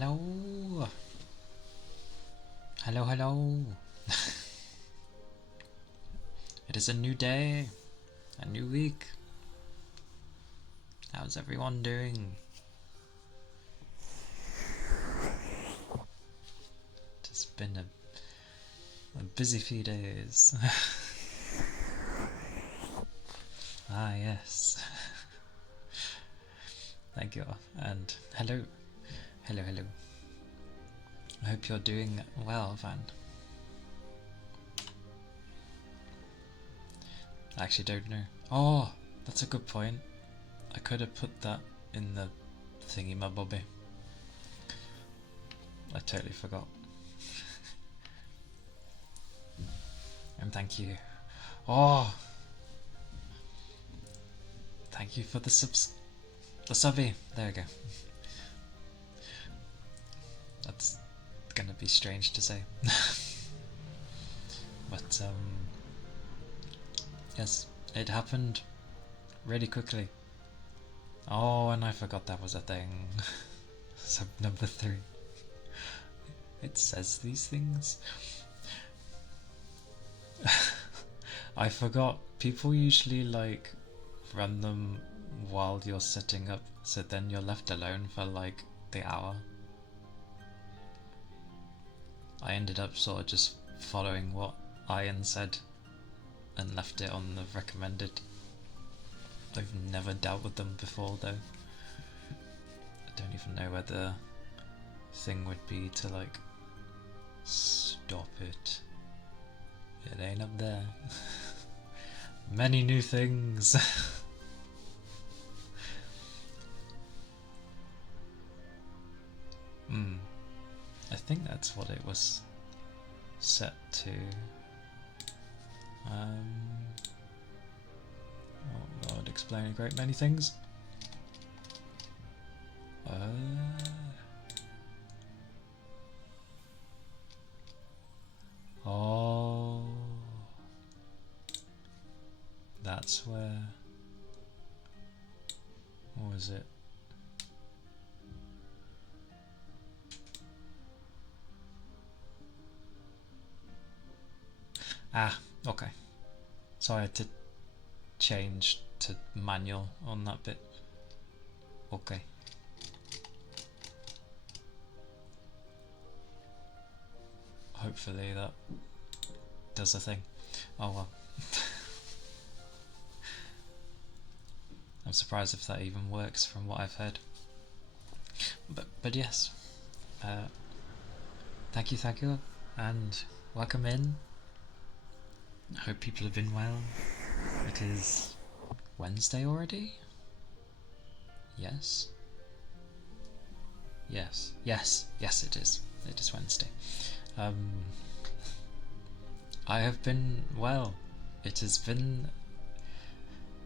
Hello. Hello, hello. It is a new day, a new week. How's everyone doing? It's been a busy few days. Ah, yes. Thank you. And hello. Hello, hello. I hope you're doing well, Van. I actually don't know. Oh, that's a good point. I could have put that in the thingy my bobby. I totally forgot. And thank you. Oh, thank you for the subby. There we go. That's gonna be strange to say. But yes, it happened really quickly. Oh, and I forgot that was a thing. Sub number 3. It says these things. I forgot. People usually like run them while you're setting up, so then you're left alone for like the hour. I ended up sort of just following what Ian said and left it on the recommended. I've never dealt with them before though. I don't even know where the thing would be to like stop it. It ain't up there. Many new things. I think that's what it was set to. That would explain a great many things. Oh, that's where. What was it? Ah, okay. So I had to change to manual on that bit. Okay. Hopefully that does a thing. Oh well. I'm surprised if that even works from what I've heard. But yes. Thank you, and welcome in. I hope people have been well. It is Wednesday already? Yes? Yes it is. It is Wednesday. I have been well. It has been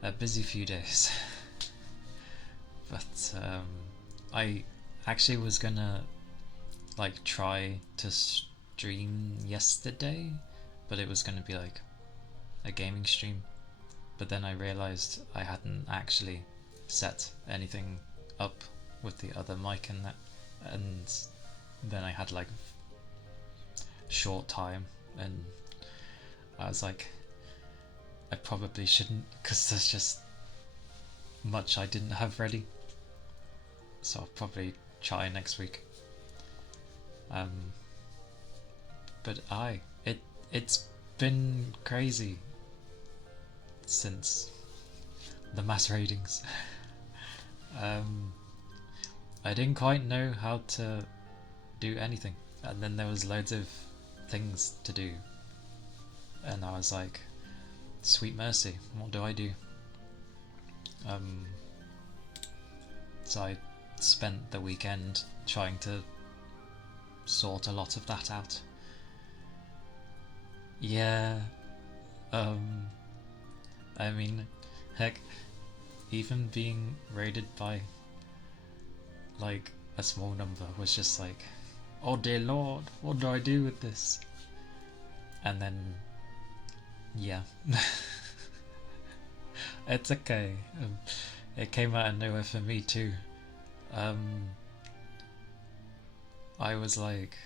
a busy few days. But I actually was gonna like try to stream yesterday, but it was gonna be like a gaming stream. But then I realized I hadn't actually set anything up with the other mic and that, and then I had like short time, and I was like, I probably shouldn't, because there's just much I didn't have ready. So I'll probably try next week. But it's been crazy since the mass raidings. I didn't quite know how to do anything, and then there was loads of things to do, and I was like, sweet mercy, what do I do? So I spent the weekend trying to sort a lot of that out. Yeah, I mean, heck, even being raided by like a small number was just like, oh dear lord, what do I do with this? And then, yeah. It's okay. It came out of nowhere for me too. I was like,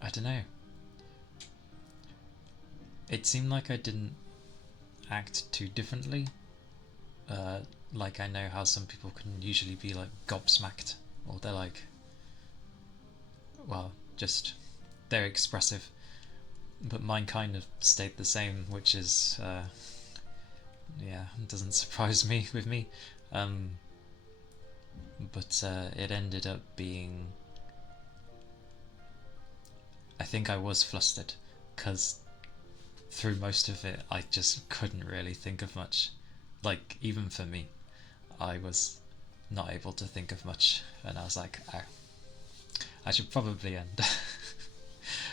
I don't know. It seemed like I didn't act too differently. Uh, like I know how some people can usually be like gobsmacked, or they're like, well, just they're expressive. But mine kind of stayed the same, which is, yeah, it doesn't surprise me with me. Um, but it ended up being, I think I was flustered, because through most of it I just couldn't really think of much. Like, even for me, I was not able to think of much, and I was like, oh, I should probably end,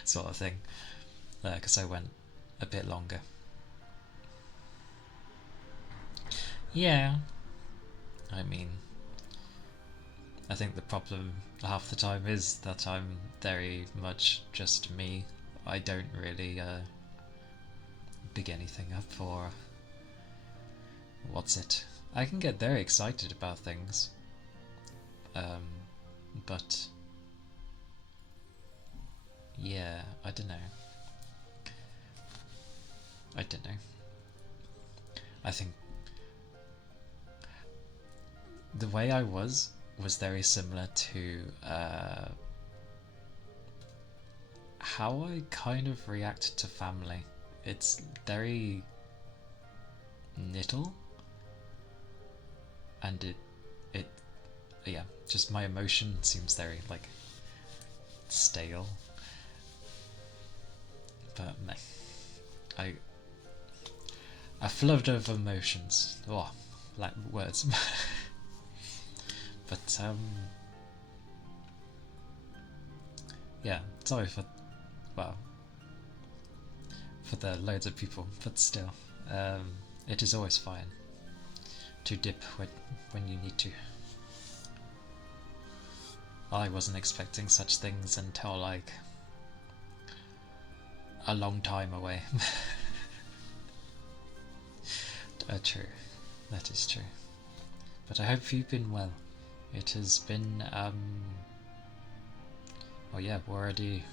sort of thing, because I went a bit longer. Yeah, I mean, I think the problem half the time is that I'm very much just me. I don't really big anything up for what's it. I can get very excited about things, um, but yeah, I don't know. I don't know. I think the way I was very similar to how I kind of react to family. It's very little, and it yeah, just my emotion seems very like stale. But meh, I a flood of emotions. Oh, like words. But yeah, sorry for, well, for the loads of people, but still, it is always fine to dip when you need to. I wasn't expecting such things until like a long time away. True, that is true. But I hope you've been well. It has been, well, yeah, we're already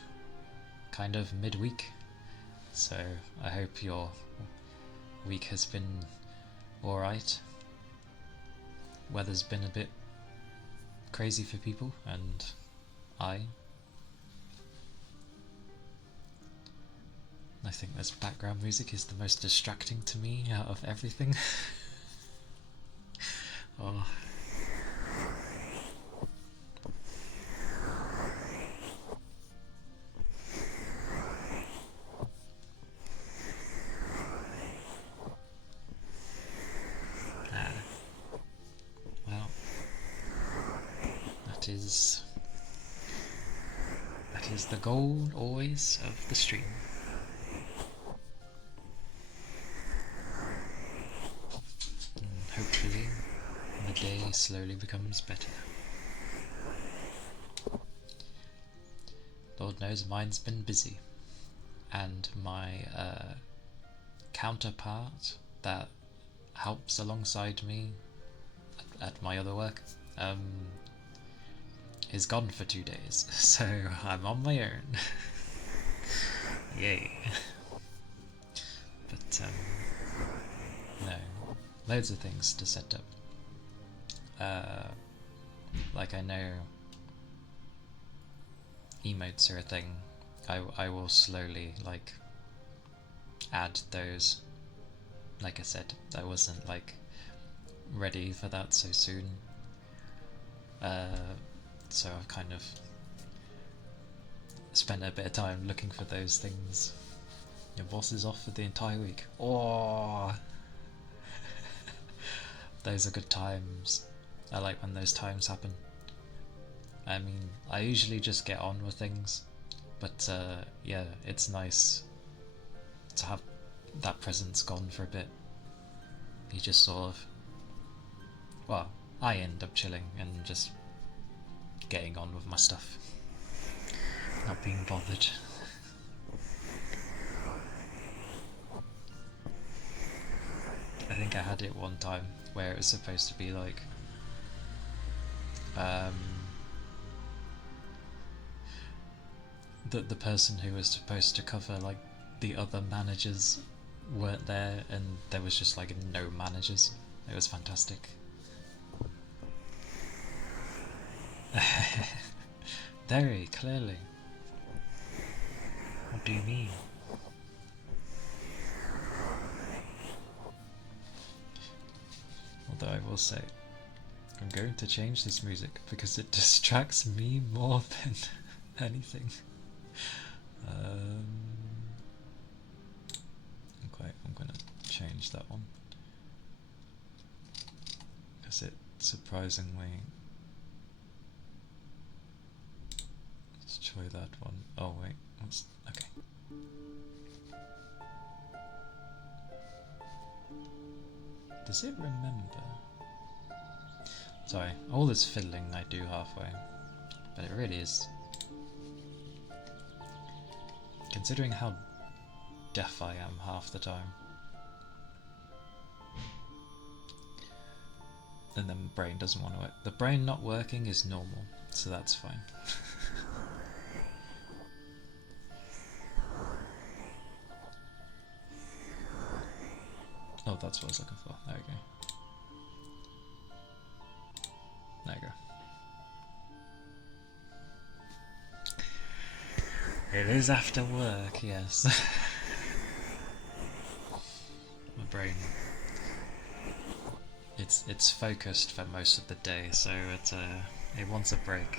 kind of midweek, so I hope your week has been alright. Weather's been a bit crazy for people, and I think this background music is the most distracting to me out of everything. Oh. Ah. Well, that is the goal always of the stream. And hopefully the day slowly becomes better. Lord knows mine's been busy, and my counterpart that helps alongside me at my other work is gone for 2 days, so I'm on my own. Yay. But no, loads of things to set up. Like, I know emotes are a thing. I will slowly like add those. Like I said, I wasn't like ready for that so soon. So I've kind of spent a bit of time looking for those things. Your boss is off for the entire week. Oh, those are good times. I like when those times happen. I mean, I usually just get on with things, but yeah, it's nice to have that presence gone for a bit. You just sort of, well, I end up chilling and just getting on with my stuff, not being bothered. I think I had it one time where it was supposed to be like the person who was supposed to cover like the other managers weren't there, and there was just like no managers. It was fantastic. Very clearly. What do you mean? Although I will say, I'm going to change this music because it distracts me more than anything. Okay, I'm gonna change that one because it surprisingly. Let's try that one. Oh wait, okay. Does it remember? Sorry, all this fiddling I do halfway, but it really is. Considering how deaf I am half the time. And the brain doesn't want to work. The brain not working is normal, so that's fine. Oh, that's what I was looking for. There we go. There you go. It is after work, yes. My brain. It's focused for most of the day, so it wants a break.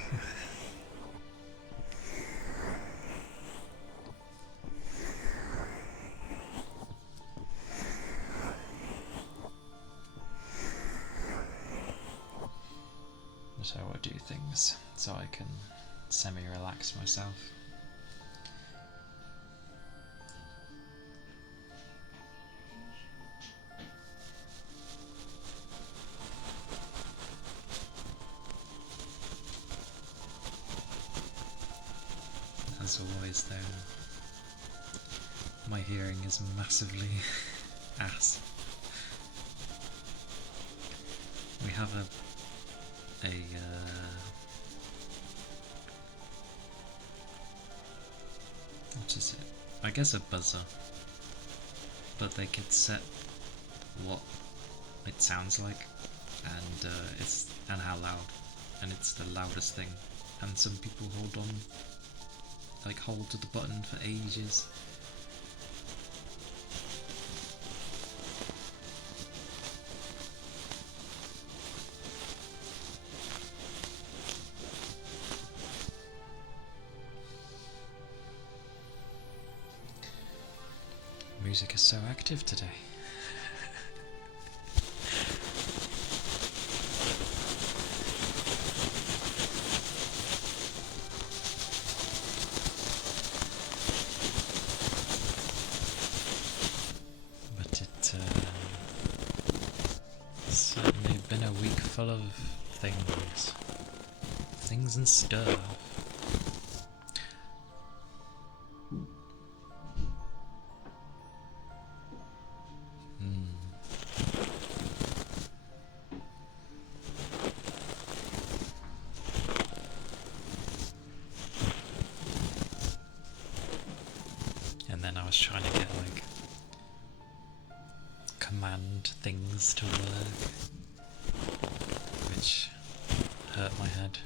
That's how I do things, so I can semi-relax myself. As always though, my hearing is massively ass. We have a what is it? I guess a buzzer, but they can set what it sounds like and how loud, and it's the loudest thing. And some people hold to the button for ages. Music is so active today. But it's certainly been a week full of things and stuff. And then I was trying to get like command things to work, which hurt my head.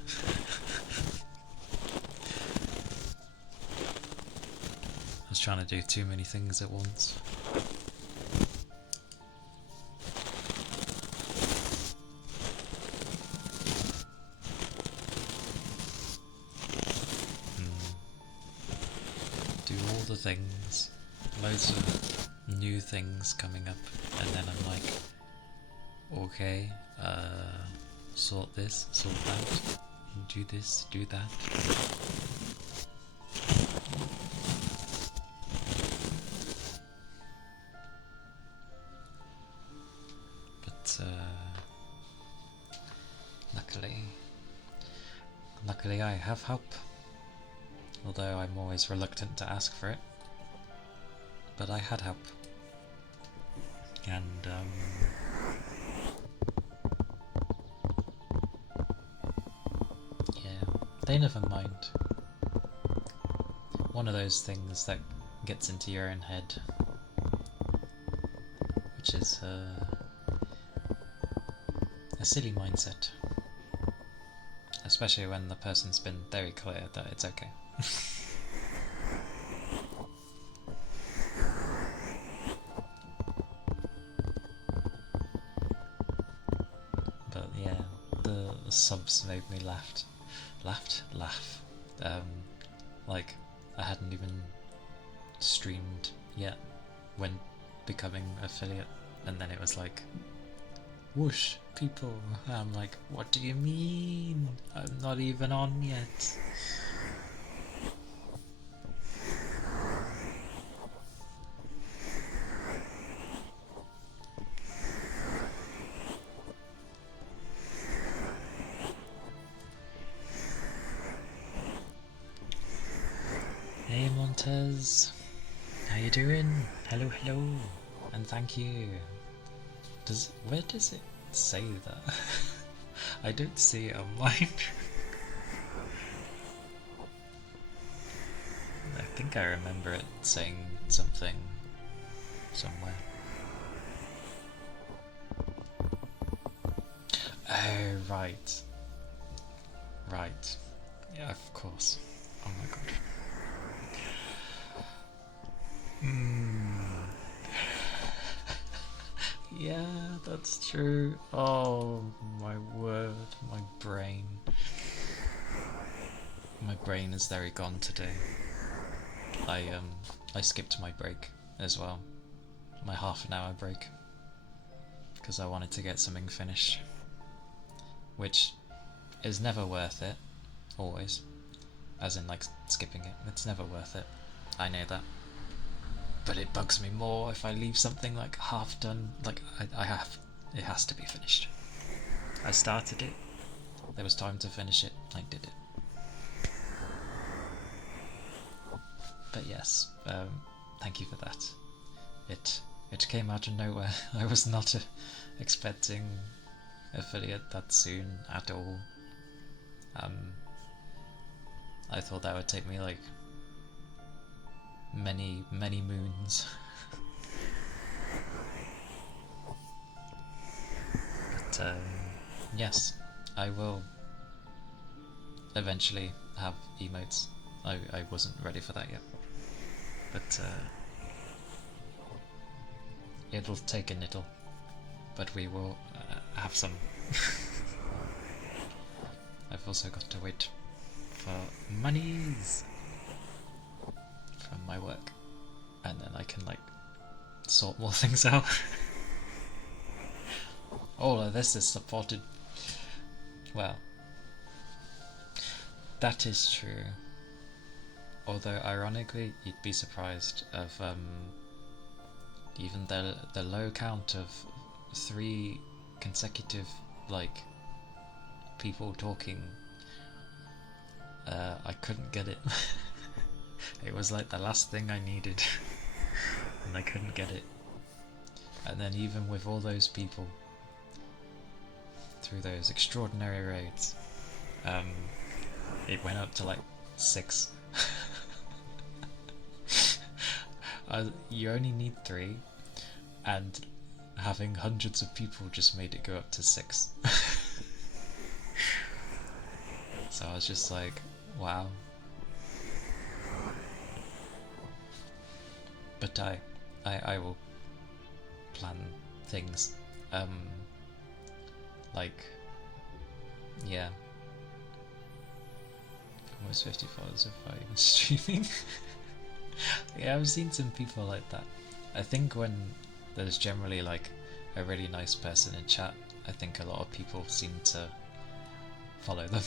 I was trying to do too many things at once. Do all the things, loads of new things coming up, and then I'm like, okay, sort this, sort that, do this, do that. But luckily I have help. Although I'm always reluctant to ask for it. But I had help. And, yeah, they never mind. one of those things that gets into your own head, which is a silly mindset, especially when the person's been very clear that it's okay. But yeah, the subs made me laugh. Like I hadn't even streamed yet when becoming affiliate, and then it was like, whoosh, people. I'm like, what do you mean? I'm not even on yet. Hey Montez, how you doing? Hello, hello, and thank you. Where does it say that? I don't see it on mine. I think I remember it saying something somewhere. Oh, right. Right. Yeah, of course. Oh my god. Yeah, that's true. Oh my word, my brain. My brain is very gone today. I skipped my break as well. My half an hour break. Because I wanted to get something finished. Which is never worth it. Always. As in like skipping it. It's never worth it. I know that. But it bugs me more if I leave something like half done. Like it has to be finished. I started it. There was time to finish it. I did it. But yes, thank you for that. It came out of nowhere. I was not expecting affiliate that soon at all. I thought that would take me like many moons. But yes, I will eventually have emotes. I wasn't ready for that yet, but it'll take a little, but we will have some. I've also got to wait for monies from my work, and then I can like sort more things out. All of this is supported. Well, that is true. Although ironically, you'd be surprised of even the low count of 3 consecutive like people talking. I couldn't get it. It was like the last thing I needed, and I couldn't get it. And then even with all those people through those extraordinary raids, it went up to like 6. You only need 3, and having hundreds of people just made it go up to 6. So I was just like, wow. But I will plan things. Like, yeah. Almost 50 followers if I'm streaming. Yeah, I've seen some people like that. I think when there's generally like a really nice person in chat, I think a lot of people seem to follow them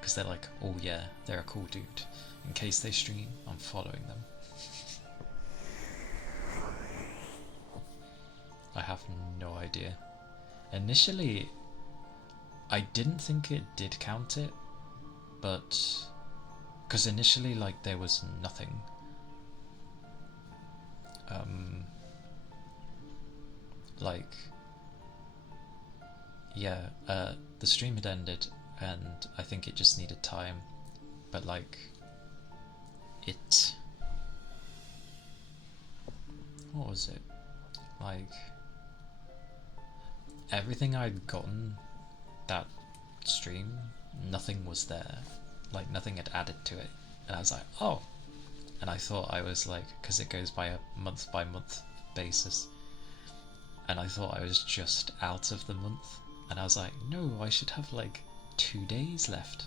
because they're like, oh yeah, they're a cool dude. In case they stream, I'm following them. I have no idea. Initially, I didn't think it did count it, but because initially like there was nothing. Like, yeah, the stream had ended and I think it just needed time, but like it what was it? Like, everything I'd gotten that stream, nothing was there. Like, nothing had added to it. And I was like, oh. And I thought I was like, because it goes by a month by month basis. And I thought I was just out of the month. And I was like, no, I should have like 2 days left.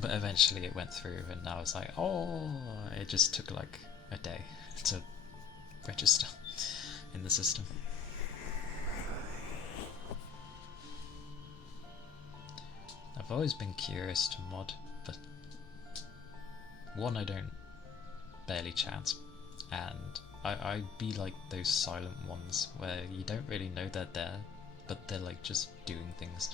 But eventually it went through, and I was like, oh, it just took like a day to register in the system. I've always been curious to mod, but one, I don't barely chat, and I be like those silent ones where you don't really know they're there, but they're like just doing things.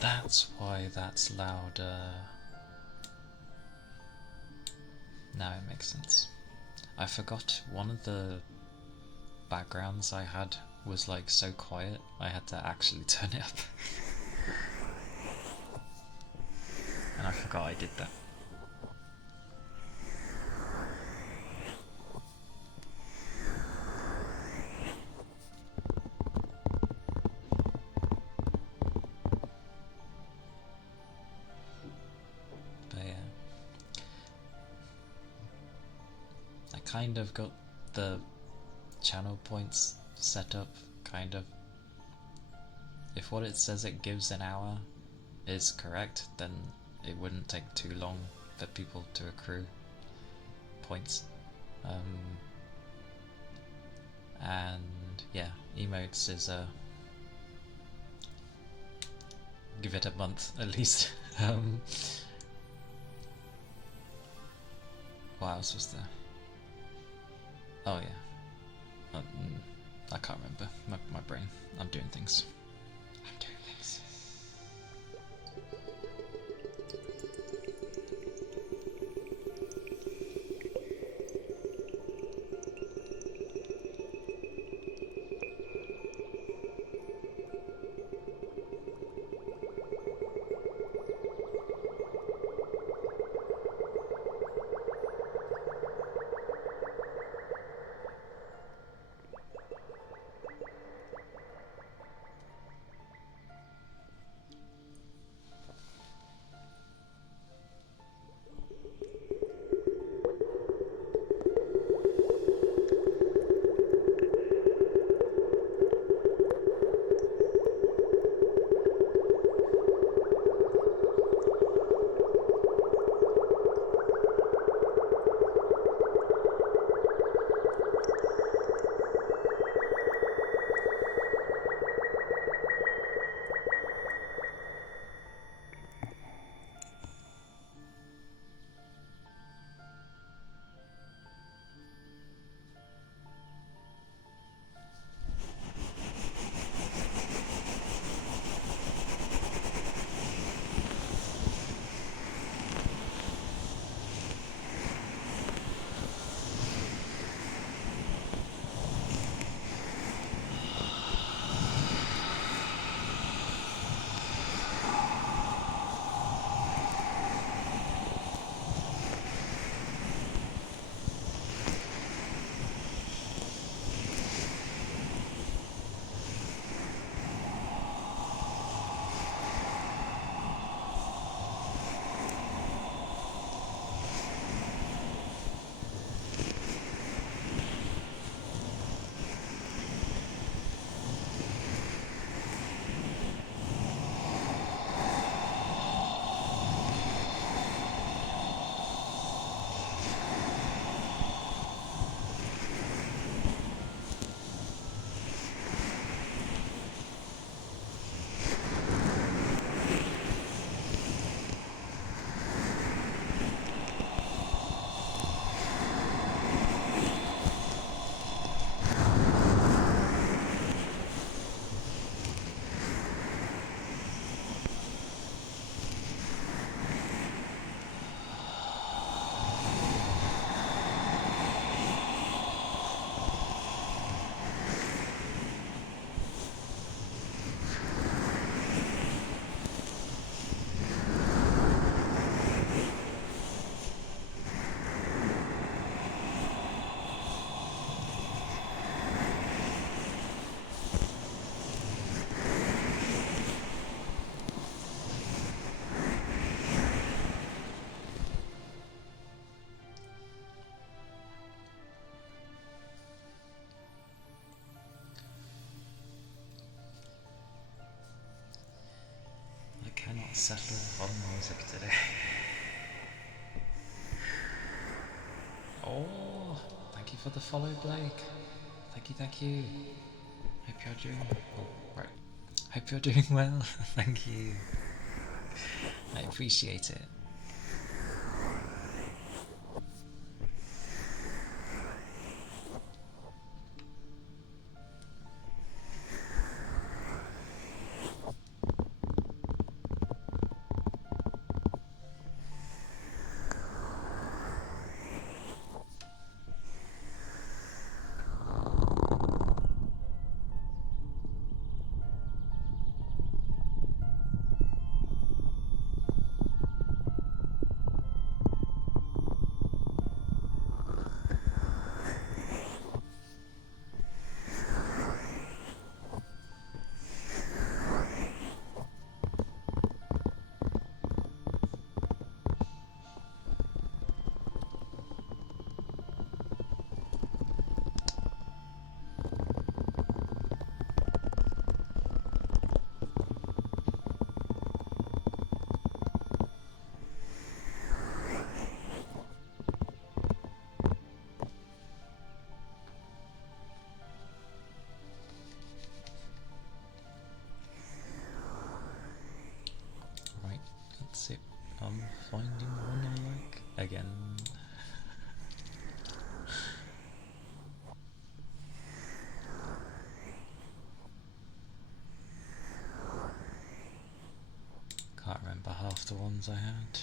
That's why that's louder. Now it makes sense. I forgot one of the backgrounds I had was like so quiet, I had to actually turn it up. And I forgot I did that. But yeah. I kind of got the channel points set up, kind of. If what it says it gives an hour is correct, then it wouldn't take too long for people to accrue points. And yeah, emotes is give it a month at least. What else was there? Oh yeah, I can't remember. My brain. I'm doing things. I'm doing things. settle on music today. Oh, thank you for the follow, Blake. Thank you. Hope you're doing. Oh, right. Hope you're doing well. Thank you. I appreciate it. Let's see. I'm finding one I like again. Can't remember half the ones I had.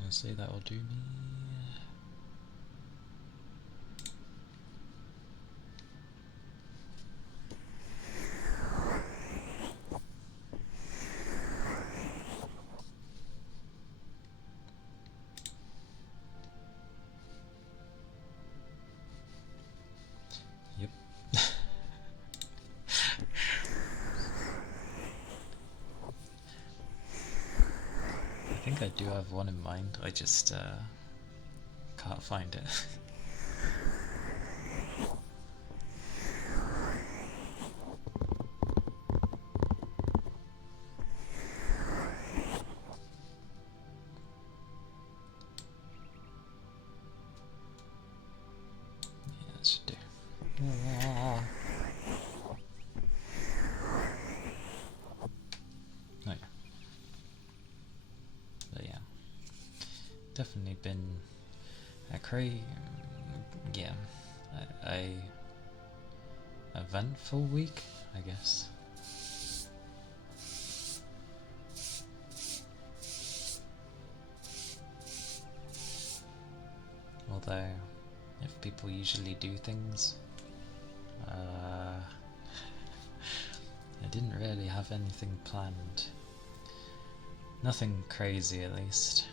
Honestly, that'll do me. Yep. I think I do have one in mind, I just can't find it. Yeah, that should do. Oh yeah. But yeah, definitely been a yeah, a eventful week, I guess. Although, if people usually do things, I didn't really have anything planned. Nothing crazy, at least.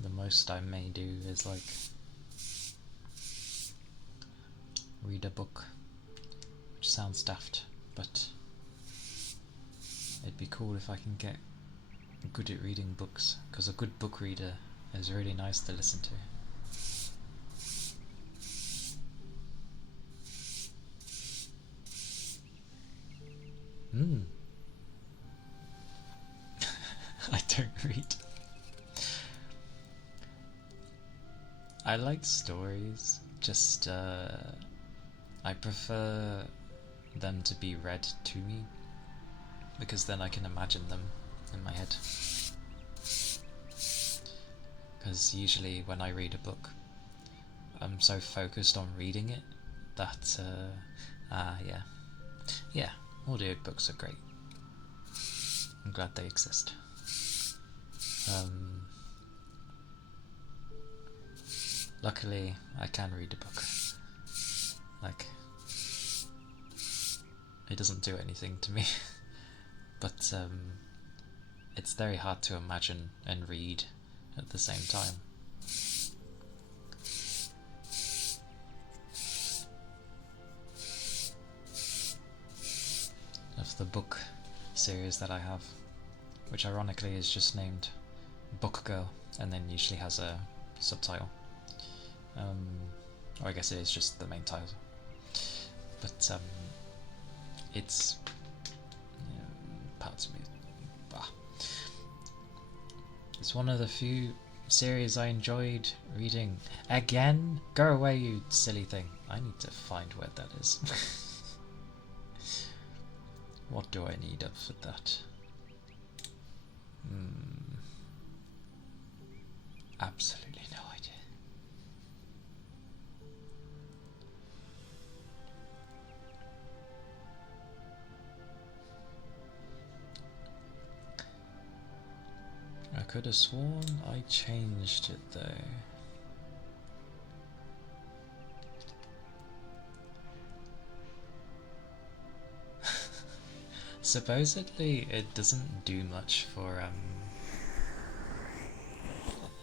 The most I may do is like read a book, which sounds daft, but it'd be cool if I can get good at reading books, because a good book reader is really nice to listen to. I don't read. I like stories, just I prefer them to be read to me, because then I can imagine them in my head. Because usually when I read a book, I'm so focused on reading it that, yeah, audiobooks are great. I'm glad they exist. Luckily, I can read a book. Like, it doesn't do anything to me, but it's very hard to imagine and read at the same time. the book series that I have, which ironically is just named Book Girl, and then usually has a subtitle. Or I guess it is just the main title. But it's parts of me. It's one of the few series I enjoyed reading. Again? Go away, you silly thing. I need to find where that is. What do I need up for that? Absolutely no idea. I could have sworn I changed it though. Supposedly it doesn't do much for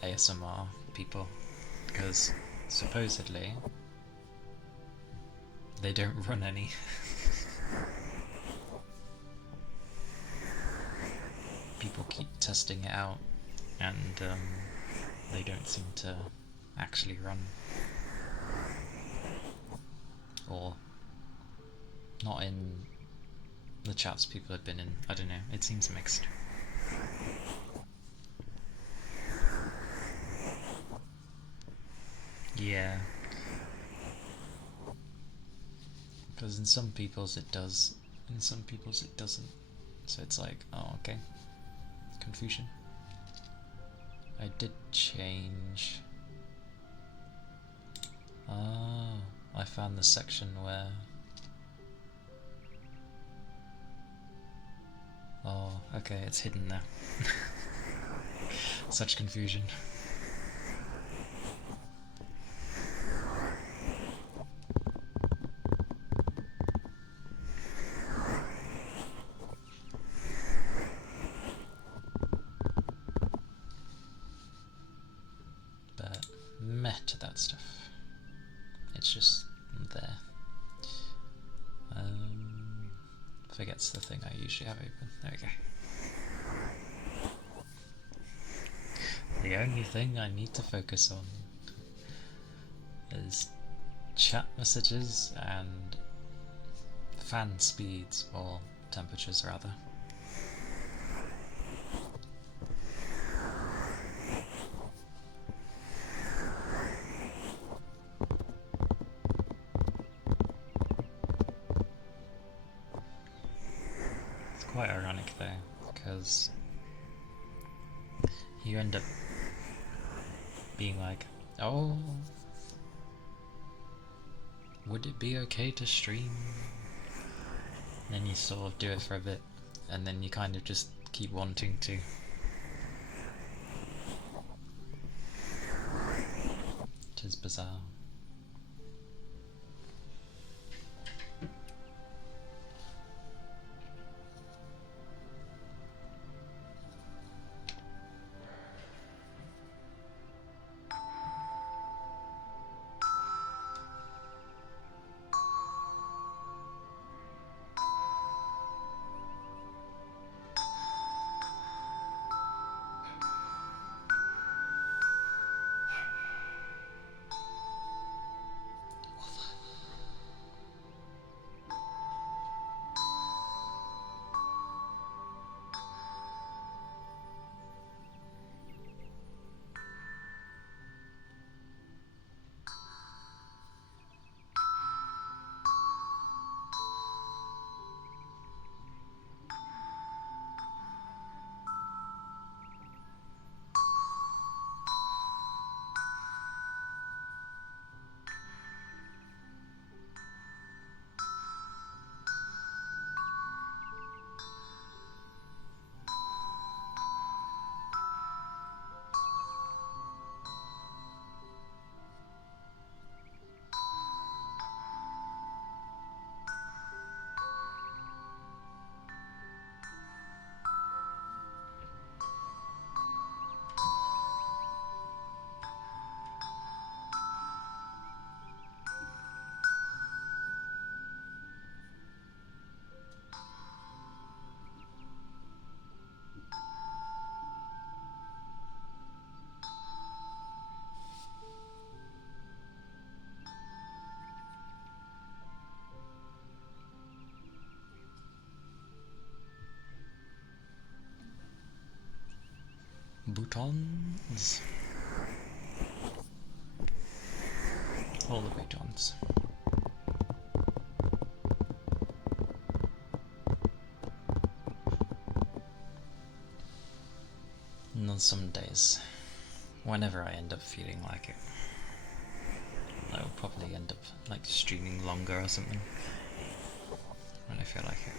ASMR people, because supposedly they don't run any. People keep testing it out and they don't seem to actually run. Or not in the chats people have been in. I don't know, it seems mixed. Yeah. Because in some people's it does, in some people's it doesn't. So it's like, oh, okay. Confusion. I did change. Ah, I found the section where... Oh, okay, it's hidden now. Such confusion. But meh to that stuff. It's just there. Forgets the thing I usually have open. There we go. The only thing I need to focus on is chat messages and fan speeds, or temperatures rather. It's quite ironic though, because you end up being like, oh, would it be okay to stream? And then you sort of do it for a bit, and then you kind of just keep wanting to. Which is bizarre. batons. All the batons. And on some days, whenever I end up feeling like it, I will probably end up like streaming longer or something when I feel like it.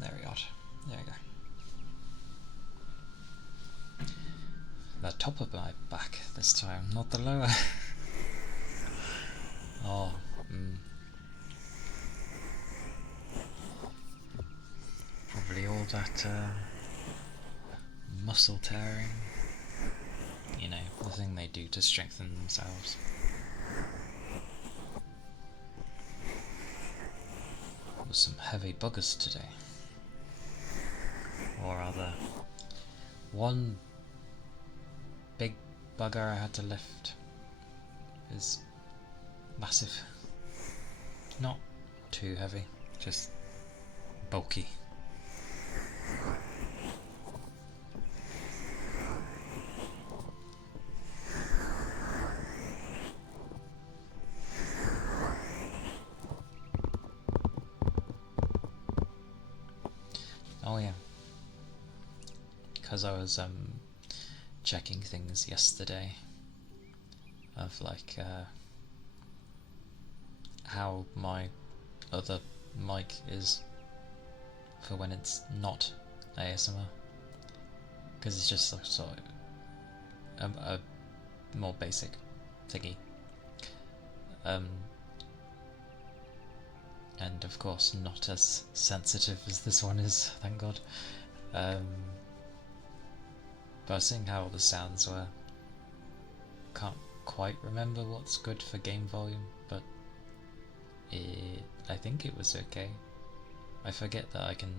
There we are. There we go. The top of my back this time, not the lower. Oh, probably all that muscle tearing. You know, the thing they do to strengthen themselves. With some heavy buggers today. Or rather, one big bugger I had to lift is massive. Not too heavy, just bulky. Oh yeah, because I was checking things yesterday of like how my other mic is for when it's not ASMR, because it's just sort of a more basic thingy, and of course not as sensitive as this one is, thank God. But I was seeing how all the sounds were. Can't quite remember what's good for game volume, but I think it was okay. I forget that I can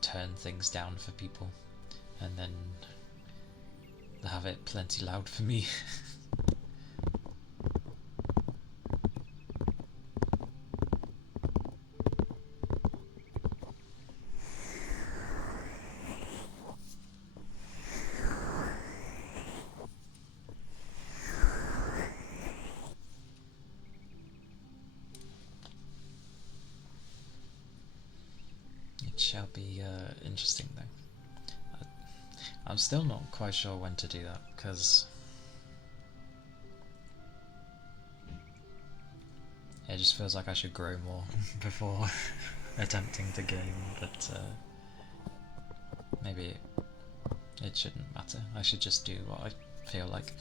turn things down for people and then have it plenty loud for me. It shall be interesting though. I'm still not quite sure when to do that, because it just feels like I should grow more before attempting to game, but maybe It shouldn't matter. I should just do what I feel like.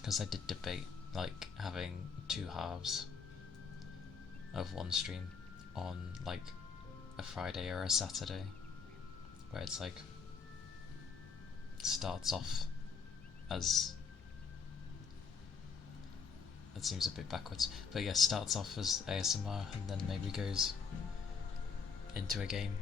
Because I did debate like having two halves of one stream on like a Friday or a Saturday, where it's like starts off as, it seems a bit backwards, but yeah, starts off as ASMR and then maybe goes into a game.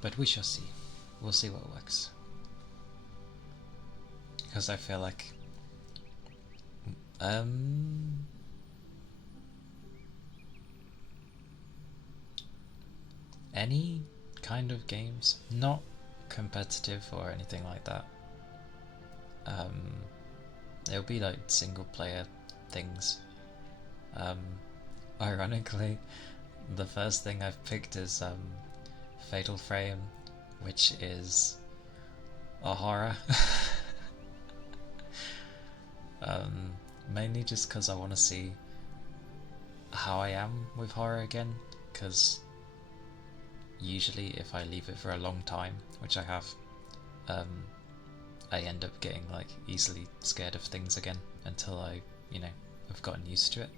But we shall see. We'll see what works. Because I feel like any kind of games, not competitive or anything like that. It'll be like single player things. Ironically, the first thing I've picked is Fatal Frame, which is a horror. Mainly just because I want to see how I am with horror again, because usually if I leave it for a long time, which I have, I end up getting like easily scared of things again until I, have gotten used to it.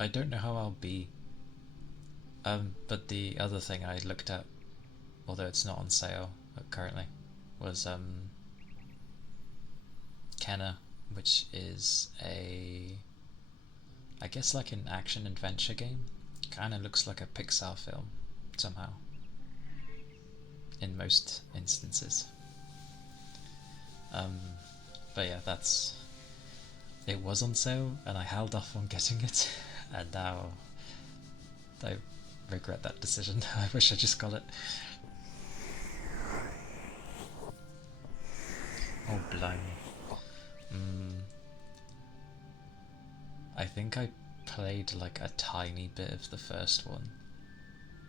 I don't know how I'll be. But the other thing I looked at, although it's not on sale currently, was Kana, which is I guess like an action adventure game. Kinda looks like a Pixar film somehow, in most instances. But yeah, it was on sale and I held off on getting it, and now I regret that decision. I wish I just got it. Oh, blimey. I think I played like a tiny bit of the first one,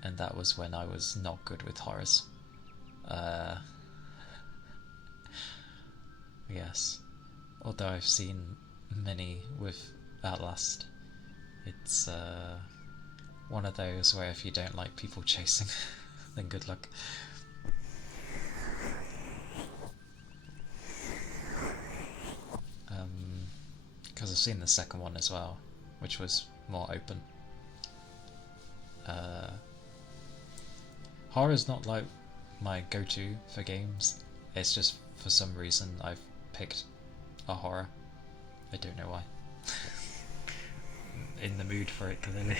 and that was when I was not good with horrors. Yes. Although I've seen many with Outlast, it's one of those where if you don't like people chasing, then good luck. Because I've seen the second one as well, which was more open. Horror's not like my go-to for games. It's just for some reason I've picked a horror. I don't know why. In the mood for it, clearly.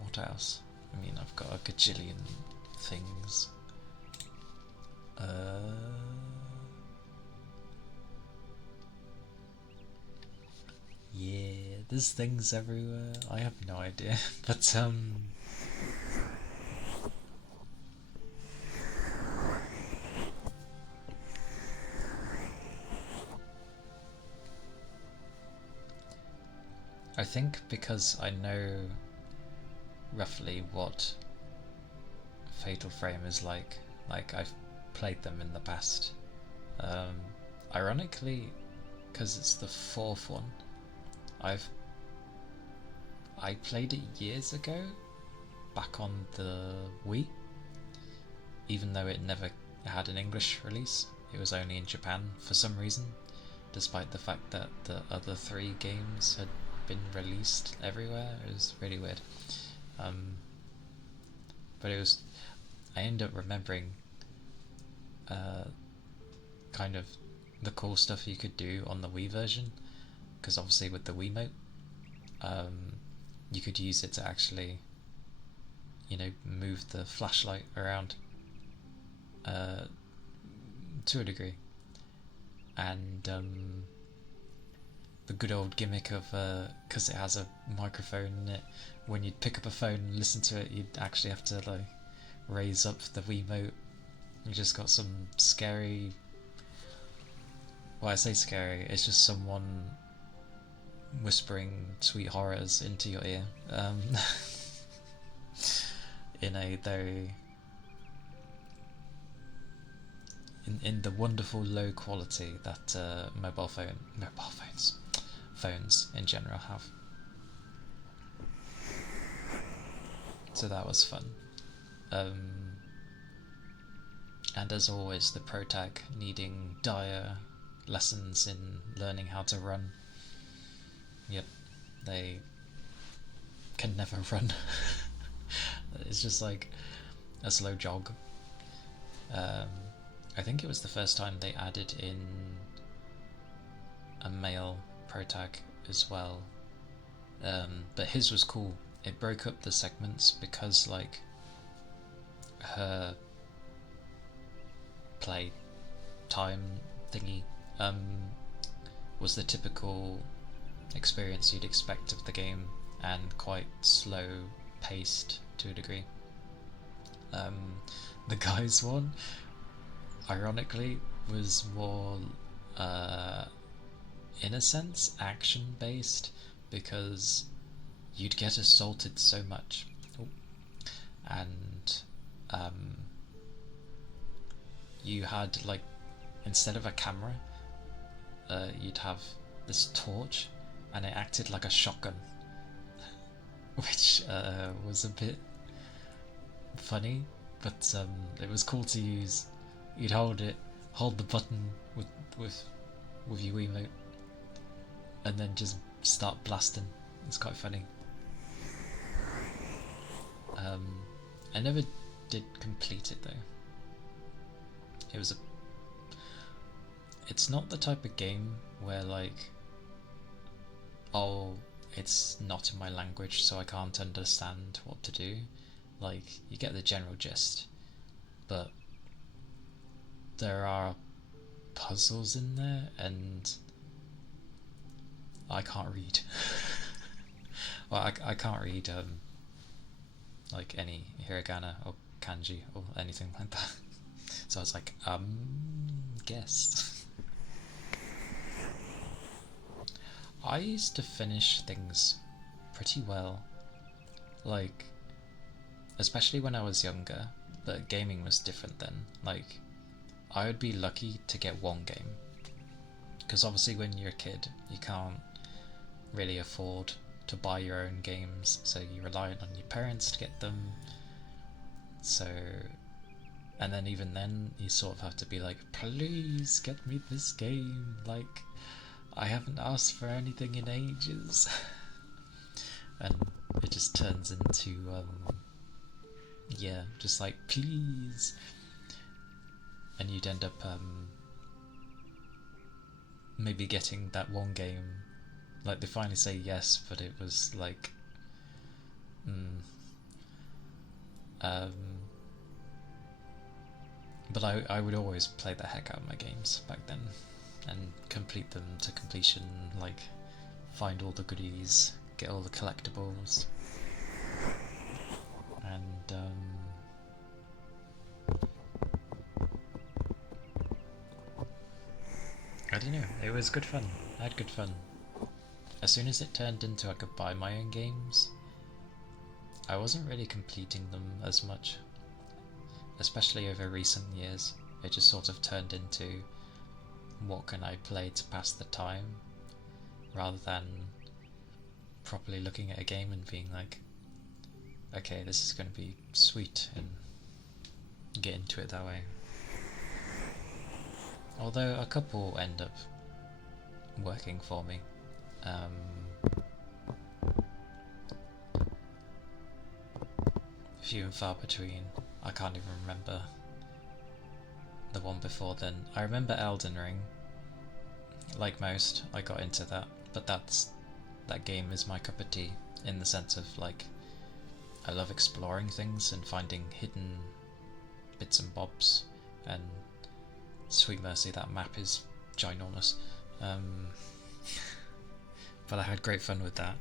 What else? I mean, I've got a gajillion things. Yeah, there's things everywhere. I have no idea, but I think because I know roughly what Fatal Frame is like I've played them in the past. Ironically, because it's the fourth one, I played it years ago, back on the Wii, even though it never had an English release. It was only in Japan for some reason, despite the fact that the other 3 games had been released everywhere. It was really weird. But I ended up remembering kind of the cool stuff you could do on the Wii version, because obviously with the Wiimote, you could use it to actually, move the flashlight around to a degree. And the good old gimmick of, because it has a microphone in it, when you'd pick up a phone and listen to it, you'd actually have to like raise up the Wiimote. You just got some scary. Well, I say scary, it's just someone whispering sweet horrors into your ear, in a very in the wonderful low quality that phones in general have. So that was fun. And as always, the protag needing dire lessons in learning how to run. Yep, they can never run. It's just like a slow jog. I think it was the first time they added in a male protag as well. But his was cool. It broke up the segments because like her play time thingy was the typical experience you'd expect of the game, and quite slow paced to a degree. The guys one, ironically, was more in a sense action based, because you'd get assaulted so much. And you had, like, instead of a camera, you'd have this torch, and it acted like a shotgun, which was a bit funny, but it was cool to use. You'd hold the button with your Wiimote, and then just start blasting. It's quite funny. I never did complete it though. It's not the type of game where like, oh, it's not in my language so I can't understand what to do. Like, you get the general gist, but there are puzzles in there and I can't read. Well, I can't read like any hiragana or kanji or anything like that. So I was like, guess. I used to finish things pretty well, like, especially when I was younger, but gaming was different then. Like, I would be lucky to get one game, because obviously when you're a kid you can't really afford to buy your own games, so you rely on your parents to get them. So, and then even then you sort of have to be like, please get me this game, like, I haven't asked for anything in ages. And it just turns into yeah, just like, please. And you'd end up maybe getting that one game, like they finally say yes, but it was like but I would always play the heck out of my games back then and complete them to completion, like find all the goodies, get all the collectibles, and I don't know, it was good fun. I had good fun. As soon as it turned into I could buy my own games, I wasn't really completing them as much, especially over recent years. It just sort of turned into, what can I play to pass the time, rather than properly looking at a game and being like, okay, this is going to be sweet, and get into it that way. Although a couple end up working for me. Few and far between. I can't even remember the one before then. I remember Elden Ring. Like most, I got into that but that game is my cup of tea in the sense of like I love exploring things and finding hidden bits and bobs, and sweet mercy, that map is ginormous. But I had great fun with that.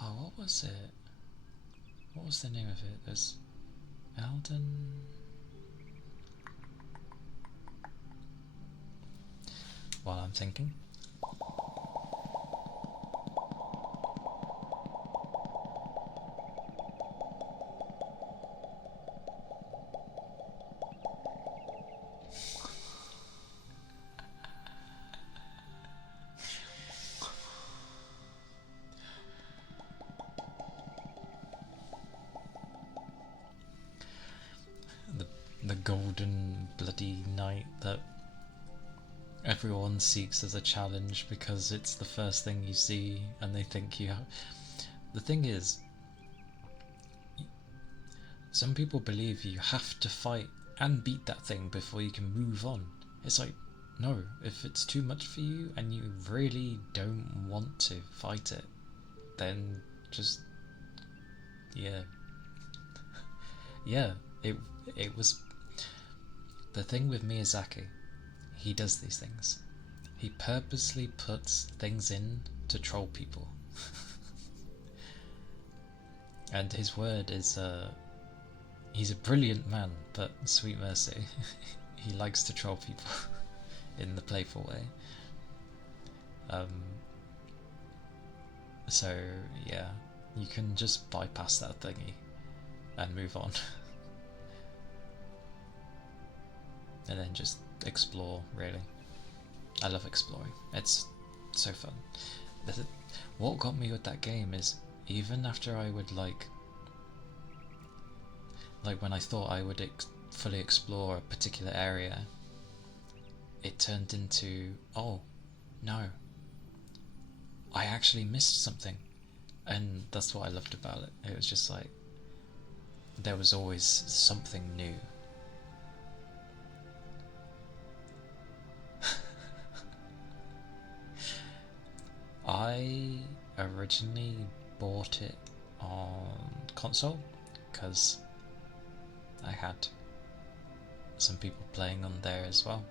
Oh, what was it? What was the name of it? There's Elden... While I'm thinking. The golden bloody night that everyone seeks as a challenge because it's the first thing you see and they think you have. The thing is, some people believe you have to fight and beat that thing before you can move on. It's like, no, if it's too much for you and you really don't want to fight it, then just, yeah. Yeah, it was the thing with Miyazaki. He does these things. He purposely puts things in to troll people. And his word is, he's a brilliant man, but sweet mercy, he likes to troll people in the playful way. So yeah, you can just bypass that thingy and move on. And then just explore, really. I love exploring. It's so fun. What got me with that game is, even after I would like when I thought I would fully explore a particular area, it turned into, oh, no, I actually missed something. And that's what I loved about it. It was just like, there was always something new. I originally bought it on console because I had some people playing on there as well.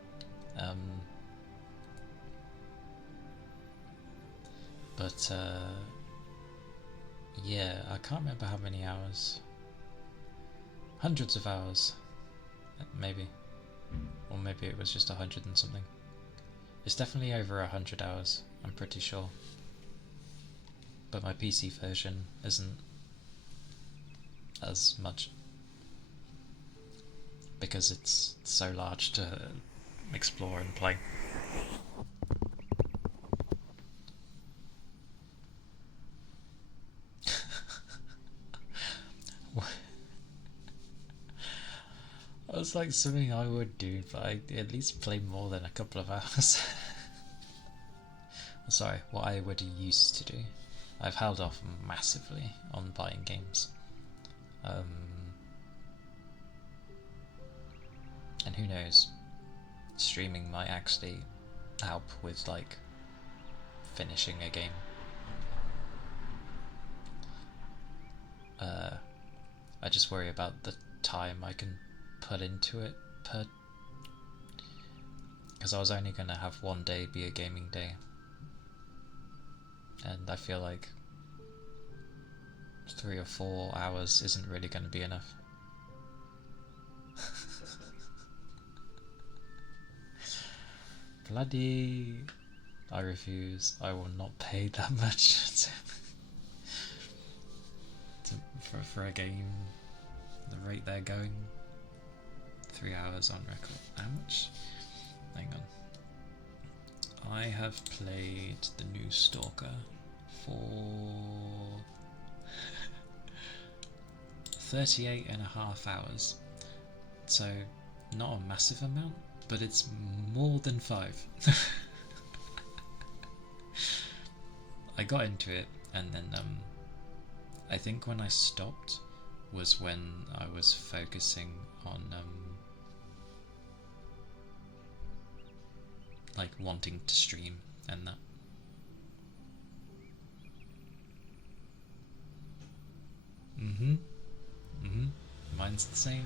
But yeah, I can't remember how many hours. Hundreds of hours, maybe. Or maybe it was just 100 and something. It's definitely over 100 hours, I'm pretty sure. But my PC version isn't as much, because it's so large to explore and play. It's like something I would do, but I at least play more than a couple of hours. Sorry, what I would used to do. I've held off massively on buying games. And who knows, streaming might actually help with like finishing a game. I just worry about the time I can put into it because I was only going to have one day be a gaming day, and I feel like 3 or 4 hours isn't really going to be enough. Bloody, I refuse. I will not pay that much for a game the rate they're going. 3 hours on record. How much? Hang on. I have played the new Stalker for 38.5 hours. So, not a massive amount, but it's more than 5. I got into it, and then I think when I stopped was when I was focusing on like wanting to stream and that. Mine's the same.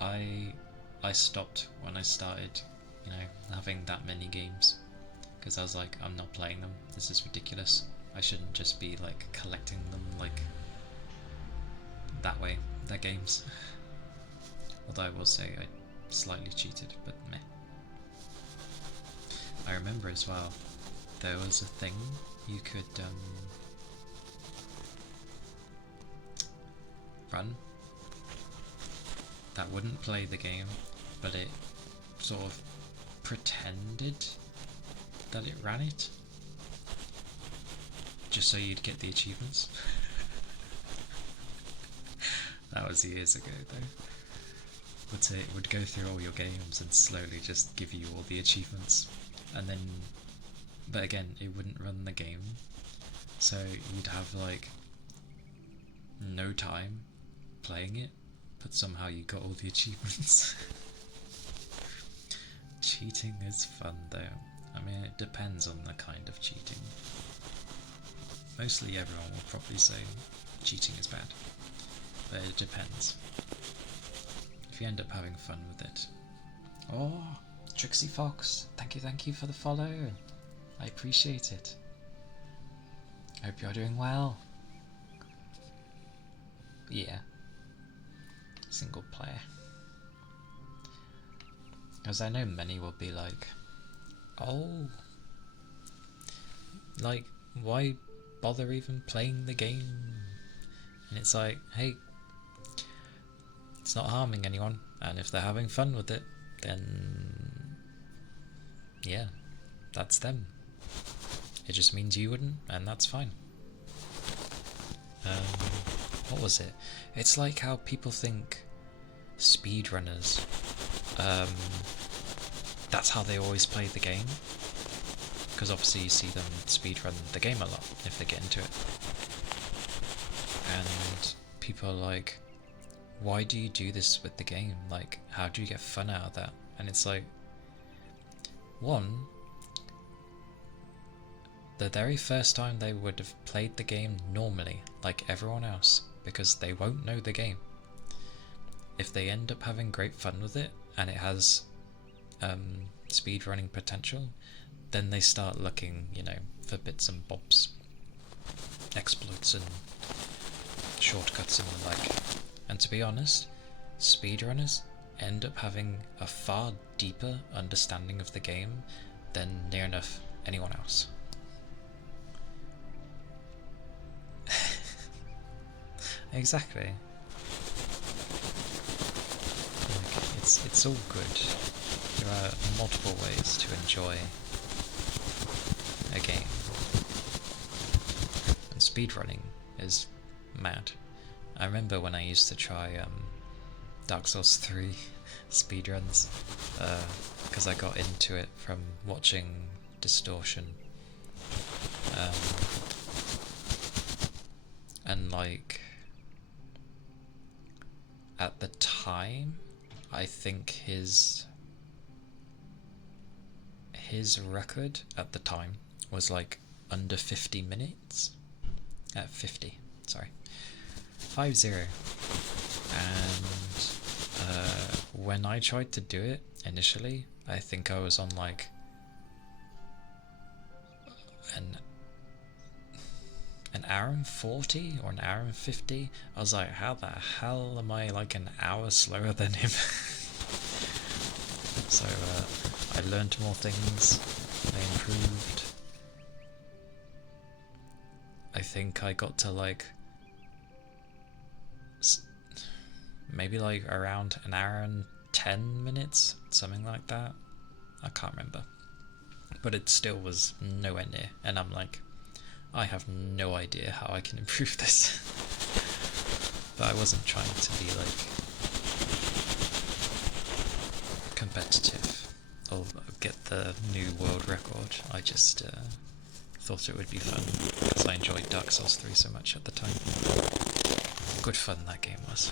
I stopped when I started, having that many games, because I was like, I'm not playing them. This is ridiculous. I shouldn't just be like collecting them like that way. They're games. Although I will say I slightly cheated, but meh. I remember as well, there was a thing you could run that wouldn't play the game, but it sort of pretended that it ran it, just so you'd get the achievements. That was years ago though. It would go through all your games and slowly just give you all the achievements, and then, but again, it wouldn't run the game, so you'd have like no time playing it, but somehow you got all the achievements. Cheating is fun though. I mean, it depends on the kind of cheating. Mostly everyone will probably say cheating is bad, but it depends. If you end up having fun with it. Oh, Trixie Fox, thank you for the follow. I appreciate it. Hope you're doing well. Yeah. Single player. Because I know many will be like, oh, like, why bother even playing the game? And it's like, hey, it's not harming anyone, and if they're having fun with it, then yeah, that's them. It just means you wouldn't, and that's fine. What was it? It's like how people think speedrunners, that's how they always play the game, because obviously you see them speedrun the game a lot if they get into it, and people are like, why do you do this with the game? Like, how do you get fun out of that? And it's like, one, the very first time they would have played the game normally, like everyone else, because they won't know the game. If they end up having great fun with it, and it has speedrunning potential, then they start looking, for bits and bobs, exploits and shortcuts and the like. And to be honest, speedrunners end up having a far deeper understanding of the game than near enough anyone else. Exactly. Like, it's all good. There are multiple ways to enjoy a game. And speedrunning is mad. I remember when I used to try Dark Souls 3 speedruns, because I got into it from watching Distortion. And like, at the time, I think his record at the time was like under 50 minutes. 50, sorry. 50. And when I tried to do it initially, I think I was on like an hour and 40 or an hour and 50. I was like, how the hell am I like an hour slower than him? So I learned more things, I improved. I think I got to like maybe like around an hour and 10 minutes, something like that. I can't remember, but it still was nowhere near, and I'm like, I have no idea how I can improve this. But I wasn't trying to be like competitive or get the new world record. I just thought it would be fun because I enjoyed Dark Souls 3 so much at the time. Good fun that game was.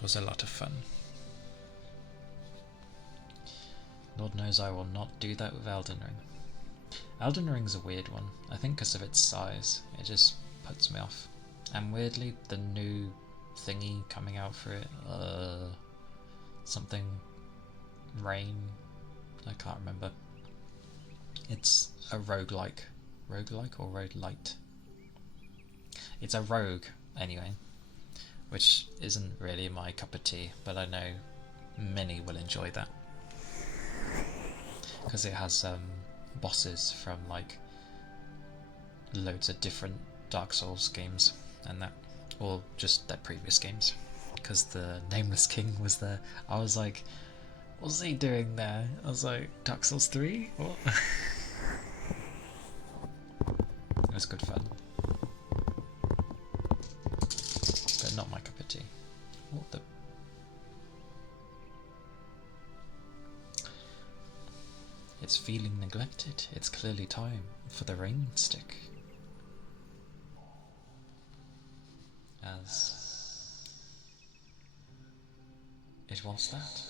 It was a lot of fun. Lord knows I will not do that with Elden Ring. Elden Ring's a weird one. I think because of its size, it just puts me off. And weirdly, the new thingy coming out for it, something Rain, I can't remember. It's a roguelike. Roguelike or roguelite? It's a rogue, anyway, which isn't really my cup of tea, but I know many will enjoy that. Because it has bosses from like loads of different Dark Souls games and that, or just their previous games. Because the Nameless King was there. I was like, what's he doing there? I was like, Dark Souls 3? What? It was good fun. But not my cup of tea. What the... It's feeling neglected. It's clearly time for the rain stick. As it wants that.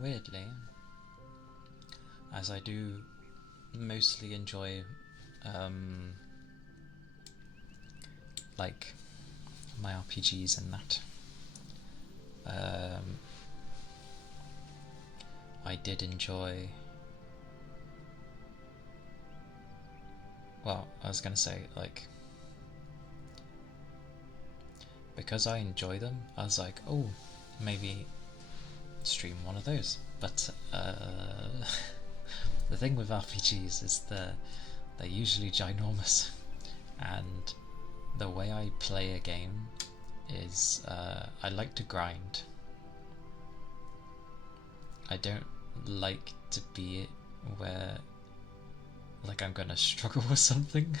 Weirdly, as I do mostly enjoy like my RPGs and that, I did enjoy, well, I was gonna say, like, because I enjoy them, I was like, oh, maybe stream one of those. But the thing with RPGs is they're usually ginormous, and the way I play a game is I like to grind. I don't like to be where like I'm gonna struggle with something.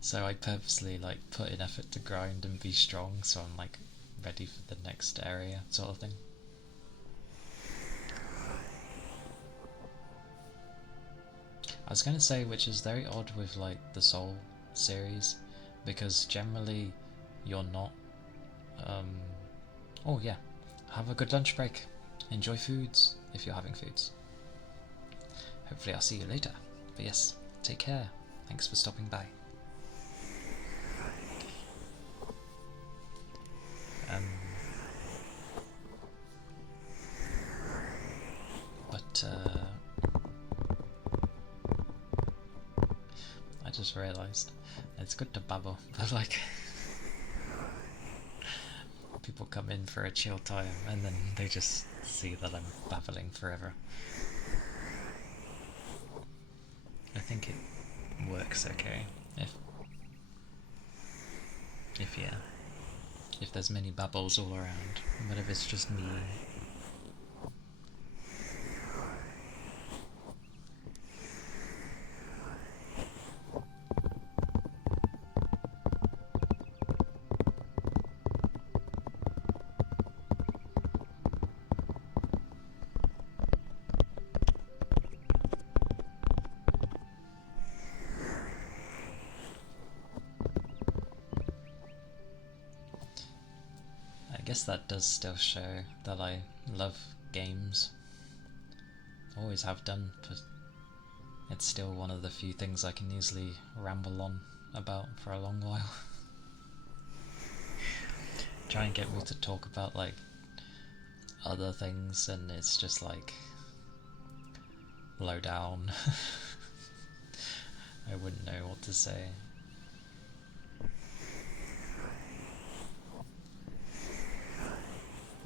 So I purposely like put in effort to grind and be strong, so I'm like ready for the next area sort of thing. I was gonna say, which is very odd with like the Soul series, because generally you're not oh yeah, have a good lunch break, enjoy foods if you're having foods. Hopefully I'll see you later, but yes, take care, thanks for stopping by. But I just realised it's good to babble, but like people come in for a chill time and then they just see that I'm babbling forever. I think it works okay if there's many babbles all around, but if it's just me. I guess that does still show that I love games. Always have done, but it's still one of the few things I can easily ramble on about for a long while. Try and get me to talk about like other things, and it's just like low down. I wouldn't know what to say.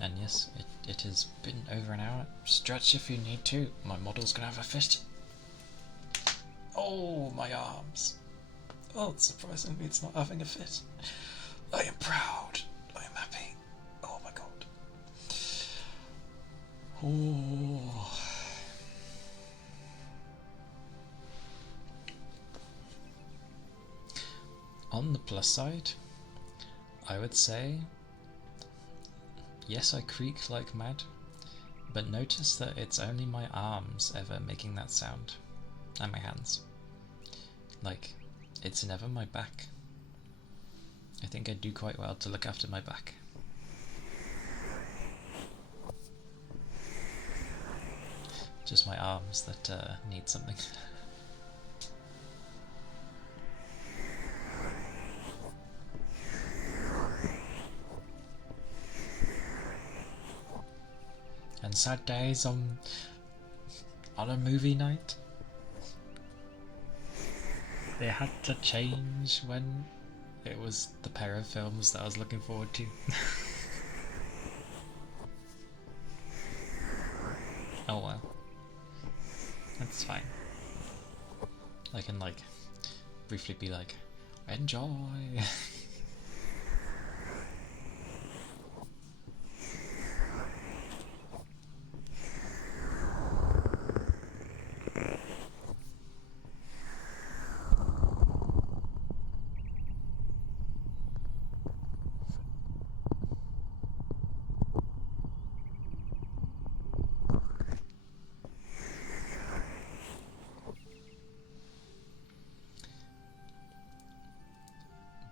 And yes, it has been over an hour. Stretch if you need to. My model's gonna have a fit. Oh, my arms. Oh, surprisingly, it's not having a fit. I am proud. I am happy. Oh my god. Oh. On the plus side, I would say, yes, I creak like mad, but notice that it's only my arms ever making that sound, and my hands. Like, it's never my back. I think I do quite well to look after my back. Just my arms that need something. And sad days on a movie night, they had to change when it was the pair of films that I was looking forward to. Oh well. That's fine. I can like briefly be like, enjoy.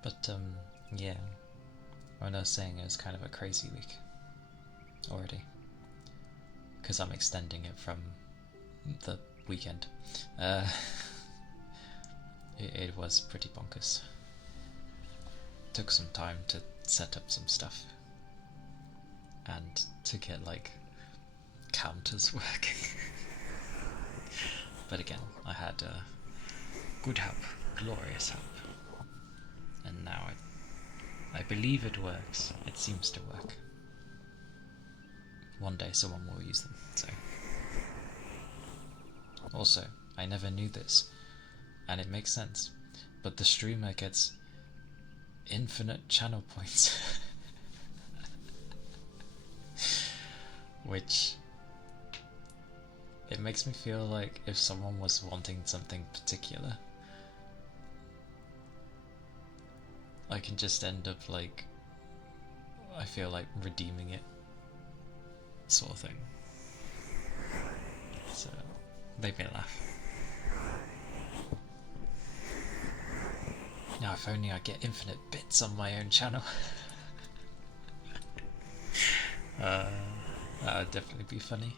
But yeah, when I was saying it was kind of a crazy week already, because I'm extending it from the weekend. It was pretty bonkers. Took some time to set up some stuff and to get like counters working. But again, I had good help, glorious help, and now I believe it works. It seems to work. One day someone will use them, so. Also, I never knew this, and it makes sense, but the streamer gets infinite channel points. Which, it makes me feel like if someone was wanting something particular, I can just end up like, I feel like redeeming it, sort of thing. So, made me laugh. Now if only I get infinite bits on my own channel. That would definitely be funny.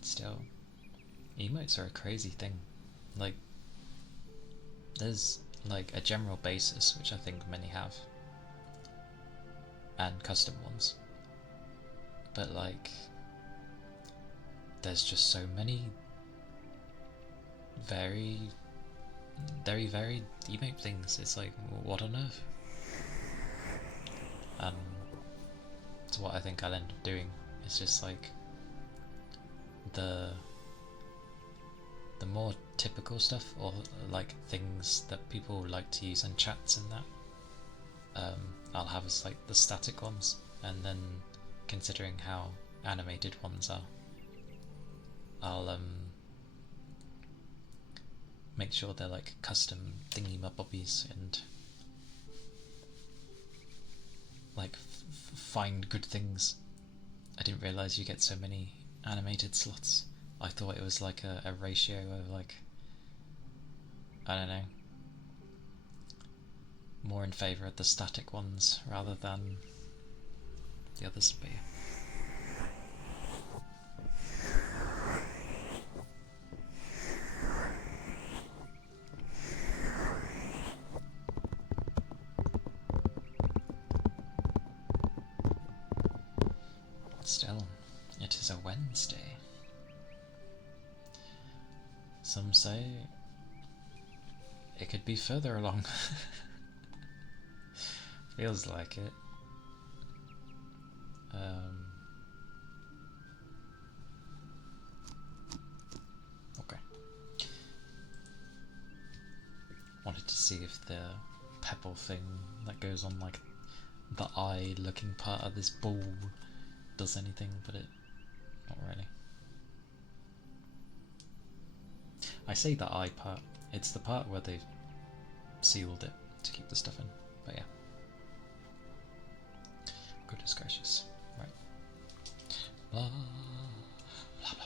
Still, emotes are a crazy thing. Like, there's like a general basis, which I think many have, and custom ones. But like, there's just so many very varied emote things. It's like, what on earth? So what I think I'll end up doing is just like the more typical stuff, or like things that people like to use in chats and that, I'll have as like the static ones, and then considering how animated ones are, I'll make sure they're like custom thingy-mabobbies and like find good things. I didn't realise you get so many animated slots. I thought it was like a ratio of like, I don't know, more in favour of the static ones rather than the others, but yeah. Some say it could be further along. Feels like it. Okay. Wanted to see if the pebble thing that goes on like the eye looking part of this ball does anything, but it not really. I say the eye part, it's the part where they've sealed it to keep the stuff in, but yeah. Goodness gracious. Right. Blah, blah, blah,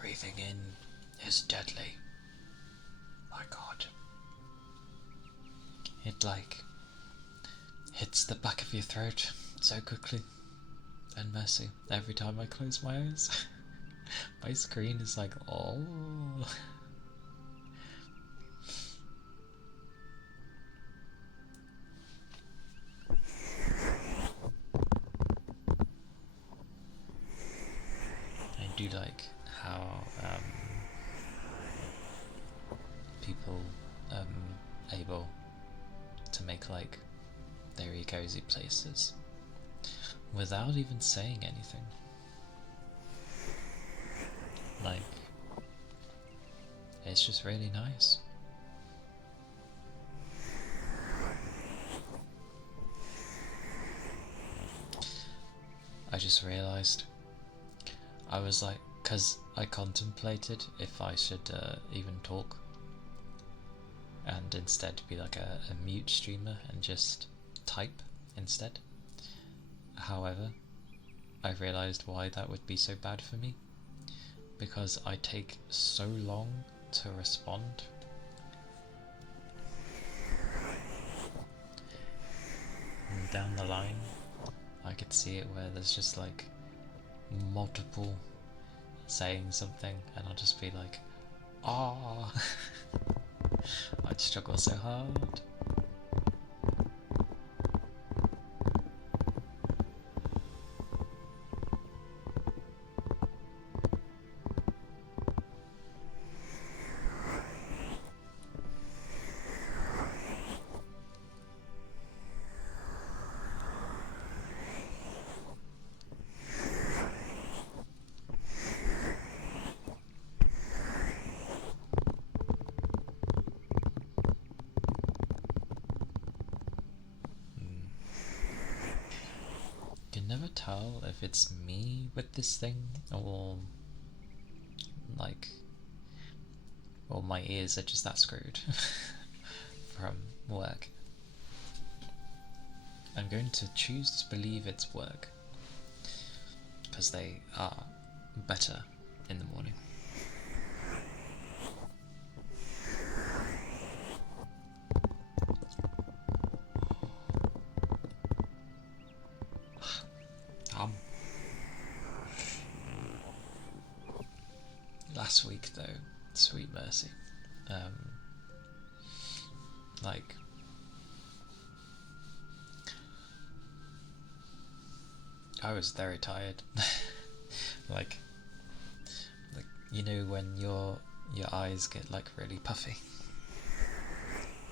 breathing in is deadly. My God. It like hits the back of your throat so quickly. And mercy, every time I close my eyes, my screen is like, oh. I do like how people able to make like very cozy places without even saying anything. Like, it's just really nice. I just realised, I was like, because I contemplated if I should even talk and instead be like a mute streamer and just type instead. However, I realised why that would be so bad for me, because I take so long to respond. And down the line, I could see it where there's just like multiple saying something and I'll just be like, ah. I'd struggle so hard. tell if it's me with this thing or like, or my ears are just that screwed from work. I'm going to choose to believe it's work because they are better in the morning. Last week though, sweet mercy, like I was very tired. like you know when your eyes get like really puffy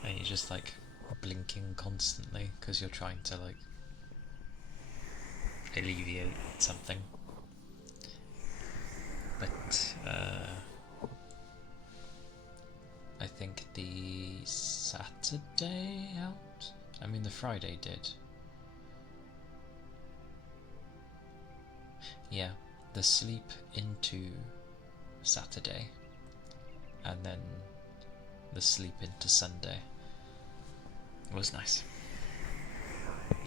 and you're just like blinking constantly because you're trying to like alleviate something. But I think the Saturday out? I mean the Friday did. Yeah, the sleep into Saturday and then the sleep into Sunday was nice.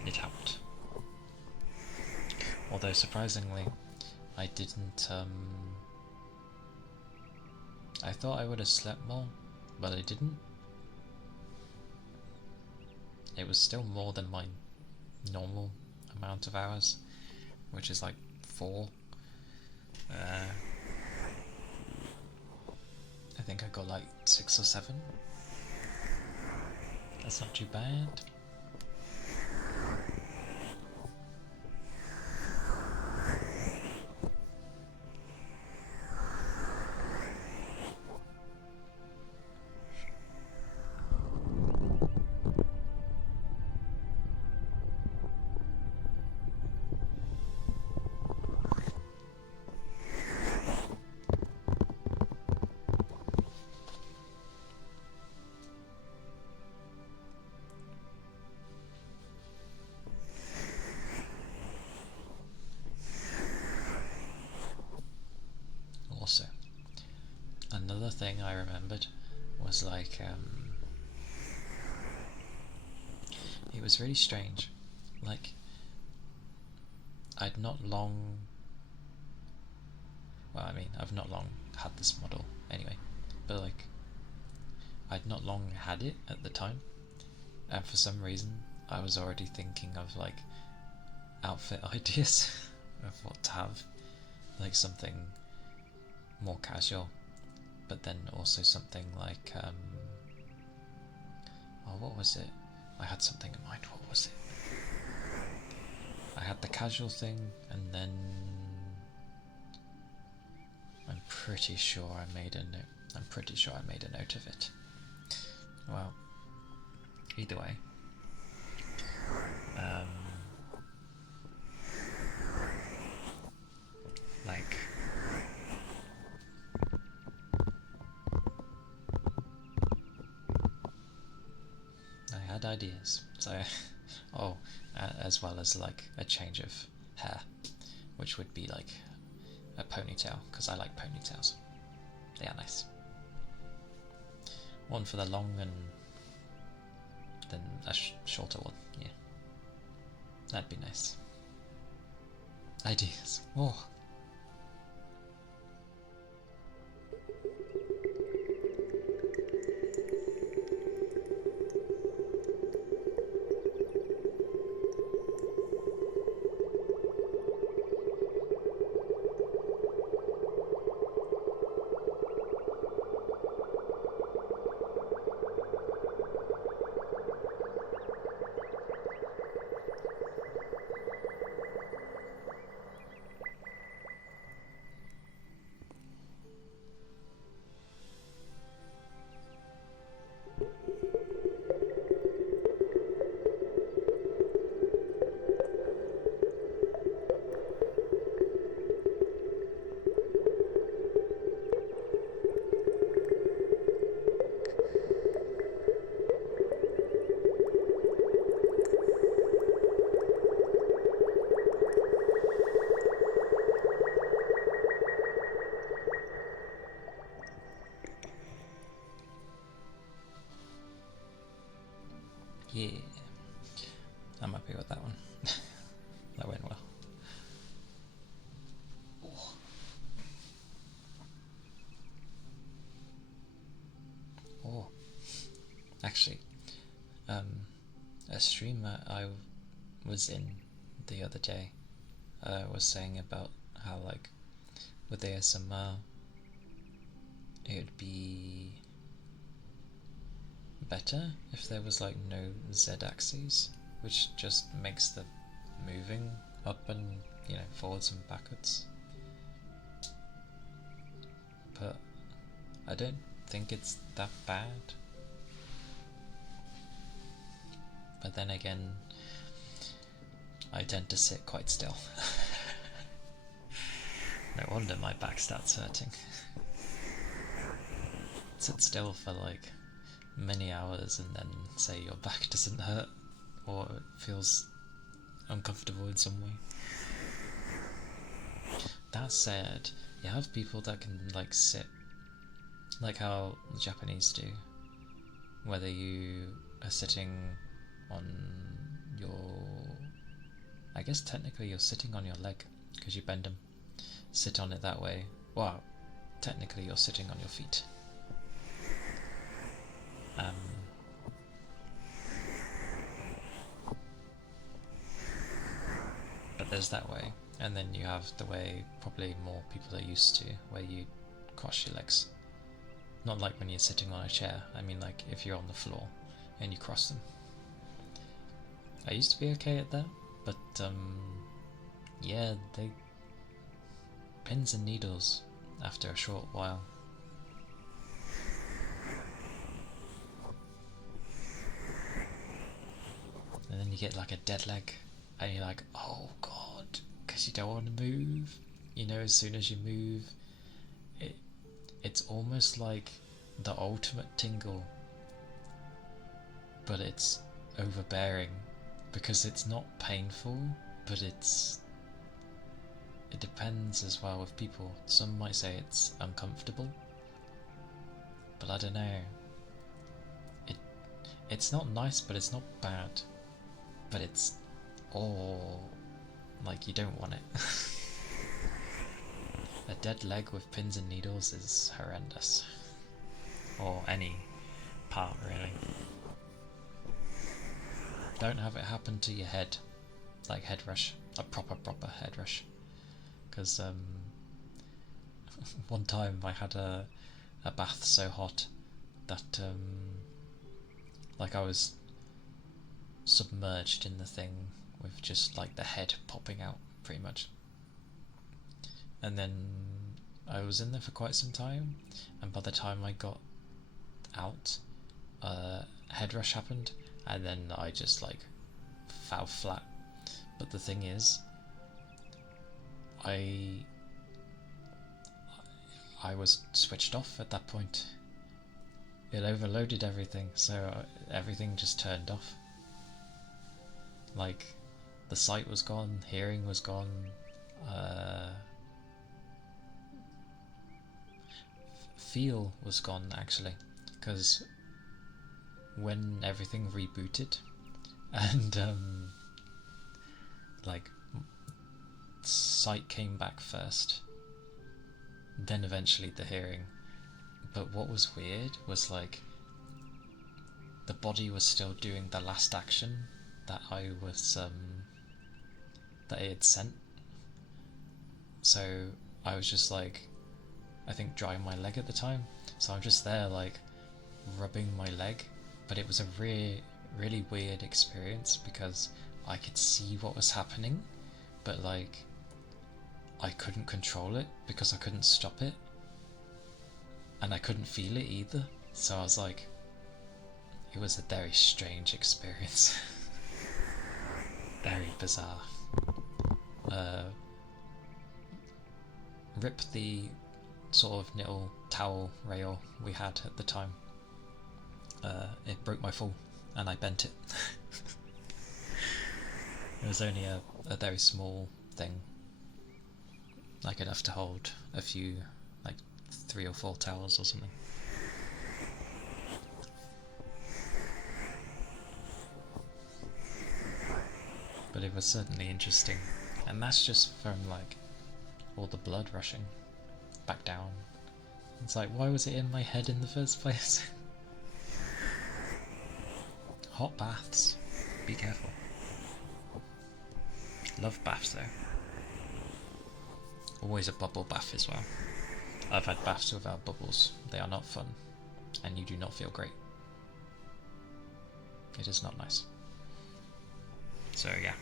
It helped. Although surprisingly, I didn't, I thought I would have slept more, but I didn't. It was still more than my normal amount of hours, which is like 4. I think I got like 6 or 7. That's not too bad. Also, another thing I remembered was like, it was really strange. Like, I'd not long, well, I mean, I've not long had this model anyway, but like, I'd not long had it at the time, and for some reason, I was already thinking of like outfit ideas of what to have, like something more casual, but then also something like, oh, what was it? I had something in mind. What was it? I had the casual thing, and then I'm pretty sure I made a note. I'm pretty sure I made a note of it. Well, either way, like, I had ideas. So, oh, as well as like a change of hair, which would be like a ponytail, because I like ponytails. They are nice. One for the long and then a shorter one, yeah. That'd be nice. Ideas. Oh. Yeah, I'm happy with that one. That went well. Oh, actually, a streamer I was in the other day was saying about how, like, with ASMR, it would be better if there was like no Z-axis, which just makes the moving up and, you know, forwards and backwards. But I don't think it's that bad. But then again, I tend to sit quite still. No wonder my back starts hurting. Sit still for like many hours and then say your back doesn't hurt or it feels uncomfortable in some way. That said, you have people that can like sit like how the Japanese do, whether you are sitting on your, I guess technically you're sitting on your leg because you bend them, sit on it that way. Wow, technically you're sitting on your feet. But there's that way, and then you have the way probably more people are used to, where you cross your legs. Not like when you're sitting on a chair, I mean like if you're on the floor and you cross them. I used to be okay at that, but yeah, they pins and needles after a short while. And then you get like a dead leg, and you're like, oh god, because you don't want to move. You know, as soon as you move, it's almost like the ultimate tingle, but it's overbearing because it's not painful, but it depends as well with people. Some might say it's uncomfortable, but I don't know. It's not nice, but it's not bad. But it's all like you don't want it. A dead leg with pins and needles is horrendous. Or any part, really. Don't have it happen to your head, like head rush, a proper head rush. Because one time I had a bath so hot that like I was submerged in the thing with just like the head popping out pretty much. And then I was in there for quite some time, and by the time I got out, head rush happened, and then I just like fell flat. But the thing is, I was switched off at that point. It overloaded everything, so everything just turned off. Like, the sight was gone, hearing was gone, feel was gone actually, because when everything rebooted and like sight came back first, then eventually the hearing. But what was weird was like the body was still doing the last action that I was that it had sent. So I was just like, I think drying my leg at the time, so I'm just there like rubbing my leg, but it was a really weird experience because I could see what was happening, but like I couldn't control it because I couldn't stop it, and I couldn't feel it either. So I was like, it was a very strange experience. Very bizarre. Rip the sort of little towel rail we had at the time. It broke my fall and I bent it. It was only a very small thing. Like, I'd have to hold a few, like 3 or 4 towels or something. But it was certainly interesting. And that's just from like all the blood rushing back down. It's like, why was it in my head in the first place? Hot baths. Be careful. Love baths though. Always a bubble bath as well. I've had baths without bubbles. They are not fun. And you do not feel great. It is not nice. So yeah.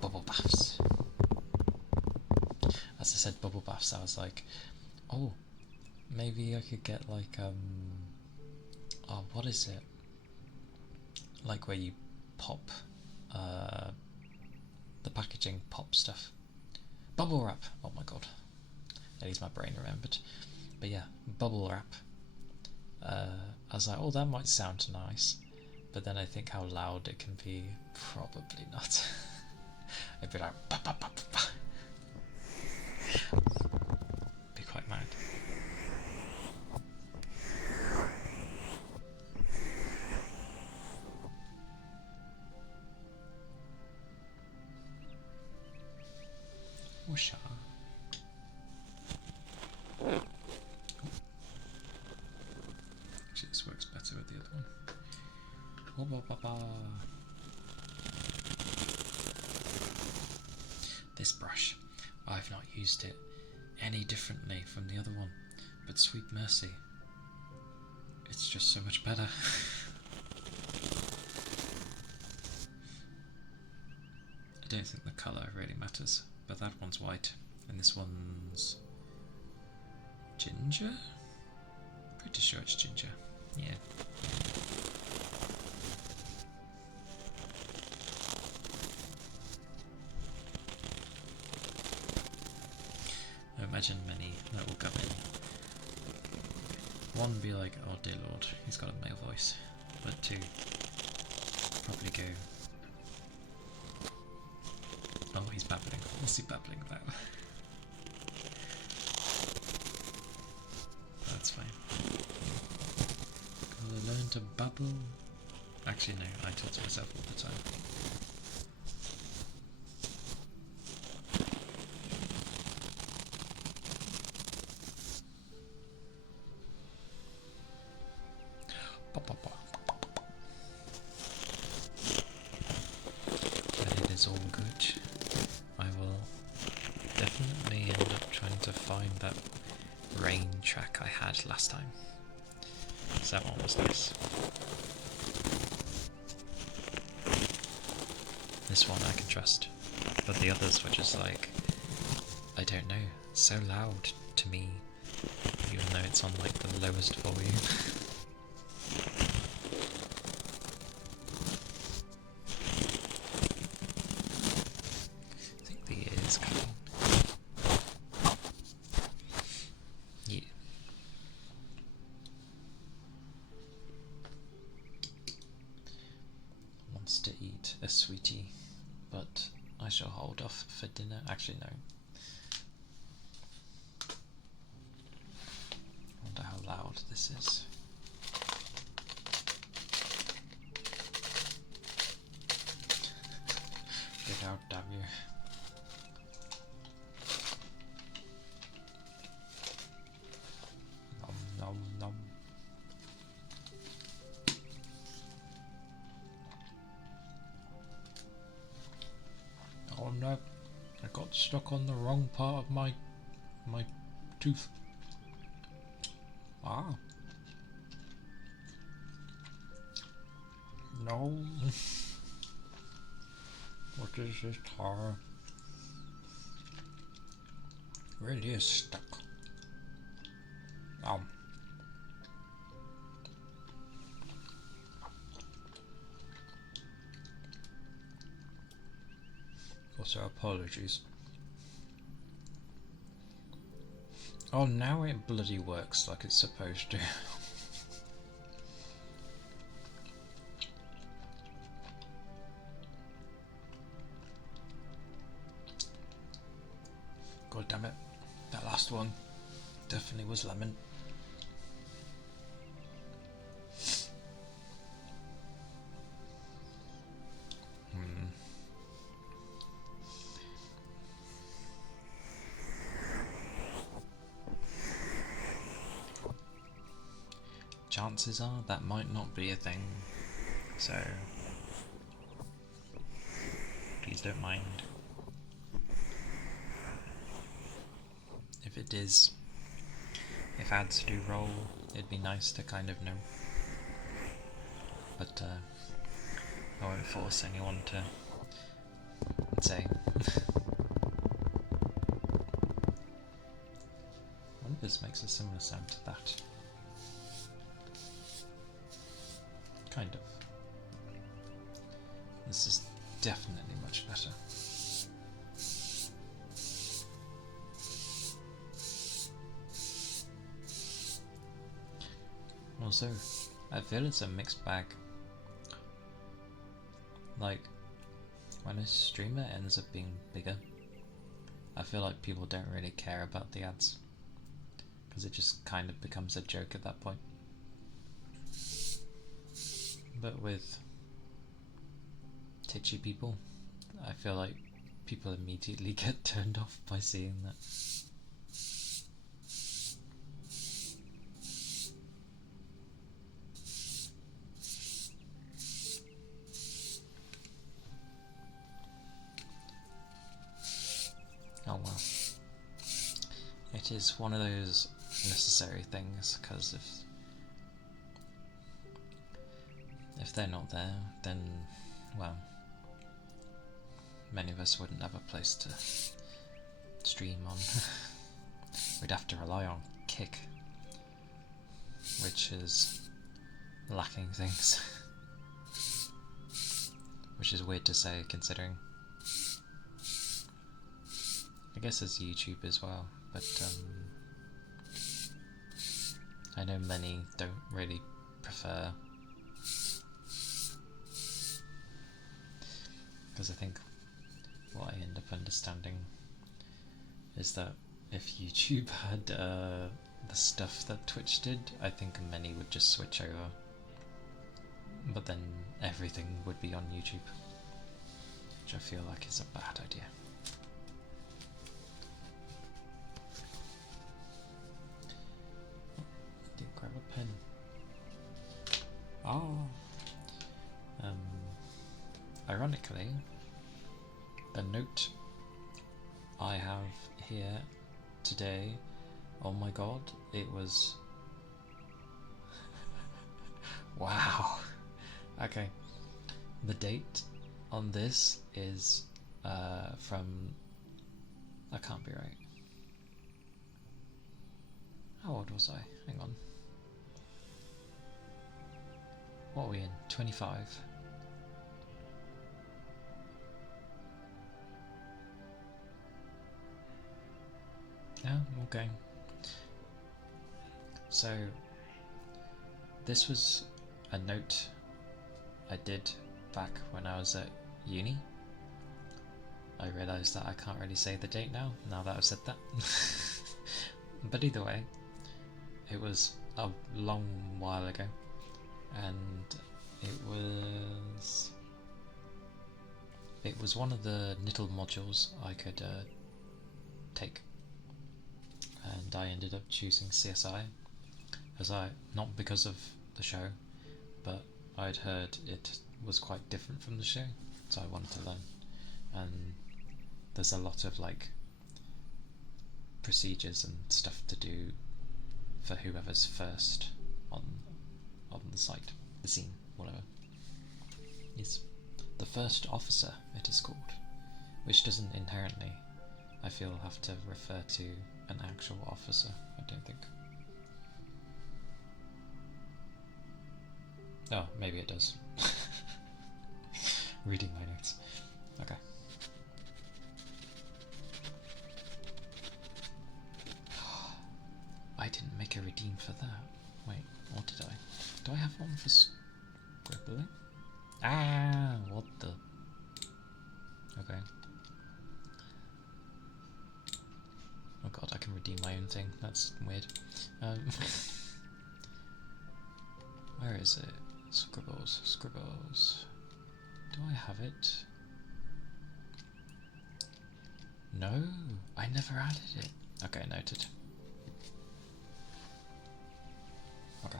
Bubble baths. As I said bubble baths, I was like, oh, maybe I could get like oh, what is it? Like where you pop the packaging pop stuff. Bubble wrap. Oh my god. At least my brain remembered. But yeah, bubble wrap. I was like, oh, that might sound nice. But then I think how loud it can be. Probably not. It'd be like, bah, bah, bah, bah. Be quite mad. Whoosha. Actually, this works better with the other one. Oh, bah, bah, bah. This brush, I've not used it any differently from the other one, but sweet mercy, it's just so much better. I don't think the colour really matters, but that one's white and this one's ginger? Pretty sure it's ginger, yeah. I imagine many that will come in. One be like, oh dear lord, he's got a male voice. But two, probably go, oh, he's babbling. What's he babbling about? That's fine. Gotta learn to babble. Actually, no, I talk to myself all the time. But it is all good. I will definitely end up trying to find that rain track I had last time. So that one was nice. This one I can trust, but the others were just like, I don't know, so loud to me, even though it's on like the lowest volume. I think the ear is clean. Yeah. Wants to eat a sweetie, but I shall hold off for dinner. Actually, no. I wonder how loud this is. Get out, damn you. Nom nom nom. Oh no, I got stuck on the wrong part of my tooth. Ah. No. What is this horror? Really is stuck. Also, apologies. Oh, now it bloody works like it's supposed to. God damn it. That last one definitely was lemon. chances are that might not be a thing, so please don't mind. If it is, if ads do roll, it'd be nice to kind of know. But I won't force anyone to say. One of this makes a similar sound to that. Kind of. This is definitely much better. Also, I feel it's a mixed bag. Like, when a streamer ends up being bigger, I feel like people don't really care about the ads, because it just kind of becomes a joke at that point. But with titchy people, I feel like people immediately get turned off by seeing that. Oh well. It is one of those necessary things, because if they're not there, then, well, many of us wouldn't have a place to stream on. We'd have to rely on Kick, which is lacking things. Which is weird to say, considering I guess there's YouTube as well, but I know many don't really prefer, because I think what I end up understanding is that if YouTube had the stuff that Twitch did, I think many would just switch over, but then everything would be on YouTube, which I feel like is a bad idea. Grab a pen. Oh. Ironically, the note I have here today, oh my god, it was... wow. Okay. The date on this is from... that can't be right. How old was I? Hang on. What are we in? 25? Yeah, okay. So, this was a note I did back when I was at uni. I realised that I can't really say the date now that I've said that. But either way, it was a long while ago, and it was one of the little modules I could take, and I ended up choosing CSI, not because of the show, but I'd heard it was quite different from the show, so I wanted to learn, and there's a lot of like procedures and stuff to do for whoever's first on the site, the scene, whatever. It's the first officer, it is called, which doesn't inherently, I feel, have to refer to an actual officer, I don't think. Oh, maybe it does. Reading my notes. Okay. I didn't make a redeem for that. Wait, what did I? Do I have one for scribbling? Ah, what the? Okay. Oh god, I can redeem my own thing. That's weird. Where is it? Scribbles. Do I have it? No, I never added it. Okay, noted. Okay.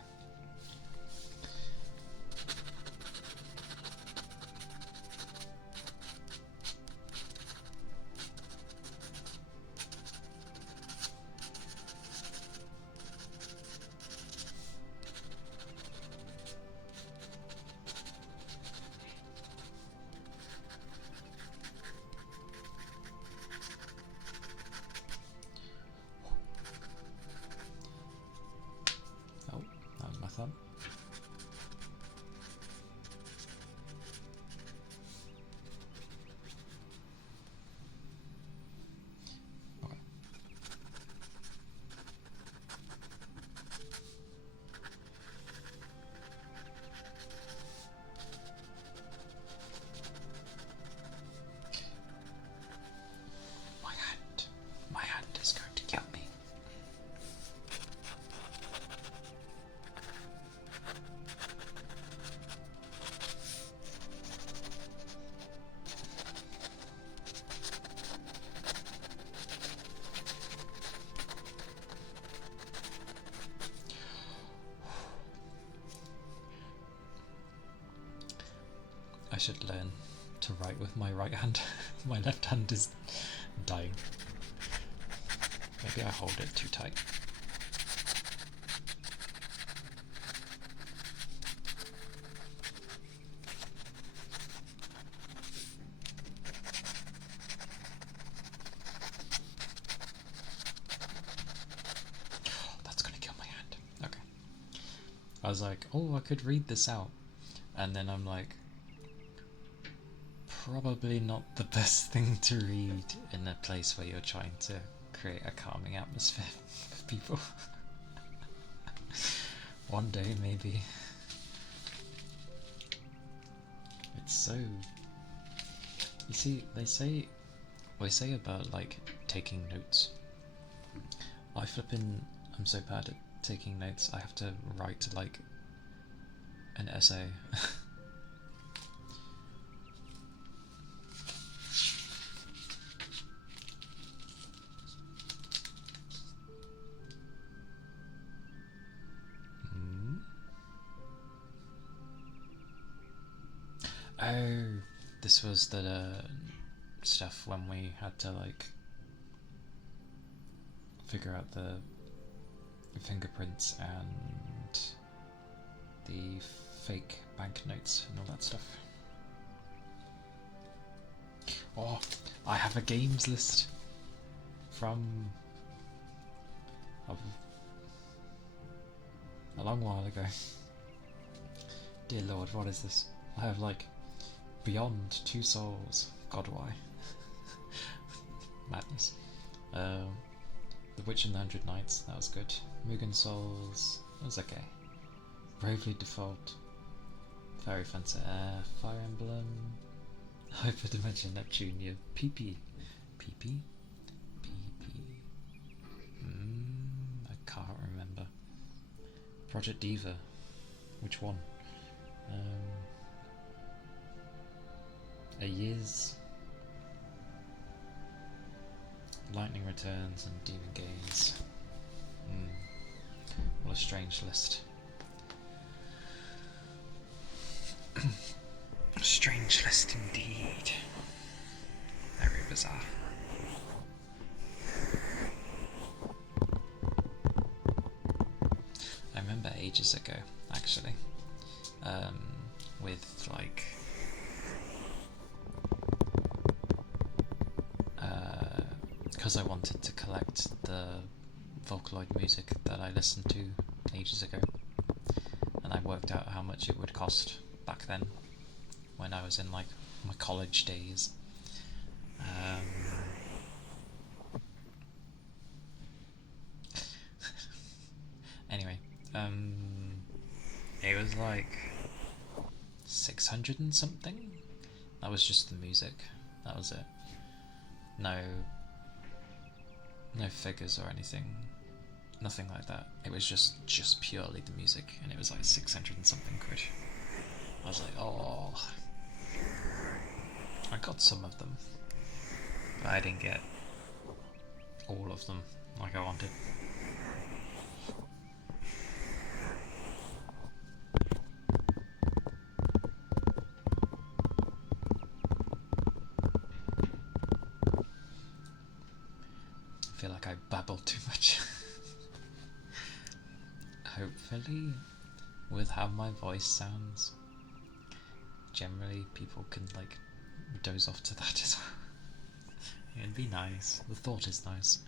I should learn to write with my right hand. My left hand is dying. Maybe I hold it too tight. That's gonna kill my hand. Okay. I was like, oh, I could read this out. And then I'm like, probably not the best thing to read in a place where you're trying to create a calming atmosphere for people. One day, maybe. It's so... You see, they say about, like, taking notes. I'm so bad at taking notes, I have to write, like, an essay. Oh, this was the stuff when we had to like figure out the fingerprints and the fake banknotes and all that stuff. Oh, I have a games list from a long while ago. Dear Lord, what is this? I have like Beyond Two Souls. God, why? Madness. The Witch and the Hundred Knights, that was good. Mugen Souls, that was okay. Bravely Default. Fairy Fencer Air, Fire Emblem. Hyperdimension Neptune, you PP. PP? PP. I can't remember. Project Diva. Which one? A Year's. Lightning Returns and Demon Gaze. What a strange list. A strange list indeed. Very bizarre. I remember ages ago, actually, with like because I wanted to collect the Vocaloid music that I listened to ages ago, and I worked out how much it would cost back then when I was in like my college days. Anyway, it was like 600 and something. That was just the music. That was it. No figures or anything. Nothing like that. It was just purely the music, and it was like 600 and something quid. I was like, oh. I got some of them, but I didn't get all of them like I wanted. I feel like I babbled too much. Hopefully, with how my voice sounds, generally people can like doze off to that as well. It'd be nice. The thought is nice.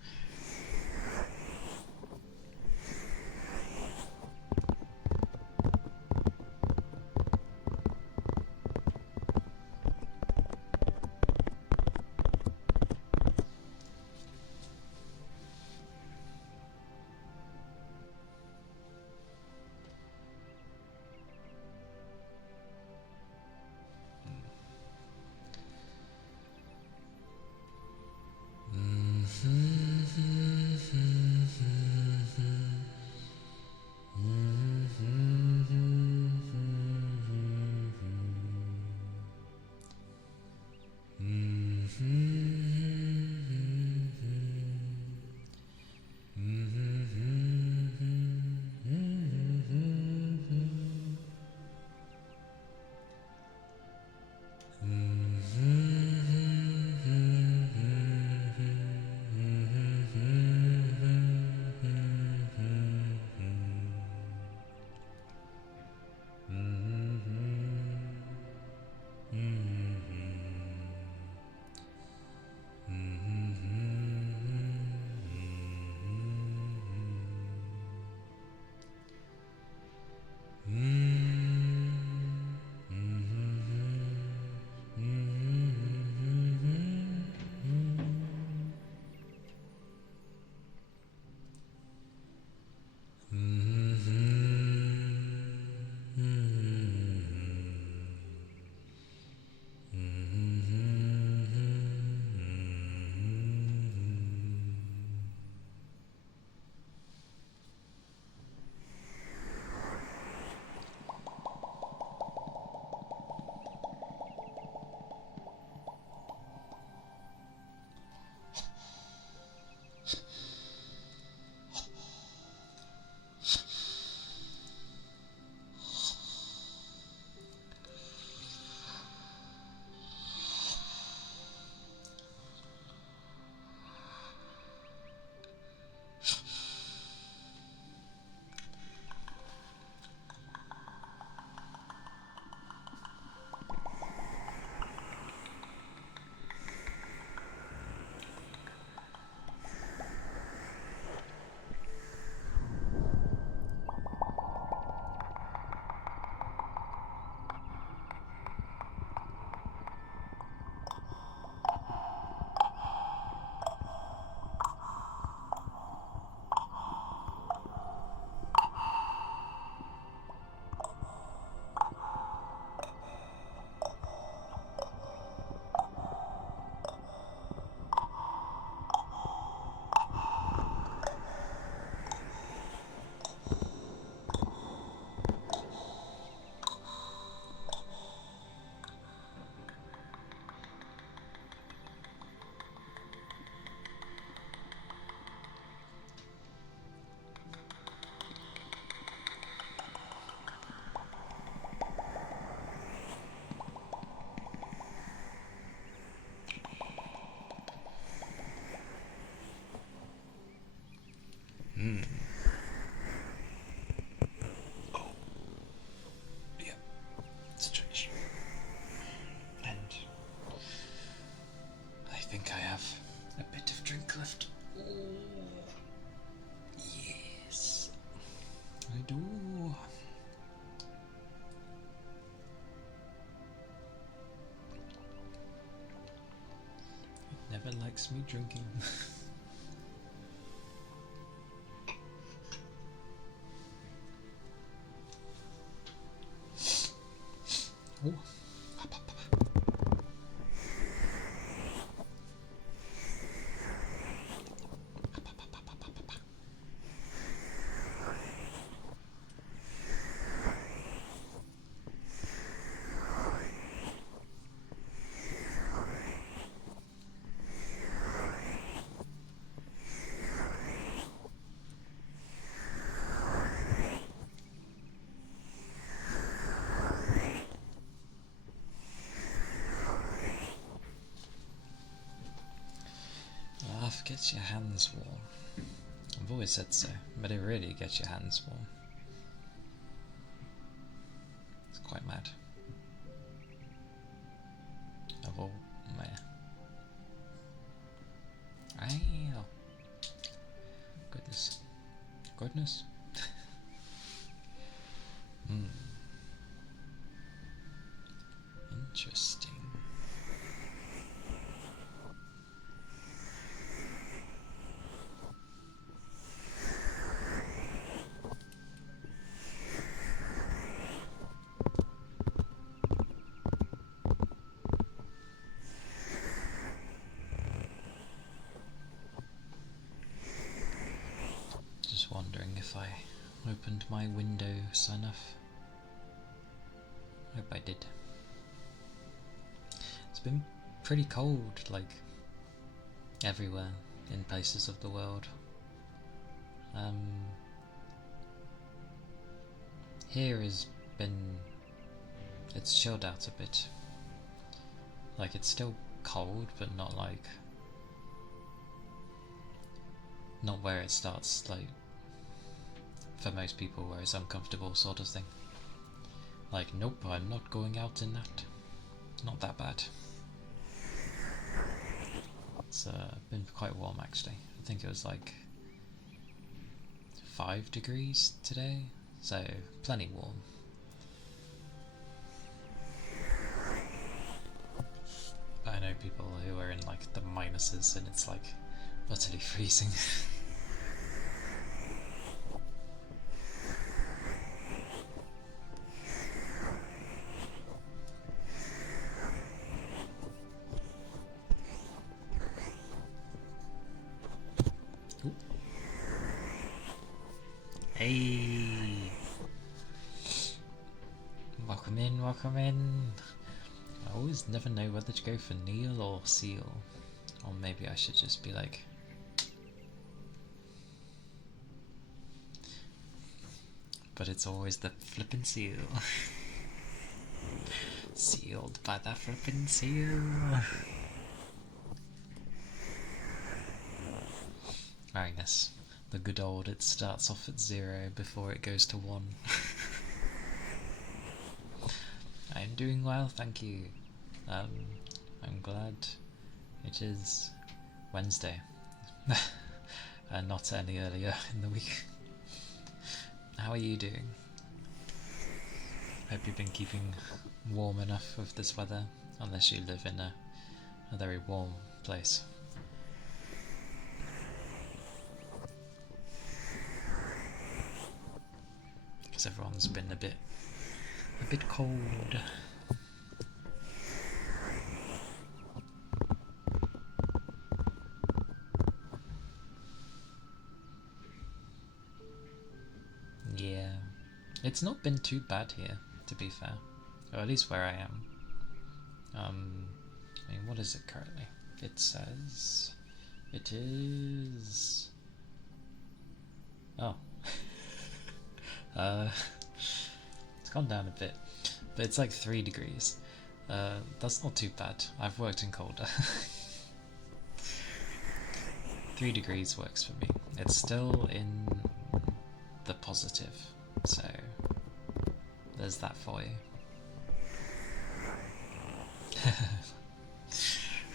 Mm. Oh. Yeah. It's Jewish. And I think I have a bit of drink left. Oh. Yes. I do. It never likes me drinking. Oh. Laugh gets your hands warm. I've always said so, but it really gets your hands warm. It's quite mad. Oh, my. Ow. Goodness. Goodness. Interesting. Just wondering if I opened my windows enough. Hope I did. It's been pretty cold, like, everywhere in places of the world. Here has been... it's chilled out a bit. Like, it's still cold, but not like... not where it starts, like, for most people, where it's uncomfortable sort of thing. Like, nope, I'm not going out in that. Not that bad. It's been quite warm actually. I think it was like 5 degrees today, so plenty warm. But I know people who are in like the minuses and it's like utterly freezing. Hey! Welcome in, welcome in! I always never know whether to go for Neil or Seal. Or maybe I should just be like... but it's always the flippin' Seal. Sealed by the flippin' Seal. Very nice. The good old, it starts off at 0 before it goes to 1. I'm doing well, thank you. I'm glad it is Wednesday and not any earlier in the week. How are you doing? Hope you've been keeping warm enough with this weather, unless you live in a very warm place. Because everyone's been a bit cold. Yeah, it's not been too bad here, to be fair, or at least where I am. I mean, what is it currently? It says it is... oh. It's gone down a bit, but it's like 3 degrees. That's not too bad. I've worked in colder. 3 degrees works for me. It's still in the positive. So there's that for you.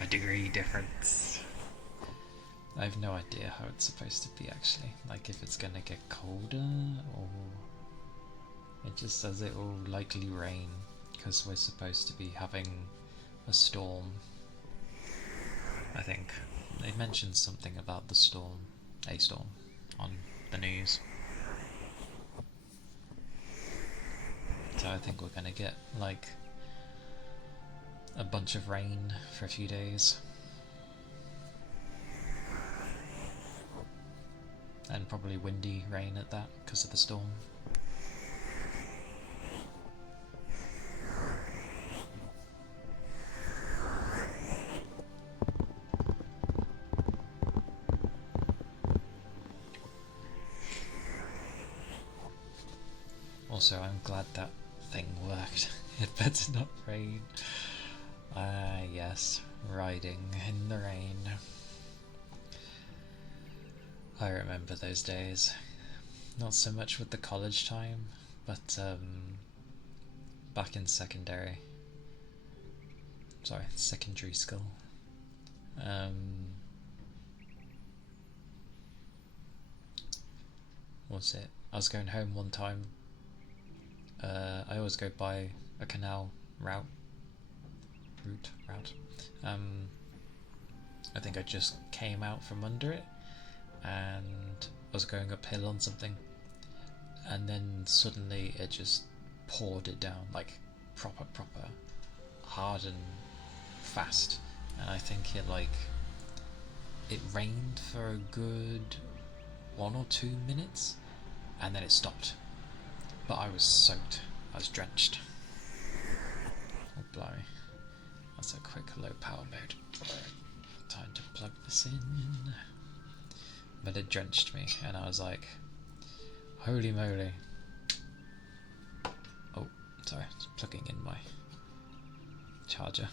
A degree difference. I have no idea how it's supposed to be actually. Like if it's gonna get colder, or it just says it will likely rain because we're supposed to be having a storm. I think they mentioned something about the storm, a storm, on the news. So I think we're gonna get like a bunch of rain for a few days. And probably windy rain at that because of the storm. Also, I'm glad that thing worked. It better not rain. Ah, yes, riding in the rain. I remember those days. Not so much with the college time, but back in secondary school. What's it? I was going home one time. I always go by a canal route. I think I just came out from under it and was going uphill on something, and then suddenly it just poured it down, like proper hard and fast. And I think it rained for a good 1 or 2 minutes and then it stopped, but I was soaked, I was drenched. Oh blimey, that's a quick low power mode. Time to plug this in. But it drenched me and I was like, holy moly. Oh, sorry, it's plugging in my charger.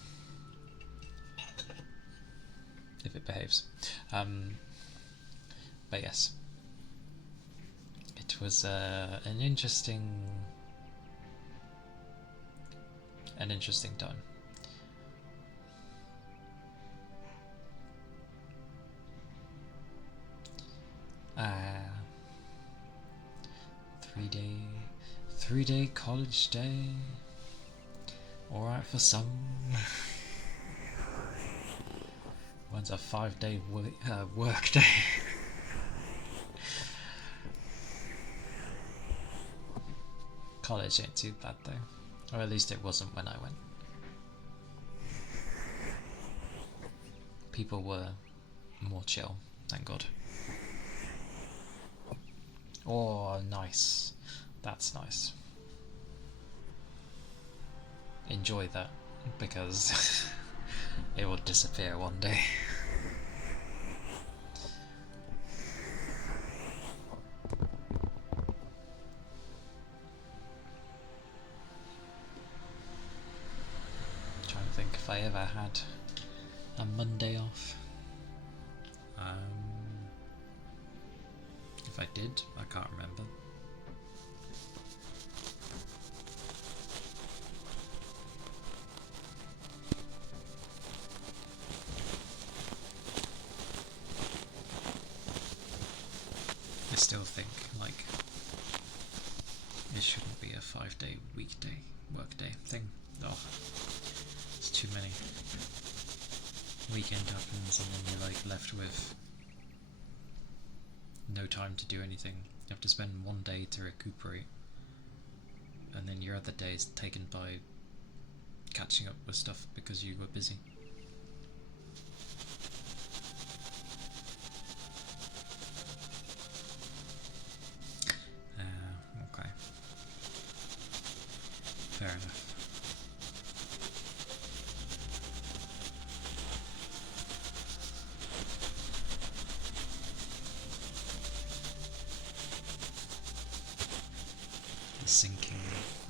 If it behaves. But yes, it was an interesting time. Three-day college day. Alright for some. When's a 5-day work day? College ain't too bad though. Or at least it wasn't when I went. People were more chill, thank God. Oh, nice. That's nice. Enjoy that, because it will disappear one day. Trying to think if I ever had a Monday off. If I did, I can't remember. I still think, like, it shouldn't be a 5-day workday thing. Oh, it's too many. Weekend happens and then you're like left with no time to do anything. You have to spend one day to recuperate, and then your other day is taken by catching up with stuff because you were busy. Okay. Fair enough.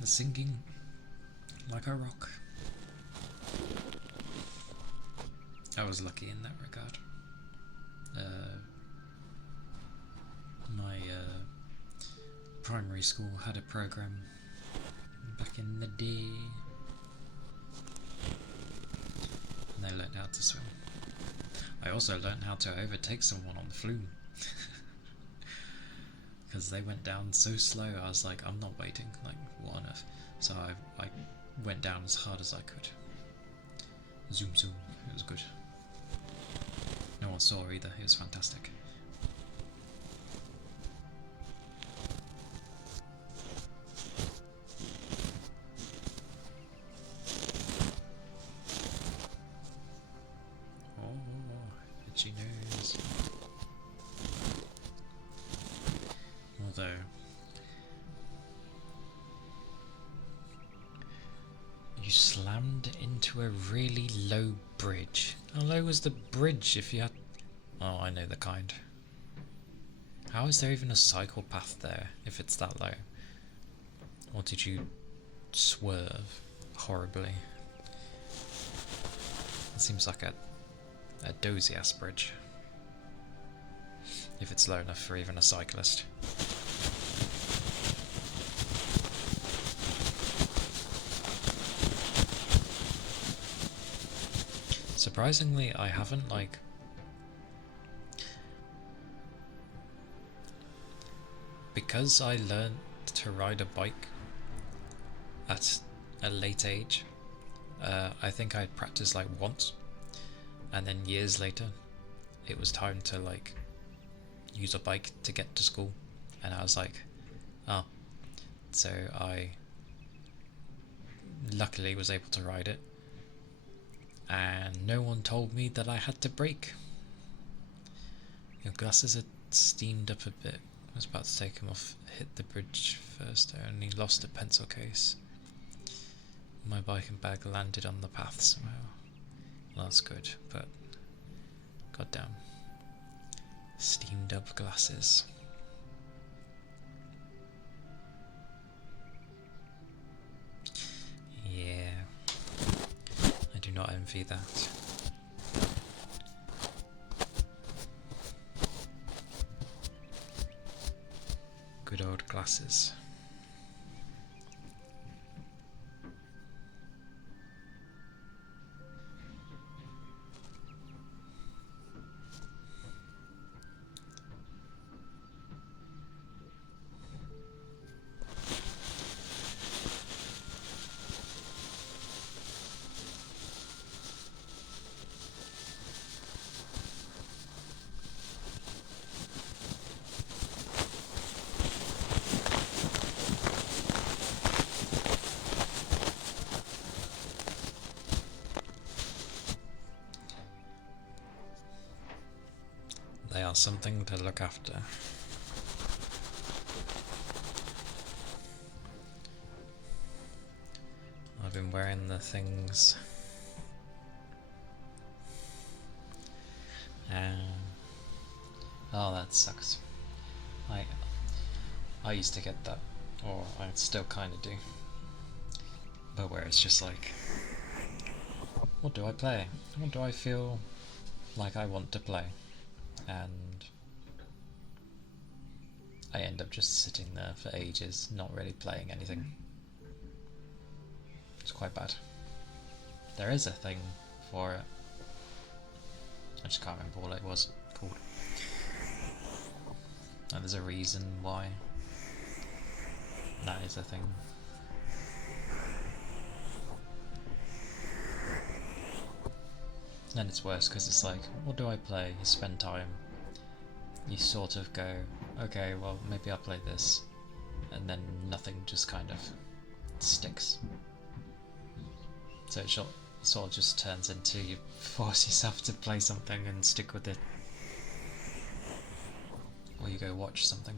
The sinking like a rock. I was lucky in that regard. My primary school had a program back in the day, and they learned how to swim. I also learned how to overtake someone on the flume. Because they went down so slow, I was like, I'm not waiting, like, what on earth? So I went down as hard as I could. Zoom zoom, it was good. No one saw either, it was fantastic. Oh, itchy nose. Although, you slammed into a really low bridge. How low was the bridge if you had... Oh, I know the kind. How is there even a cycle path there if it's that low? Or did you swerve horribly? It seems like a dozy ass bridge. If it's low enough for even a cyclist. Surprisingly, I haven't, like... Because I learned to ride a bike at a late age, I think I practiced like once, and then years later, it was time to like use a bike to get to school, and I was like, oh, so I luckily was able to ride it, and no one told me that I had to brake. Your glasses are steamed up a bit. I was about to take them off, hit the bridge first. I only lost a pencil case. My bike and bag landed on the path somehow. Well, that's good, but goddamn. Steamed up glasses. Yeah. I do not envy that. Good old glasses. They are something to look after. I've been wearing the things. Oh, that sucks. I used to get that, or I still kind of do. But where it's just like, what do I play? What do I feel like I want to play? And I end up just sitting there for ages, not really playing anything. It's quite bad. There is a thing for it. I just can't remember what it was called. And there's a reason why that is a thing. Then it's worse because it's like, what do I play? You spend time, you sort of go, okay, well maybe I'll play this, and then nothing just kind of sticks. So it sort of just turns into you force yourself to play something and stick with it. Or you go watch something.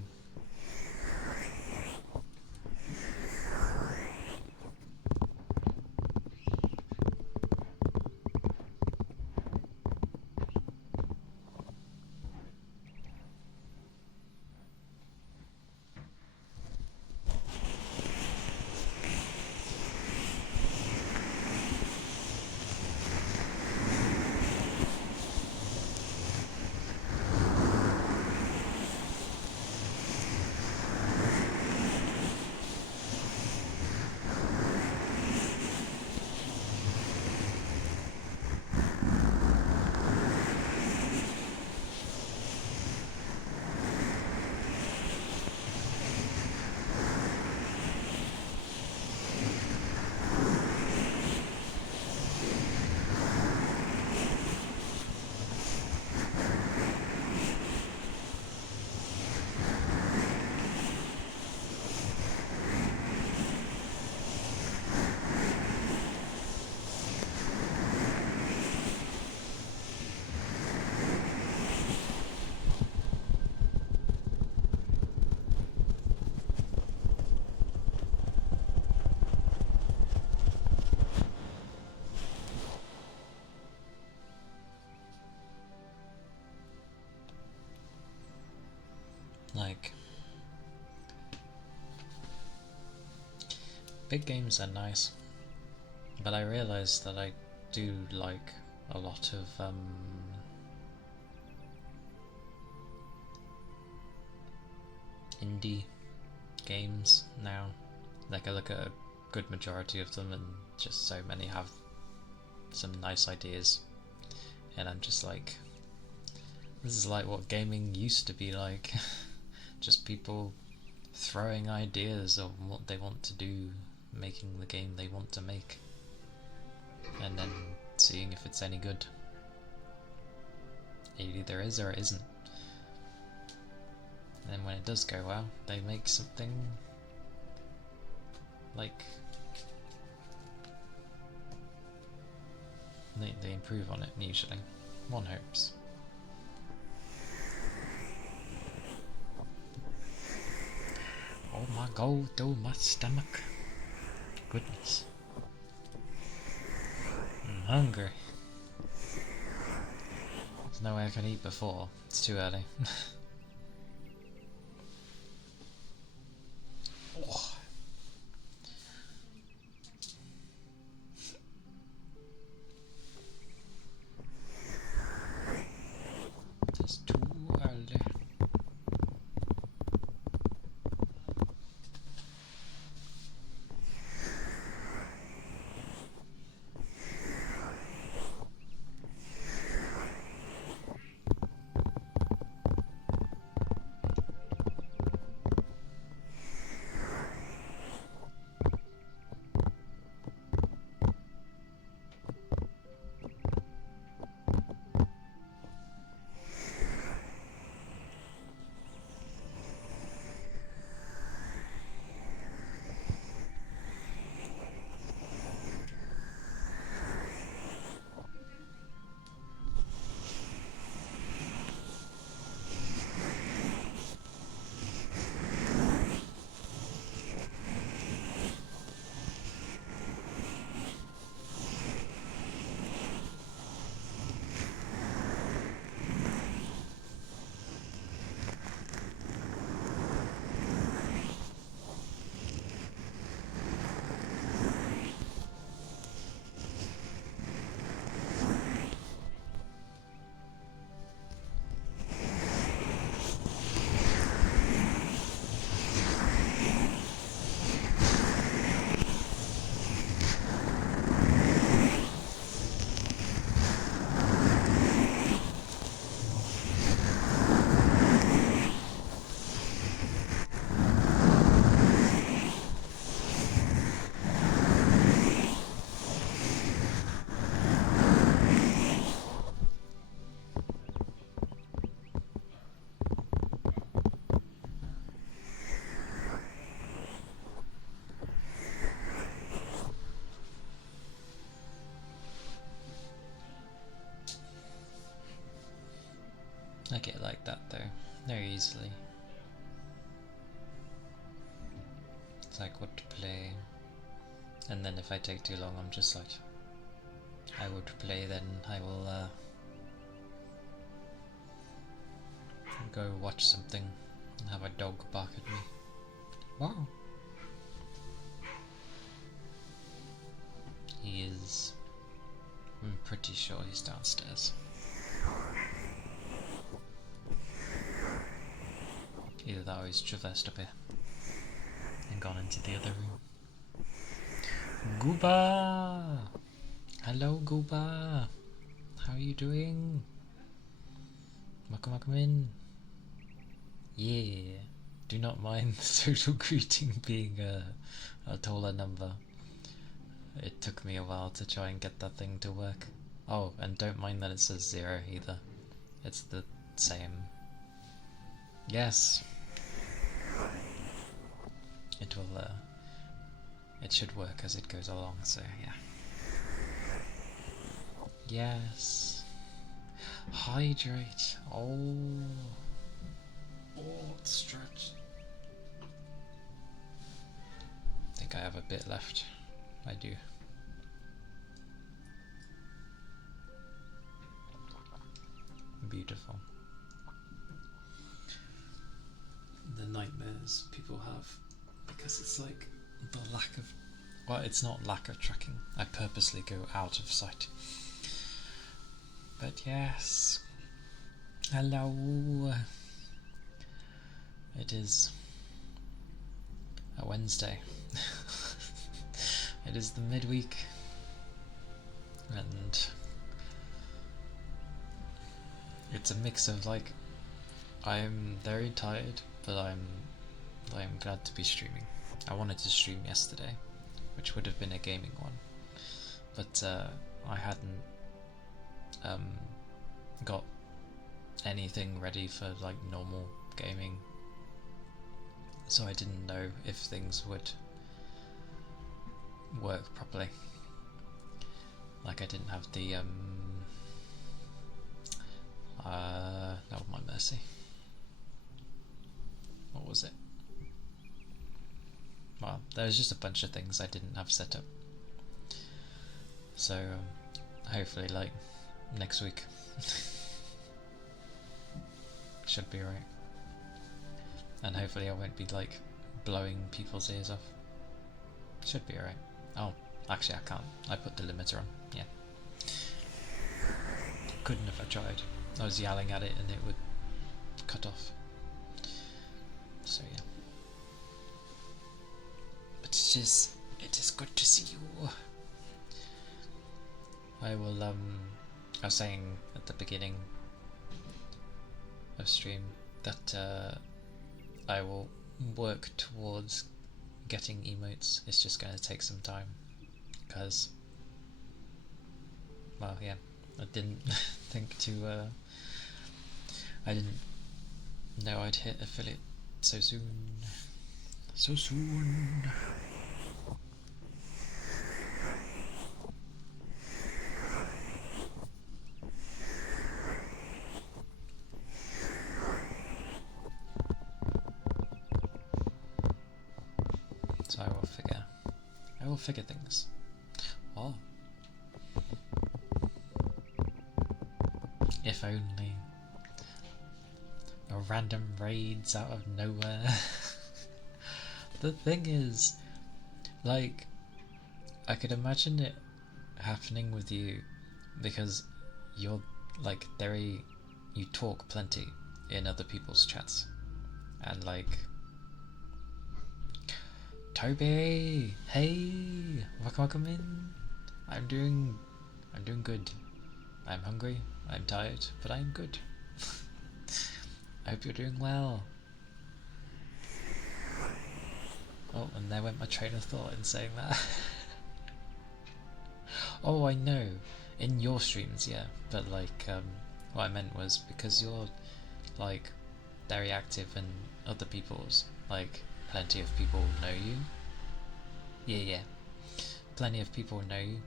Big games are nice, but I realised that I do like a lot of indie games now. Like, I look at a good majority of them and just so many have some nice ideas, and I'm just like, this is like what gaming used to be like. Just people throwing ideas of what they want to do, making the game they want to make, and then seeing if it's any good. It either is or it isn't. And then when it does go well, they make something like they improve on it usually. One hopes. Oh my god, oh my stomach. Goodness. I'm hungry. There's no way I can eat before. It's too early. Oh. It's too early. I get like that though, very easily. It's like what to play, and then if I take too long, I'm just like, I would play, then I will go watch something and have a dog bark at me. Wow. He is, I'm pretty sure he's downstairs. Either that or he's traversed up here and gone into the other room. Gooba! Hello, Gooba! How are you doing? Welcome in. Yeah. Do not mind the social greeting being a taller number. It took me a while to try and get that thing to work. Oh, and don't mind that it says 0 either. It's the same. Yes. It will, it should work as it goes along, so yeah. Yes. Hydrate. Oh. Oh, it's stretched. I think I have a bit left. I do. Beautiful. The nightmares people have, because it's like the lack of Well, it's not lack of tracking. I purposely go out of sight. But yes. Hello. It is a Wednesday. It is the midweek. And it's a mix of like, I'm very tired, but I'm glad to be streaming. I wanted to stream yesterday, which would have been a gaming one, but I hadn't got anything ready for like normal gaming, so I didn't know if things would work properly. Like I didn't have the oh my mercy, what was it? Well, there's just a bunch of things I didn't have set up, so hopefully like next week should be right, and hopefully I won't be like blowing people's ears off. Should be alright. Oh, actually I can't. I put the limiter on. Yeah. Couldn't if I tried. I was yelling at it and it would cut off. So yeah. But it is good to see you. I will I was saying at the beginning of stream that I will work towards getting emotes. It's just going to take some time because, well, yeah, I didn't think to I didn't know I'd hit affiliate so soon. So soon. So I will figure things. Oh. If only. A random raids out of nowhere. The thing is, like, I could imagine it happening with you because you're like you talk plenty in other people's chats, and like, Toby, hey, welcome in. I'm doing good. I'm hungry, I'm tired, but I'm good. I hope you're doing well. Oh, and there went my train of thought in saying that. Oh, I know, in your streams, yeah, but like, what I meant was because you're like very active in other people's, like, plenty of people know you. Yeah, plenty of people know you,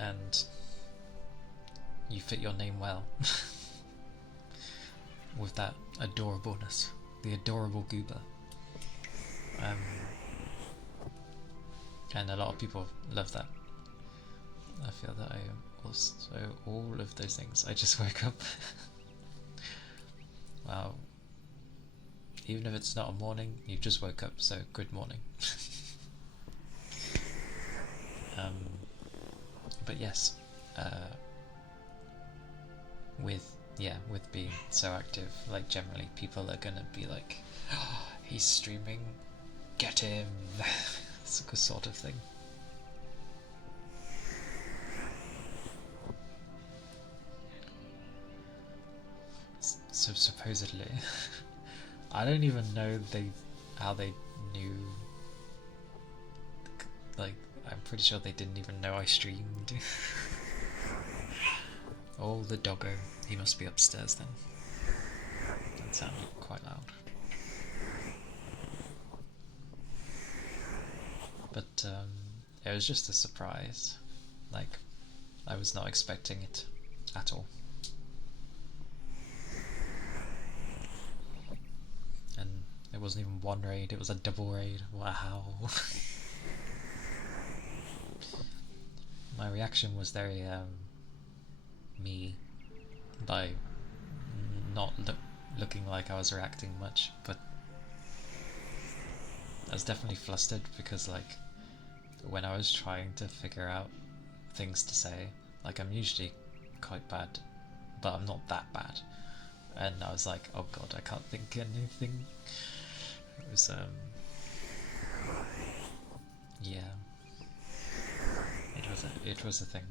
and you fit your name well. With that adorableness, the adorable goober. And a lot of people love that. I feel that I am also all of those things. I just woke up. Wow. Even if it's not a morning, you just woke up, so good morning. But yes, with being so active, like generally people are gonna be like, oh, he's streaming, get him. It's a sort of thing. So supposedly, I don't even know how they knew. Like, I'm pretty sure they didn't even know I streamed. Oh, the doggo. He must be upstairs then. That sounded quite loud. But it was just a surprise. Like, I was not expecting it at all. And it wasn't even one raid, it was a double raid. Wow. My reaction was very me, by not looking like I was reacting much, but I was definitely flustered because, like, when I was trying to figure out things to say, like I'm usually quite bad, but I'm not that bad. And I was like, oh god, I can't think anything. It was yeah, it was a thing.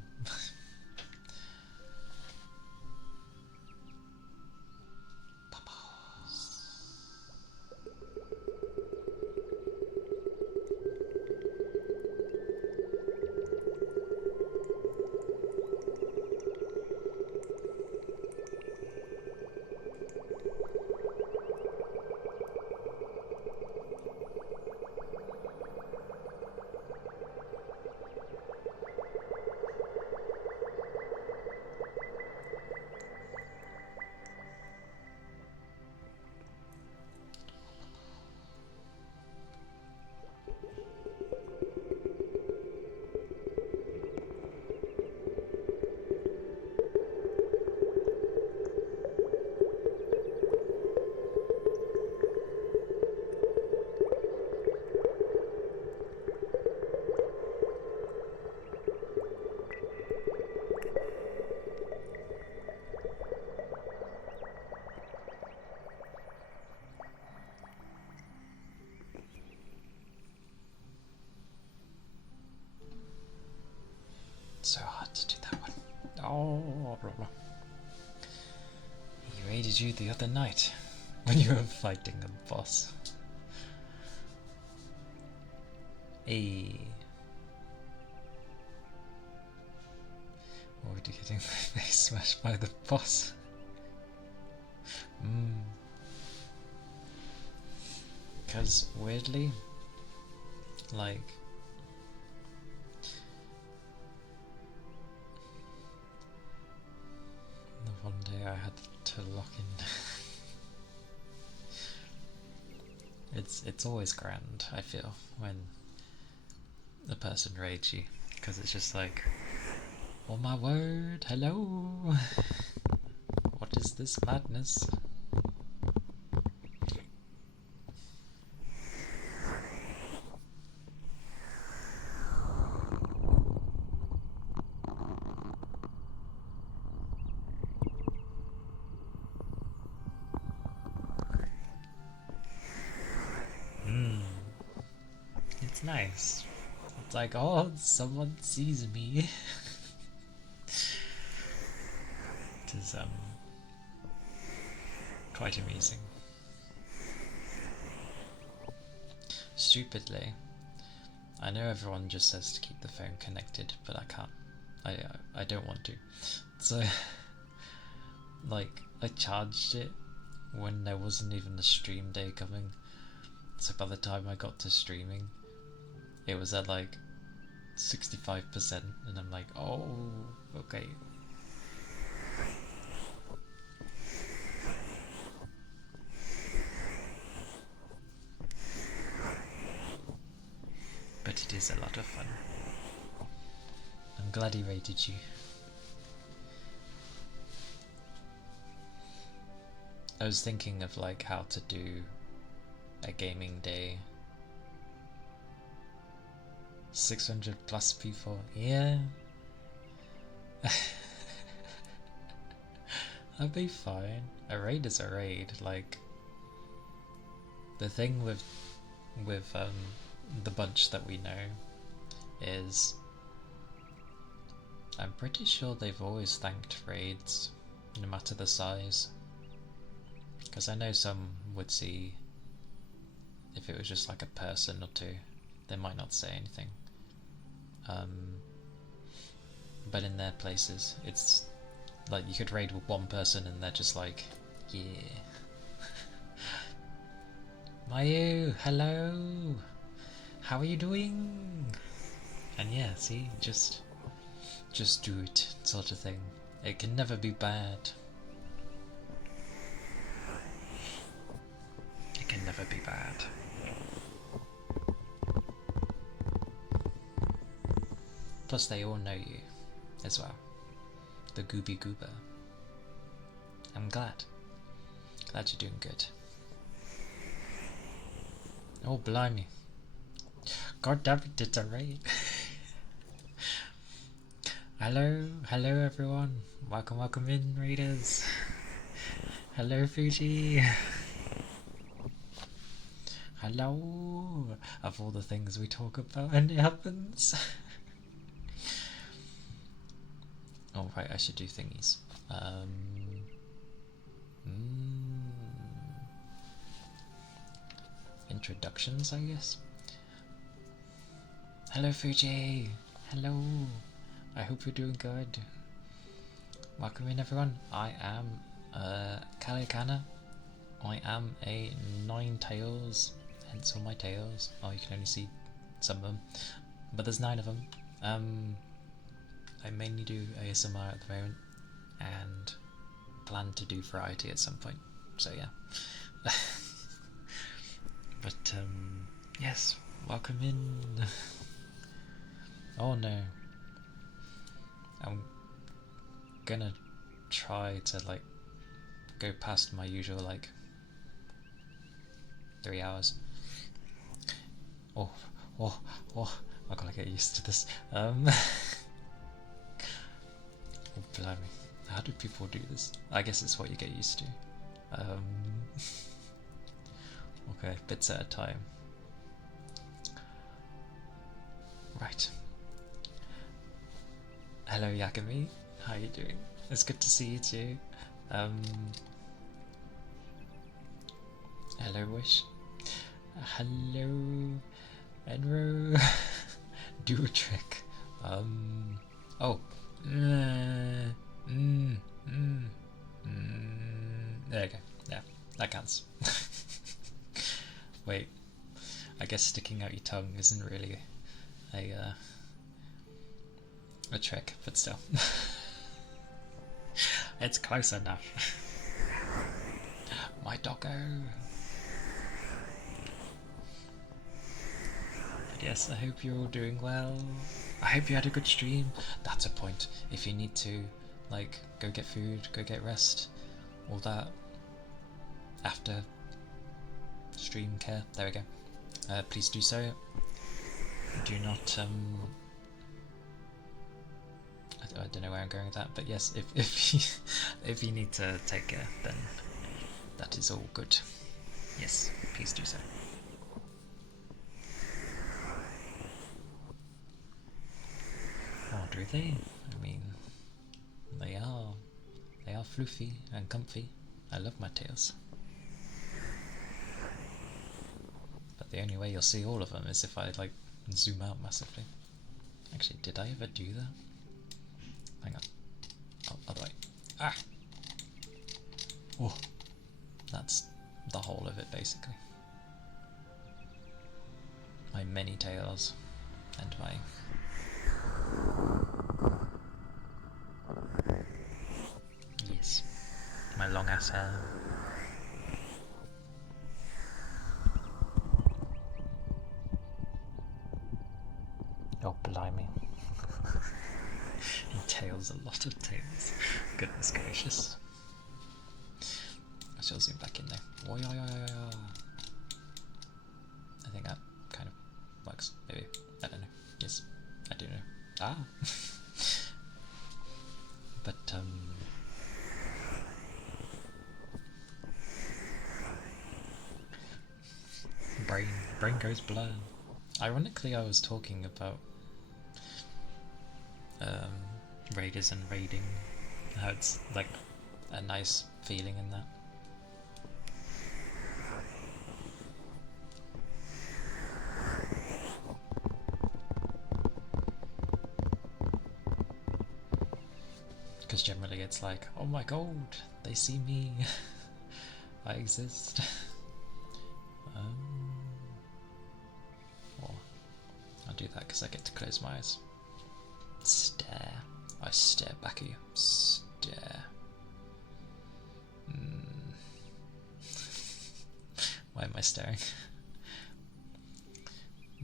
So hard to do that one. Oh, blah, blah. He raided you the other night when you were fighting a boss. Hey. Already getting my face smashed by the boss. Because weirdly, like, the one day I had to lock in. It's always grand, I feel, when the person raids you, because it's just like, oh my word, hello, what is this madness? It's nice. It's like, oh, someone sees me. It is quite amusing. Stupidly, I know everyone just says to keep the phone connected, but I can't. I don't want to. So, like, I charged it when there wasn't even a stream day coming. So by the time I got to streaming, it was at like 65%, and I'm like, oh, okay. But it is a lot of fun. I'm glad he rated you. I was thinking of like how to do a gaming day. 600 plus people, yeah. I'll be fine. A raid is a raid. Like, the thing with the bunch that we know is I'm pretty sure they've always thanked raids, no matter the size. Because I know some would see, if it was just like a person or two, they might not say anything. But in their places, it's like you could raid with one person and they're just like, yeah. Mayu, hello! How are you doing? And yeah, see, just do it, sort of thing. It can never be bad. It can never be bad. Plus they all know you as well. The Gooby Goober. I'm glad. Glad you're doing good. Oh blimey. God damn it, it's a raid. hello everyone. Welcome in, readers. Hello, Fuji. Hello. Of all the things we talk about, and it happens. Oh right, I should do thingies. Introductions, I guess. Hello, Fuji. Hello. I hope you're doing good. Welcome in, everyone. I am Calia Kana. I am a 9 tails, hence all my tails. Oh, you can only see some of them, but there's 9 of them. I mainly do ASMR at the moment, and plan to do variety at some point. So yeah. But yes, welcome in. Oh no, I'm gonna try to like go past my usual like 3 hours. Oh, I gotta get used to this. Oh, blimey. How do people do this? I guess it's what you get used to. Okay, bits at a time. Right. Hello, Yakami. How you doing? It's good to see you too. Hello, Wish. Hello, Enro. Do a trick. Oh. There you go. Yeah, that counts. Wait, I guess sticking out your tongue isn't really a trick, but still. It's close enough. My doggo. But yes, I hope you're all doing well. I hope you had a good stream. That's a point. If you need to, like, go get food, go get rest, all that after stream care. There we go. Please do so. Do not I don't know where I'm going with that, but yes, if you need to take care, then that is all good. Yes, please do so. Oh, do they? I mean, they are fluffy and comfy. I love my tails. But the only way you'll see all of them is if I like zoom out massively. Actually, did I ever do that? Hang on. Oh, other way. Ah! Oh, that's the whole of it, basically. My many tails and my... Yes, my long ass hair. Oh, blimey. Tails, a lot of tails. Goodness gracious. I shall zoom back in there. Oh, yeah. I think that kind of works, maybe. I don't know. Yes, I do know. Ah! But, brain goes blur. Ironically, I was talking about raiders and raiding, how it's like a nice feeling in that. Because generally it's like, oh my god, they see me, I exist. Oh, I'll do that because I get to close my eyes. Stare. I stare back at you. Stare. Why am I staring?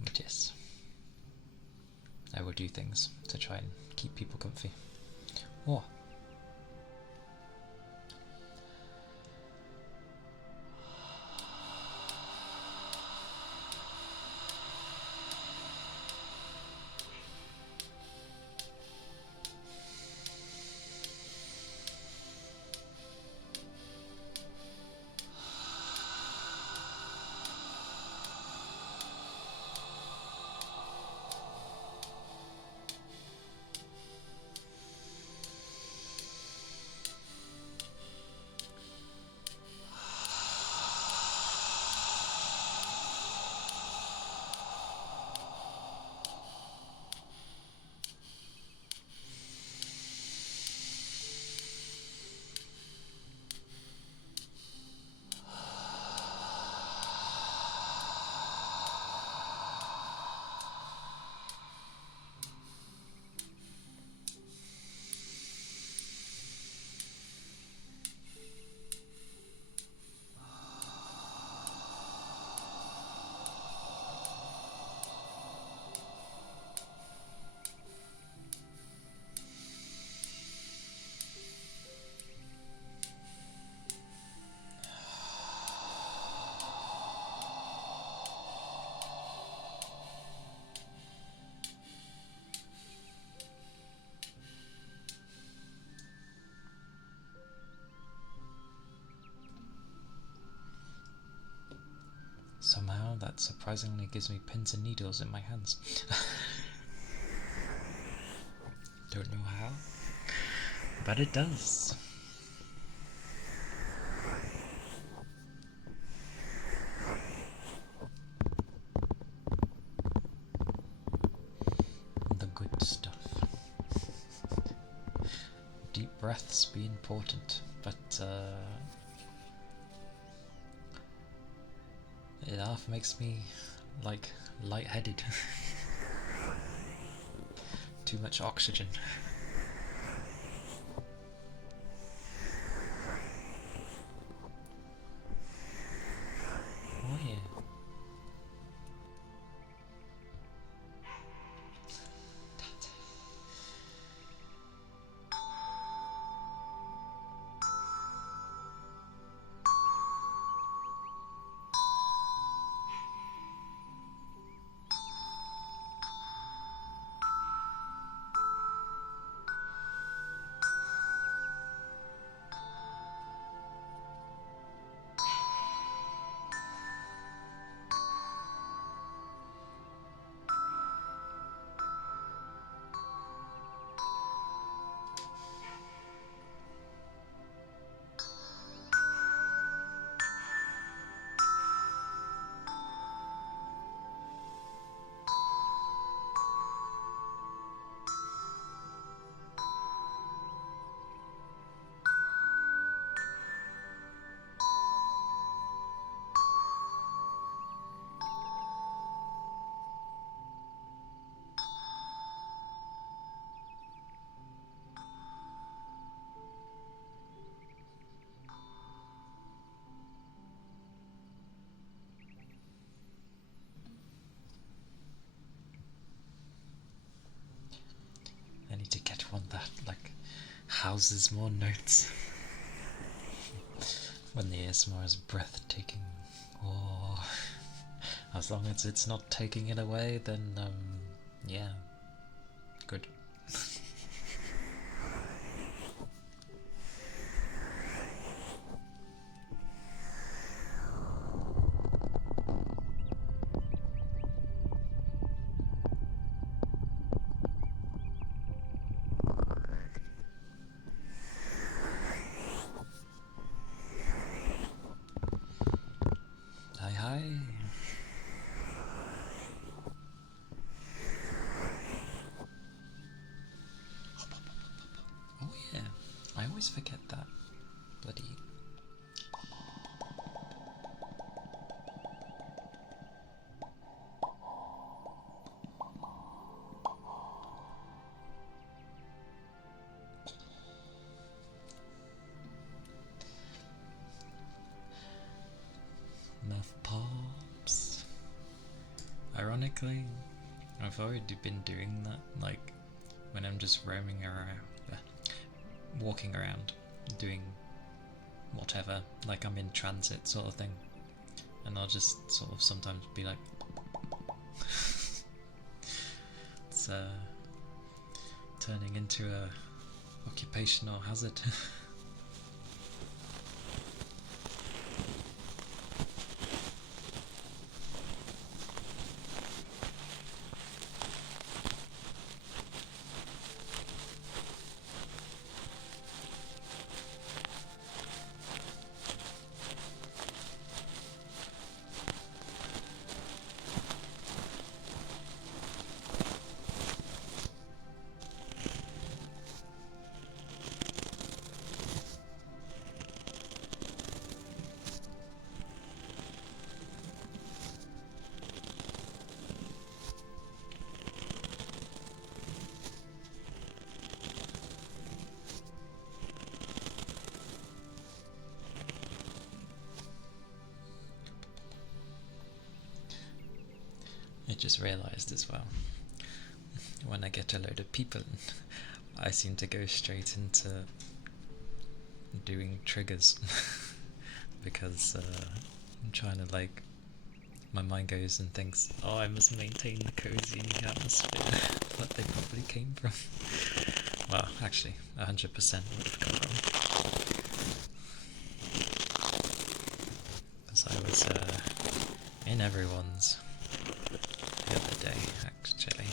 But yes, I will do things to try and keep people comfy. Oh. that surprisingly gives me pins and needles in my hands. Don't know how, but it does. The good stuff. Deep breaths be important, but it half makes me like lightheaded. Too much oxygen. Oh yeah. I need to get one that like houses more notes. When the ASMR is breathtaking. Oh, as long as it's not taking it away, then yeah, good. Hi, hi. Oh yeah, I always forget that. Bloody. Enough pops. Ironically, I've already been doing that, like when I'm just roaming around, walking around, doing whatever, like I'm in transit sort of thing, and I'll just sort of sometimes be like, it's turning into a occupational hazard. I just realised as well, when I get a load of people, I seem to go straight into doing triggers because I'm trying to like, my mind goes and thinks, oh, I must maintain the cozy atmosphere that they probably came from. Well, actually, 100% would have come from. Because I was in every everyone's the other day, actually.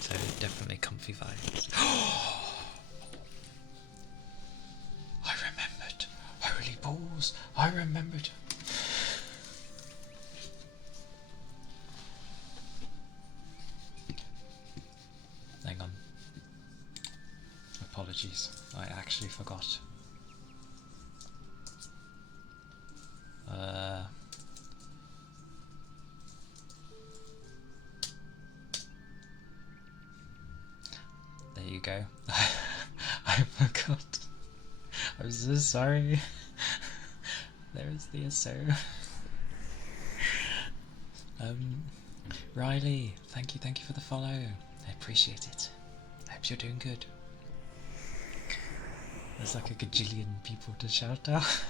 So definitely comfy vibes. I remembered! Holy balls! I remembered! Hang on. Apologies, I actually forgot. There you go. I forgot. I'm so sorry. There's the SO. Riley, thank you for the follow. I appreciate it. I hope you're doing good. There's like a gajillion people to shout out.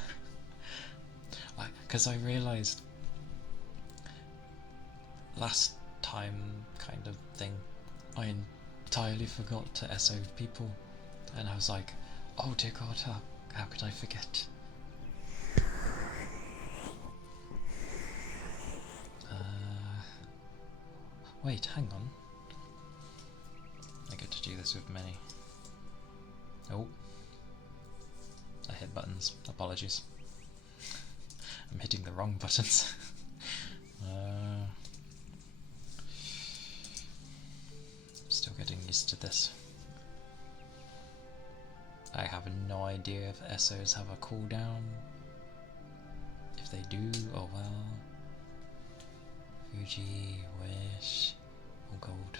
Because I realised last time kind of thing, I entirely forgot to SO people, and I was like, oh dear god, how could I forget? Wait, hang on. I get to do this with many. Oh. I hit buttons. Apologies. I'm hitting the wrong buttons. Still getting used to this. I have no idea if SOs have a cooldown. If they do, oh well. Fuji, Wish, all gold.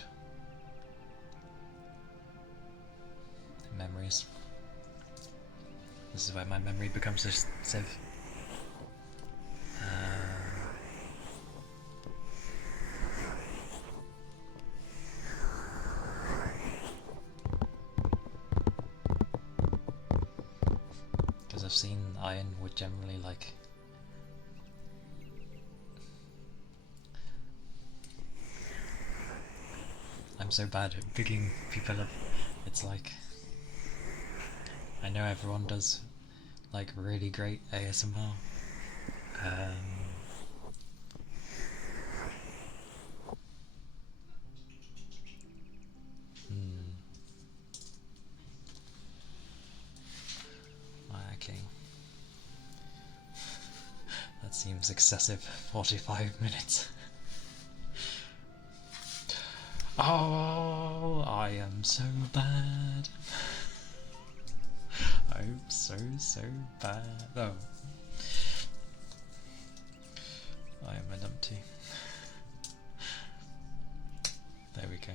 Memories. This is where my memory becomes a sieve. Because I've seen Iron would generally like I'm so bad at picking people up. It's like I know everyone does like really great ASMR. Okay. That seems excessive. 45 minutes. Oh, I am so bad. I'm so bad. Oh. I am a numpty. There we go.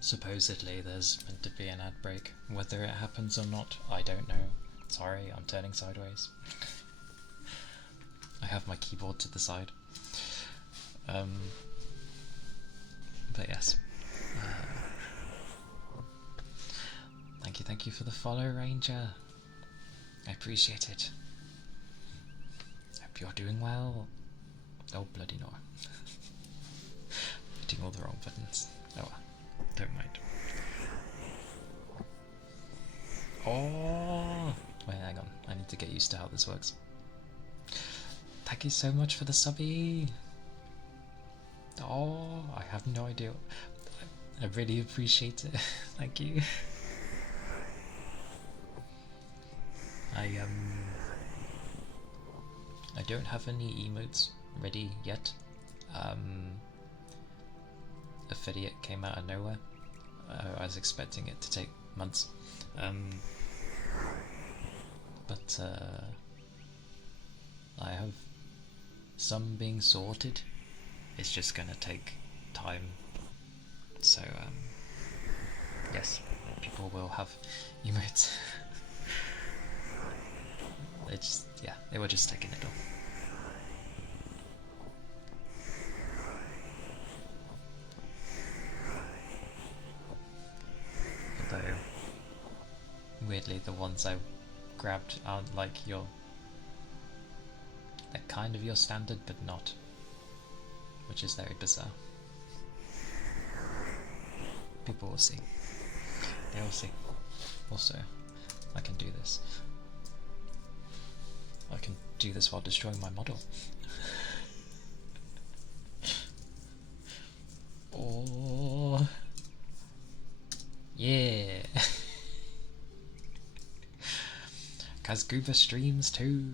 Supposedly there's meant to be an ad break. Whether it happens or not, I don't know. Sorry, I'm turning sideways. I have my keyboard to the side. But yes. Thank you for the follow, Ranger. I appreciate it. Hope you're doing well. Oh, bloody no. Hitting all the wrong buttons. Oh well, don't mind. Oh! Wait, hang on. I need to get used to how this works. Thank you so much for the subby! Oh, I have no idea. I really appreciate it. Thank you. I don't have any emotes ready yet. Affiliate came out of nowhere. I was expecting it to take months. But I have some being sorted. It's just gonna take time. So yes, people will have emotes. They were just taking it off. Although, weirdly, the ones I grabbed aren't like they're kind of your standard, but not. Which is very bizarre. People will see. They will see. Also, I can do this. I can do this while destroying my model. Oh, yeah. Kazguba streams too.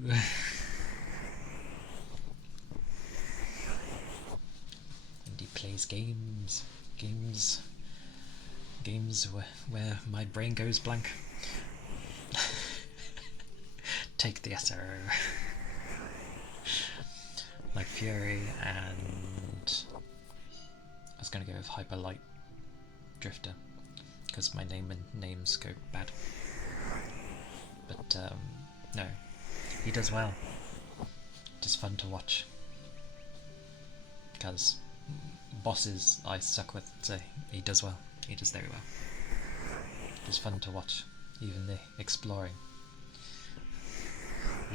And he plays games. Games where my brain goes blank. Take the SRO. Like Fury, and I was gonna go with Hyper Light Drifter because my names go bad. But no, he does well. Just fun to watch. Because bosses I suck with, so he does well. He does very well. Just fun to watch, even the exploring.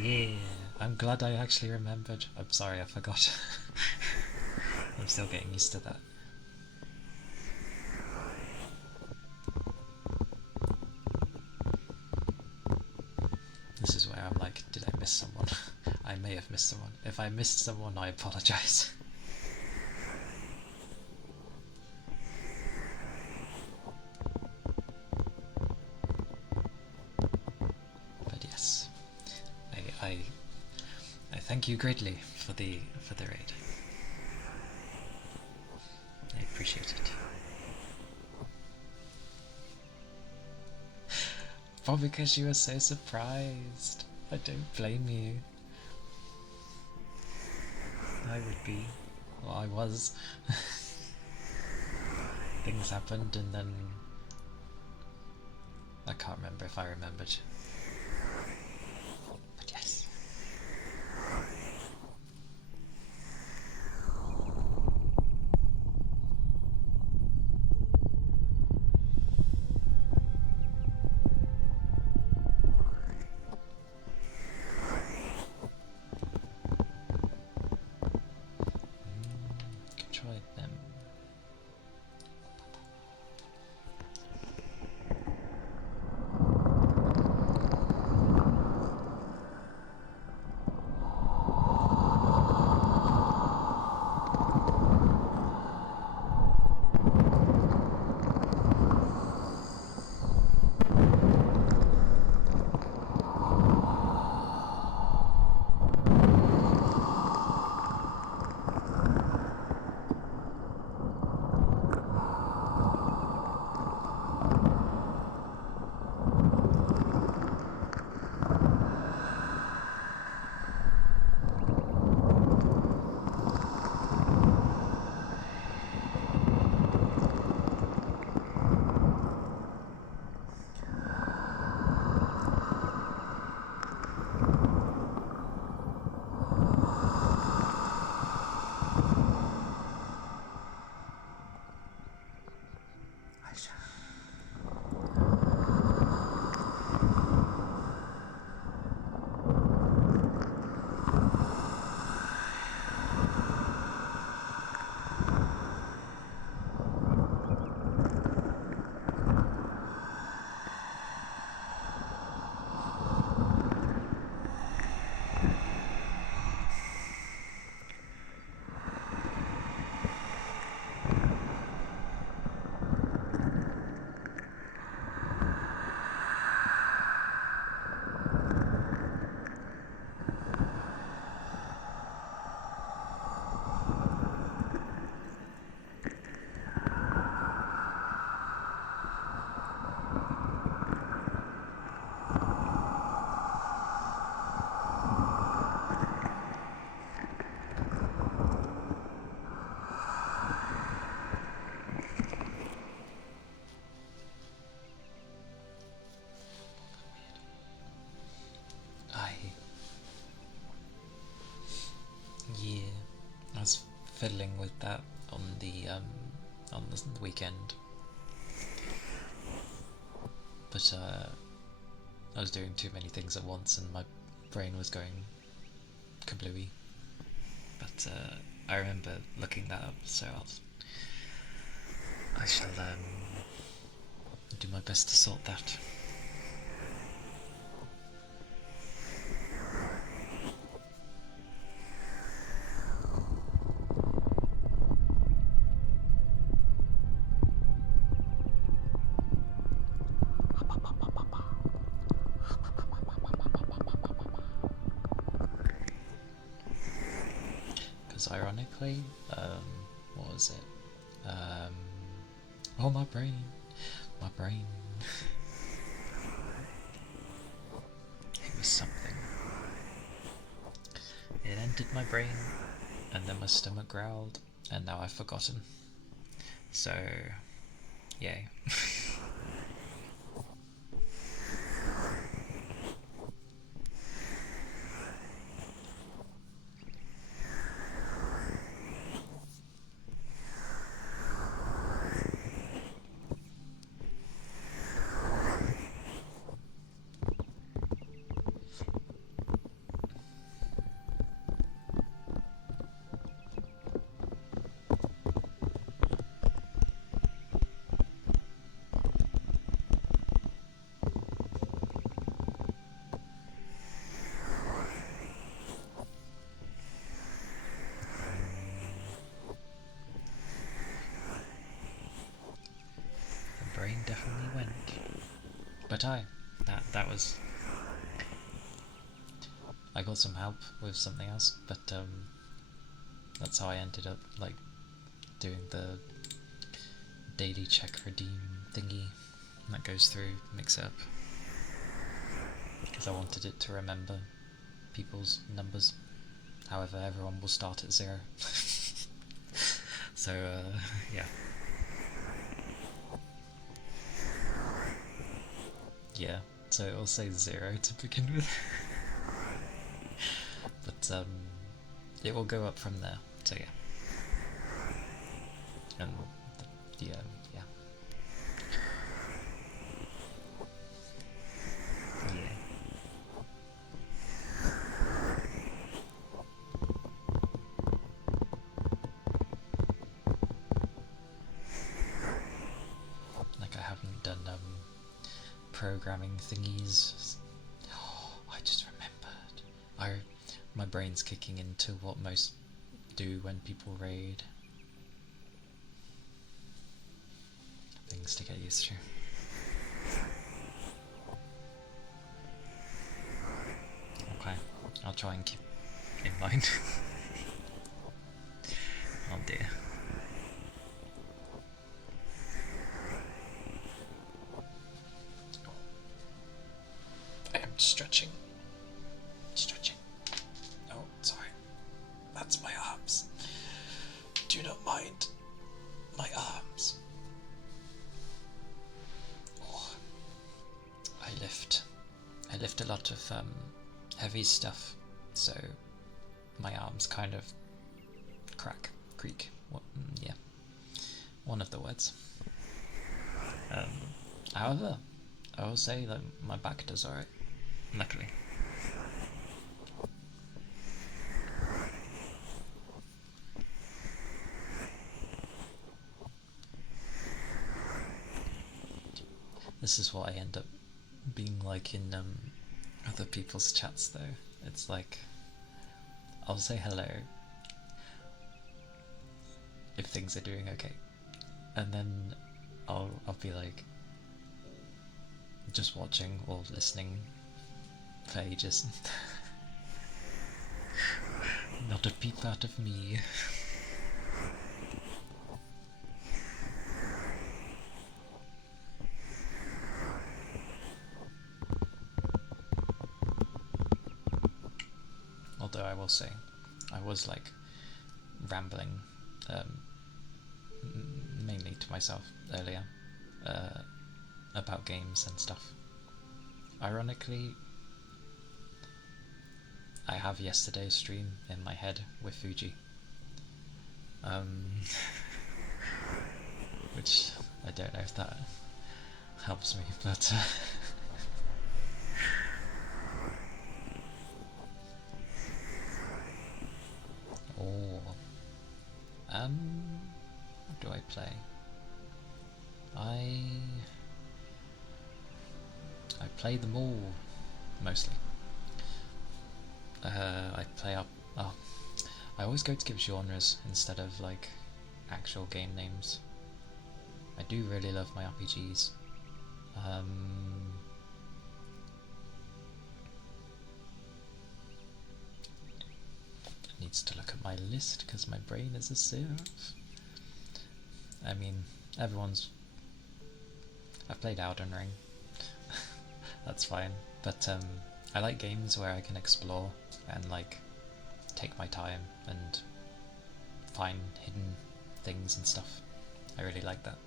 Yeah, I'm glad I actually remembered. I'm sorry, I forgot. I'm still getting used to that. This is where I'm like, did I miss someone? I may have missed someone. If I missed someone, I apologize. But yes, I thank you greatly for the raid. I appreciate it. Probably because you were so surprised. I don't blame you. I would be. Well, I was. Things happened and then I can't remember if I remembered. But yes. Can try them. I was fiddling with that on the weekend, but I was doing too many things at once and my brain was going kablooey. But I remember looking that up, so I shall do my best to sort that. games, ironically. What was it? Oh, my brain. My brain. It was something. It entered my brain, and then my stomach growled, and now I've forgotten. So, yay. Brain definitely went. But that was... I got some help with something else, but that's how I ended up, like, doing the daily check redeem thingy that goes through mix up. Because I wanted it to remember people's numbers. However, everyone will start at 0. So, yeah. Yeah, so it'll say 0 to begin with. But it will go up from there, so yeah. And yeah. Like I haven't done programming thingies. Oh, I just remembered. My brain's kicking into what most do when people raid. Things to get used to. Okay, I'll try and keep in mind. Oh dear. I am stretching. Oh, sorry. That's my arms. Do not mind my arms. Oh. I lift a lot of heavy stuff, so my arms kind of creak. Yeah, one of the words. However, I will say that my back does alright, luckily. This is what I end up being like in other people's chats though. It's like, I'll say hello if things are doing okay, and then I'll be like just watching or listening for ages. Not a peep out of me. Although I will say, I was like rambling, mainly to myself earlier, about games and stuff. Ironically, I have yesterday's stream in my head with Fuji, which I don't know if that helps me, but oh, what do I play? I play them all, mostly. I play up. Oh, I always go to give genres instead of like actual game names. I do really love my RPGs. needs to look at my list because my brain is a sieve. I mean, I've played Elden Ring. That's fine. But I like games where I can explore and like take my time and find hidden things and stuff. I really like that.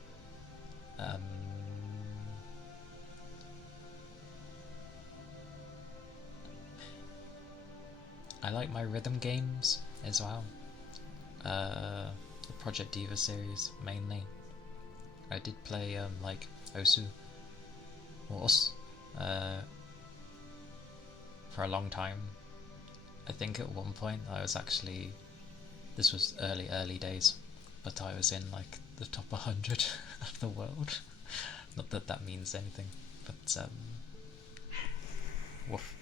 I like my rhythm games as well. The Project Diva series mainly. I did play like Osu or Os for a long time. I think at one point I was actually, this was early days, but I was in like the top 100 of the world. Not that that means anything, but woof.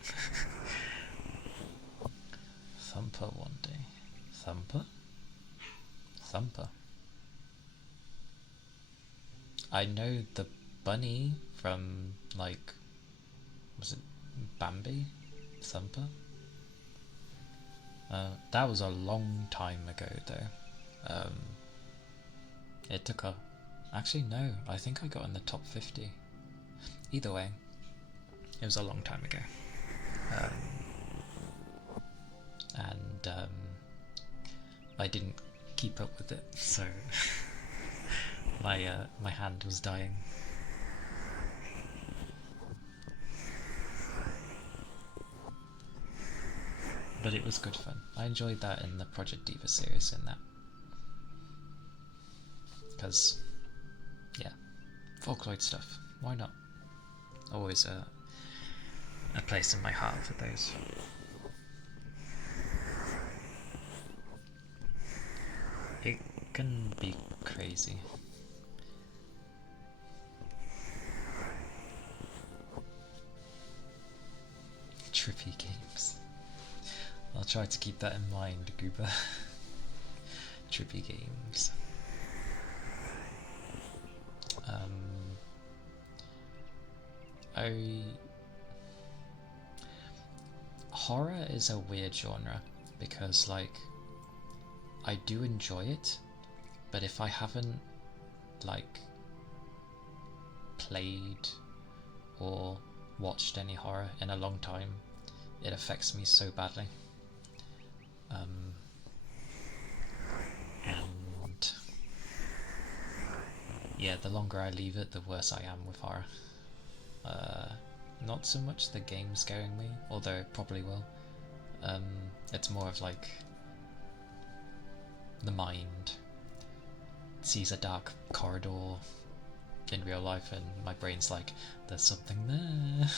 Thumper one day. Thumper? Thumper. I know the bunny from, like, was it Bambi? Thumper? That was a long time ago though. It took a... Actually no, I think I got in the top 50. Either way, it was a long time ago. And I didn't keep up with it, so my hand was dying. But it was good fun. I enjoyed that in the Project Diva series in that. Because, yeah, Folkloid stuff, why not? Always a place in my heart for those. It can be crazy. Trippy games. I'll try to keep that in mind, Goober. Trippy games. Horror is a weird genre because, like, I do enjoy it, but if I haven't, like, played or watched any horror in a long time, it affects me so badly. And yeah, the longer I leave it, the worse I am with horror. Not so much the game scaring me, although it probably will. It's more of like the mind sees a dark corridor in real life and my brain's like, there's something there.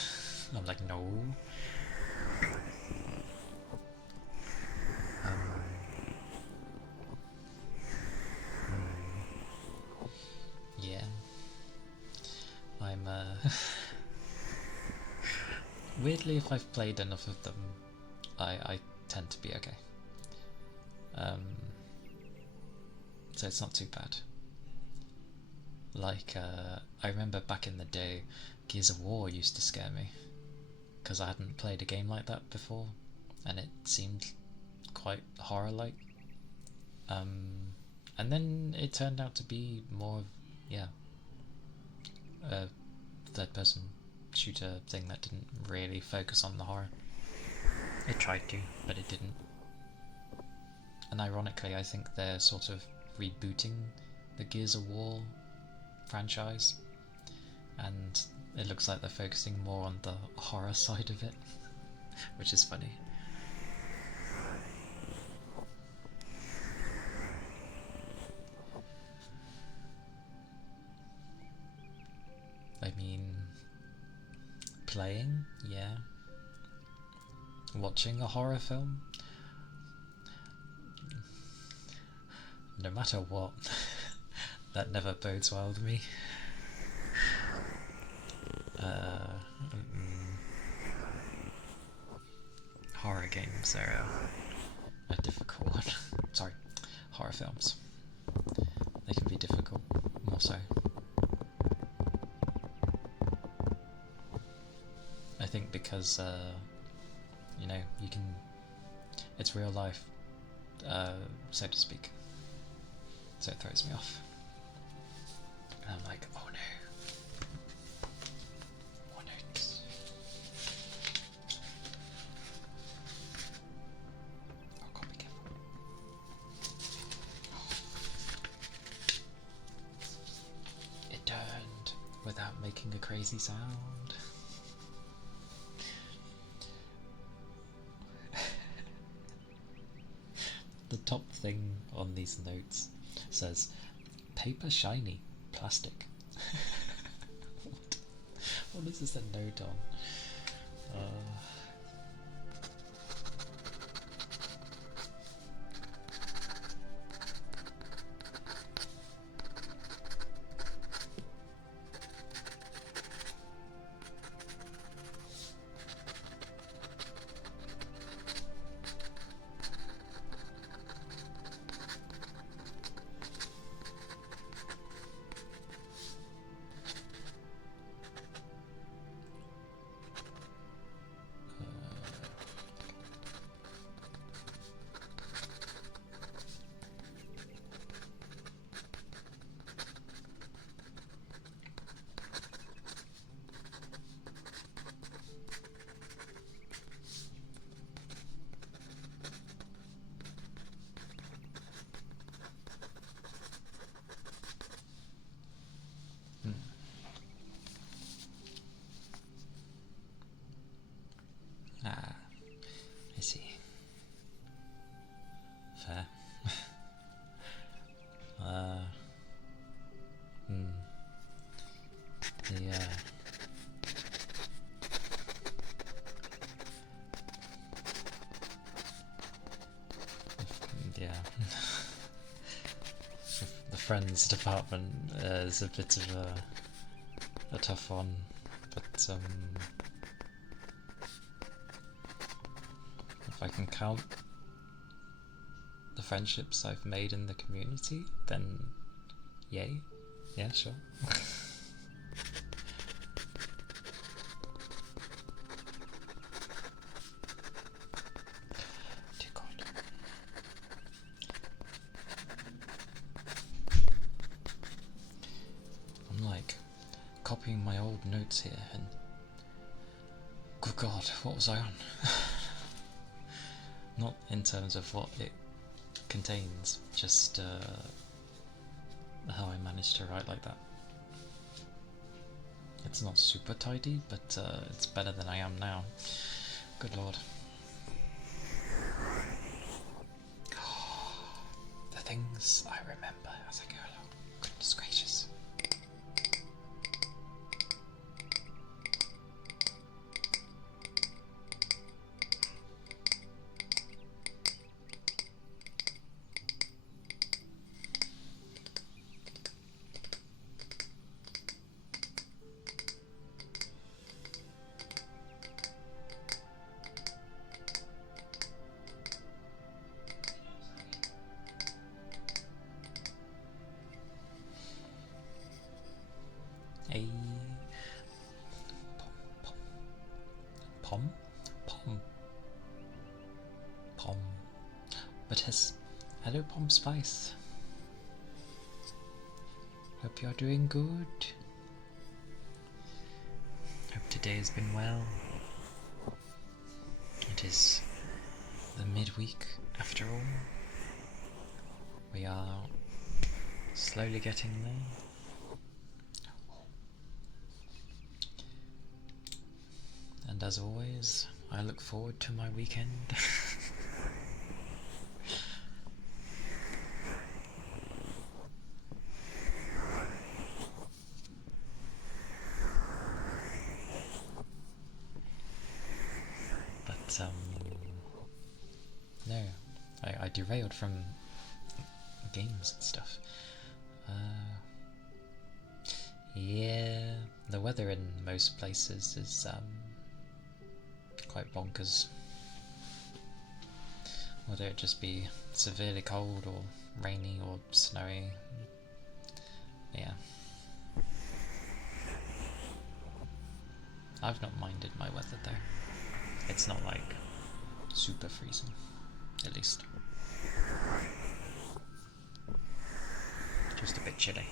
I'm like, no. Yeah. I'm weirdly, if I've played enough of them, I tend to be okay. So it's not too bad. Like, I remember back in the day, Gears of War used to scare me, because I hadn't played a game like that before, and it seemed quite horror-like. And then it turned out to be more, yeah, a third-person shooter thing that didn't really focus on the horror. It tried to, but it didn't. And ironically, I think they're sort of rebooting the Gears of War franchise, and it looks like they're focusing more on the horror side of it, which is funny. I mean, playing, yeah. Watching a horror film, no matter what, that never bodes well with me. Horror games are a difficult one. Sorry, horror films. They can be difficult, more so. I think because, you know, you can... It's real life. so to speak. So it throws me off. And I'm like, oh no. More notes. Oh god, be careful. It turned without making a crazy sound. The top thing on these notes says, paper shiny, plastic. What is this a note on? I see. Fair. Yeah. The friends department is a bit of a tough one, but if I can count the friendships I've made in the community, then yay. Yeah, sure. Dear God. I'm like copying my old notes here and good God, what was I on? Not in terms of what it contains, just how I managed to write like that. It's not super tidy, but it's better than I am now. Good Lord. The things I remember as I go along. Goodness gracious. Pom? But hello Pom Spice. Hope you're doing good. Hope today has been well. It is the midweek after all. We are slowly getting there. And as always, I look forward to my weekend. But, no, I derailed from games and stuff. Yeah, the weather in most places is, quite bonkers. Whether it just be severely cold or rainy or snowy. Yeah. I've not minded my weather though. It's not like super freezing, at least. Just a bit chilly.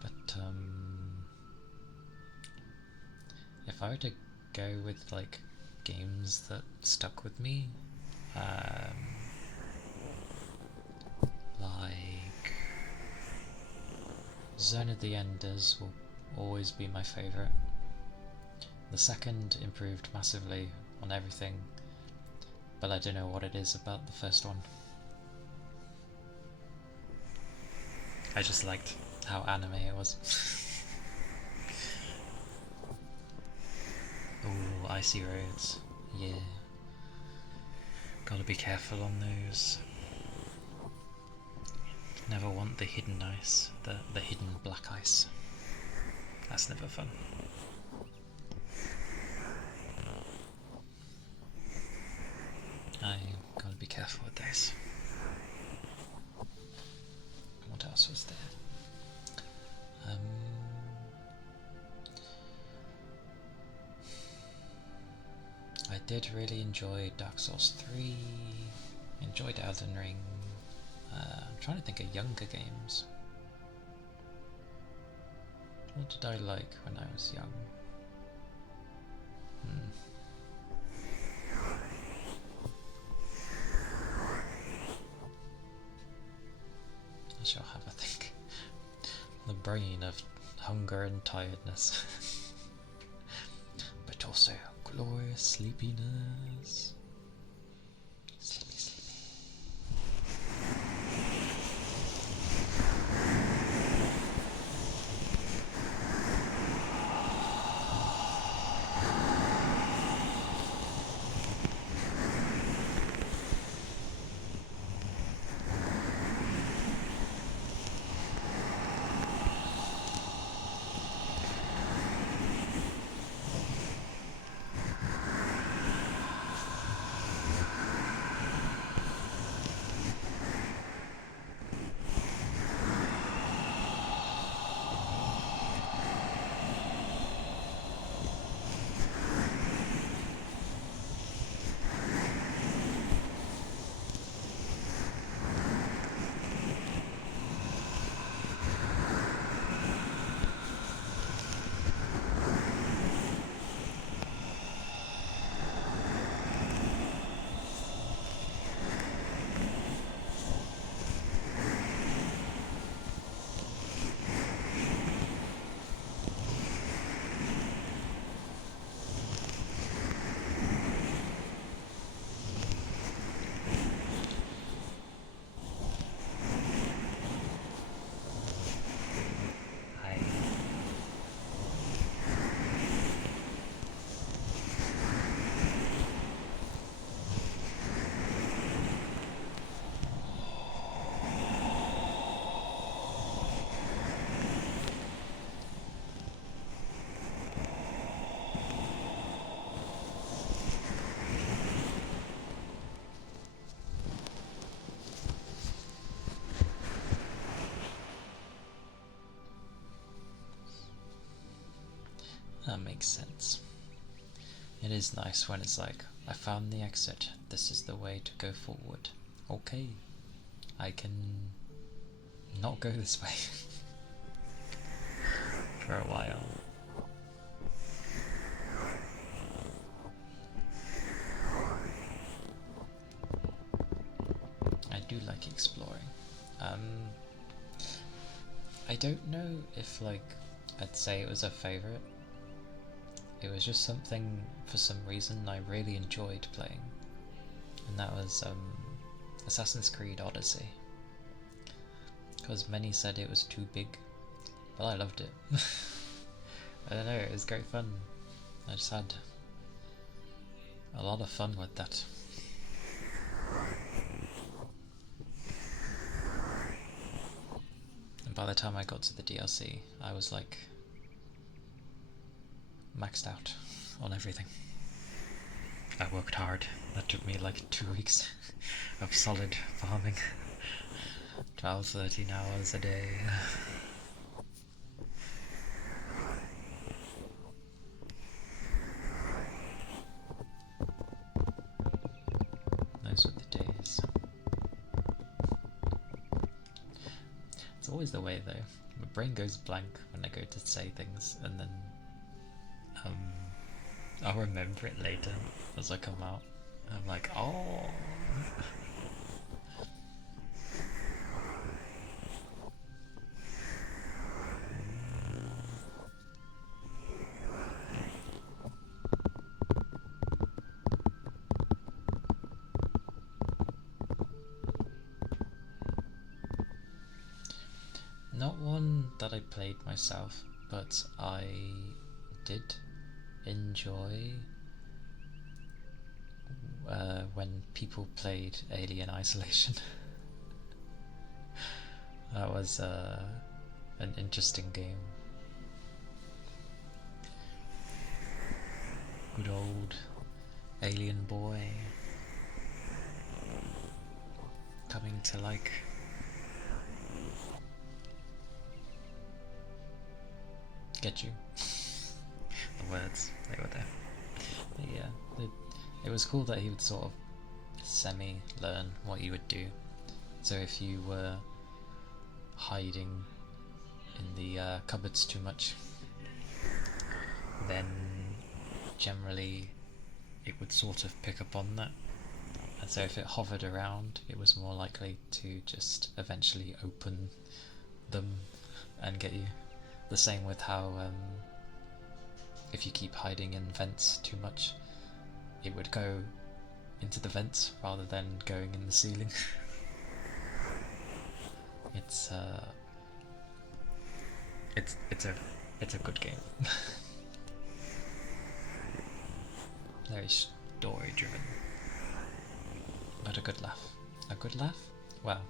But if I were to go with like games that stuck with me, like Zone of the Enders will always be my favourite. The second improved massively on everything, but I don't know what it is about the first one. I just liked how anime it was. Oh, icy roads. Yeah. Gotta be careful on those. Never want the hidden ice, the hidden black ice. That's never fun. I gotta be careful with those. What else was there? I did really enjoy Dark Souls 3, enjoyed Elden Ring. I'm trying to think of younger games. What did I like when I was young? I shall have a think. The brain of hunger and tiredness. But also glorious sleepiness. Sleepy, sleepy. That makes sense. It is nice when it's like, I found the exit, this is the way to go forward. Okay, I can not go this way for a while. I do like exploring. I don't know if like I'd say it was a favourite. It was just something, for some reason, I really enjoyed playing. And that was Assassin's Creed Odyssey. Because many said it was too big, but I loved it. I don't know, it was great fun. I just had a lot of fun with that. And by the time I got to the DLC, I was like maxed out on everything. I worked hard. That took me like 2 weeks of solid farming. 12-13 hours a day. Those were the days. It's always the way though. My brain goes blank when I go to say things, and then I'll remember it later as I come out. I'm like, oh. Not one that I played myself, but I did enjoy when people played Alien Isolation. That was an interesting game. Good old alien boy coming to like get you. The words, they were there. But yeah, it was cool that he would sort of semi-learn what you would do. So if you were hiding in the cupboards too much, then generally it would sort of pick up on that. And so if it hovered around, it was more likely to just eventually open them and get you. The same with how if you keep hiding in vents too much, it would go into the vents rather than going in the ceiling. It's a good game. Very story driven, but a good laugh. A good laugh? Well,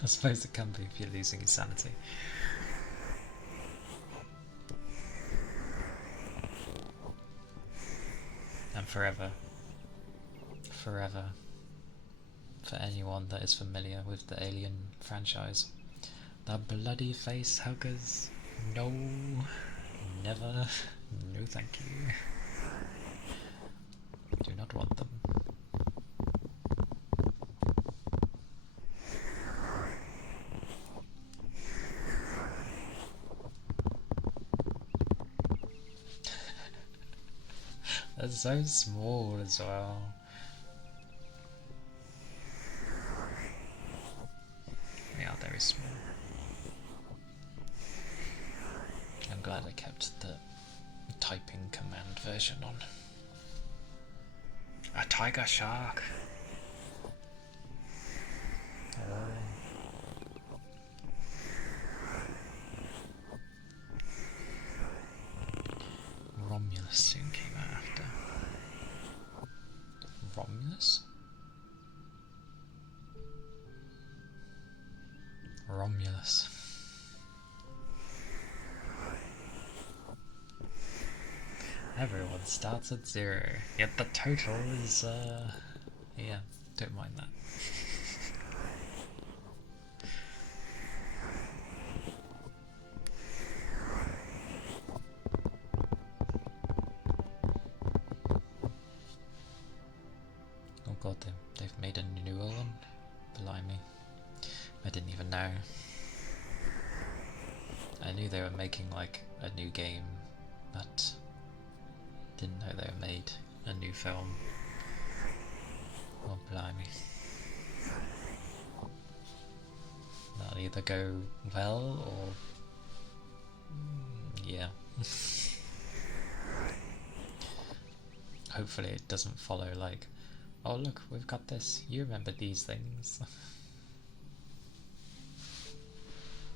I suppose it can be if you're losing your sanity. And forever, for anyone that is familiar with the Alien franchise, the bloody face huggers, no, never, no thank you. Do not want them. They're so small as well. They are very small. I'm glad I kept the typing command version on. A tiger shark. Romulus soon came out after. Romulus? Romulus. Everyone starts at 0, yet the total is, yeah, don't mind that. Oh god, they've made a newer one? Blimey. I didn't even know. I knew they were making like a new game, but didn't know they made a new film. Oh blimey. That'll either go well or yeah. Hopefully it doesn't follow like, oh look, we've got this, you remember these things.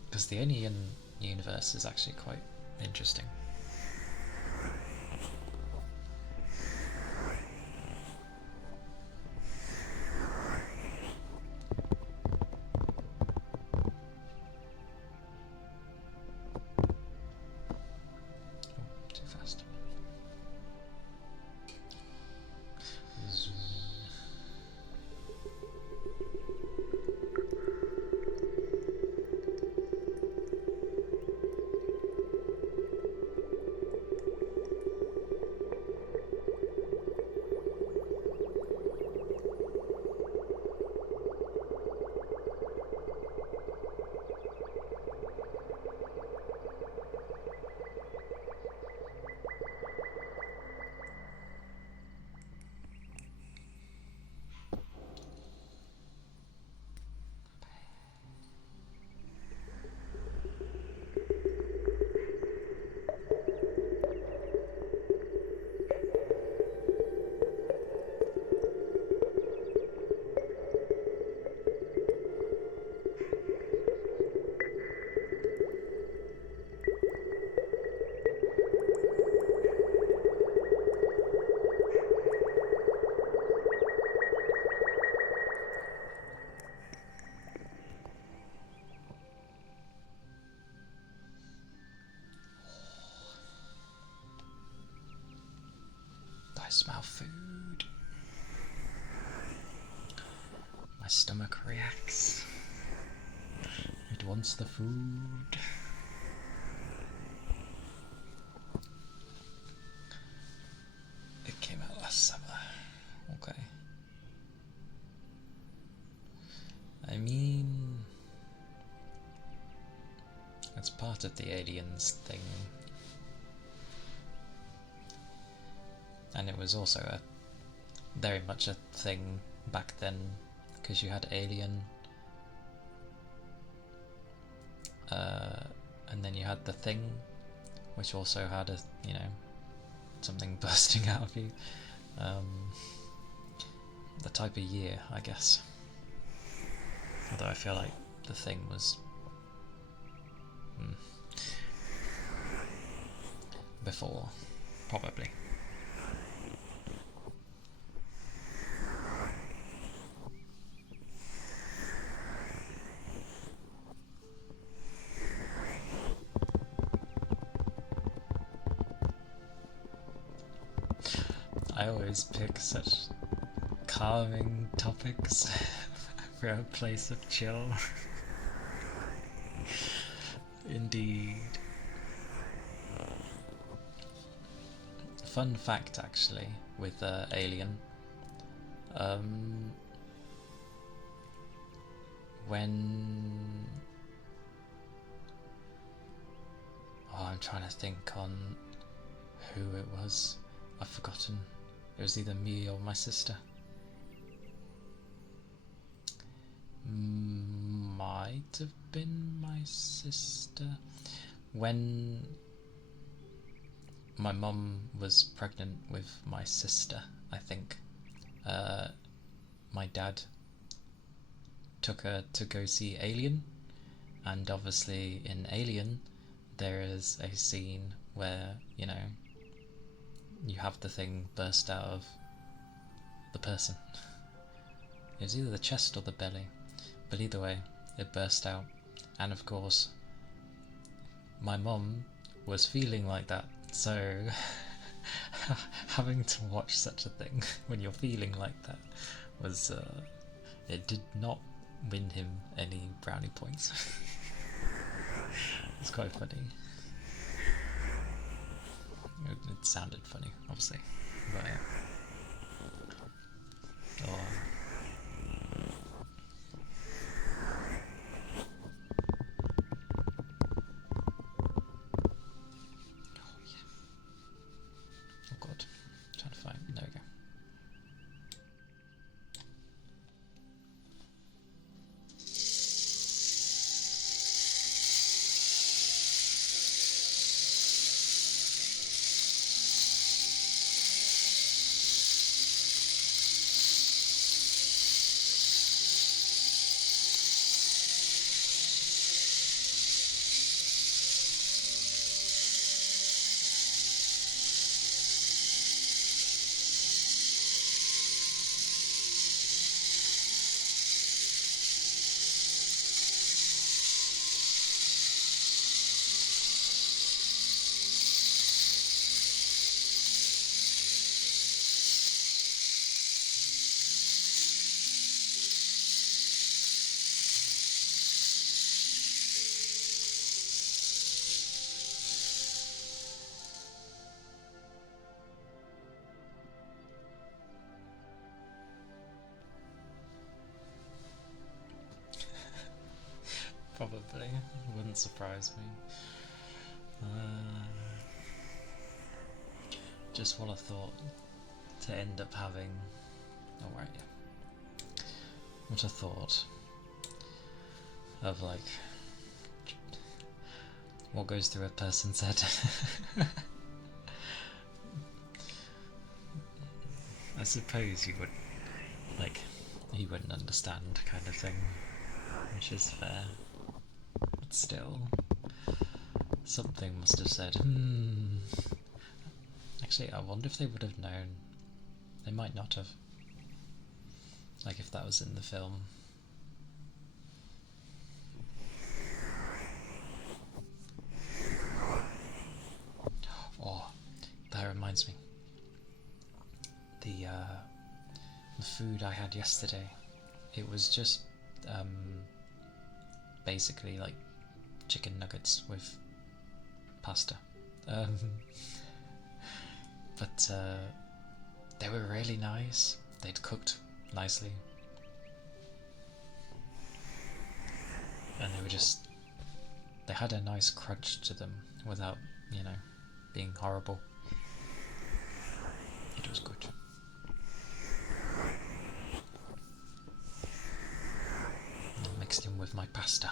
Because the Alien universe is actually quite interesting. food. My stomach reacts. It wants the food. It came out last summer. Okay. I mean, it's part of the aliens thing. And it was also very much a thing back then, because you had Alien, and then you had The Thing, which also had something bursting out of you. The type of year, I guess. Although I feel like The Thing was before, probably. I always pick such calming topics for a place of chill. Indeed. Fun fact, actually, with Alien. When... Oh, I'm trying to think on who it was. I've forgotten. It was either me or my sister. Might have been my sister. When my mum was pregnant with my sister, I think, my dad took her to go see Alien, and obviously in Alien there is a scene where, you have the thing burst out of the person. It was either the chest or the belly, but either way, it burst out. And of course, my mum was feeling like that, so having to watch such a thing when you're feeling like that was, it did not win him any brownie points. It's quite funny. It sounded funny, obviously, but yeah. Oh. Oh god, I'm trying to find. There we go. Probably. Wouldn't surprise me. Just what I thought to end up having. Oh, right, yeah. What I thought of, like, what goes through a person's head. I suppose you would, like, you wouldn't understand kind of thing, which is fair. But still, something must have said, Actually, I wonder if they would have known. They might not have. Like, if that was in the film. Oh, that reminds me. the food I had yesterday. It was just basically like chicken nuggets with pasta. But they were really nice. They'd cooked nicely. And they had a nice crunch to them without, being horrible. It was good. I mixed in with my pasta.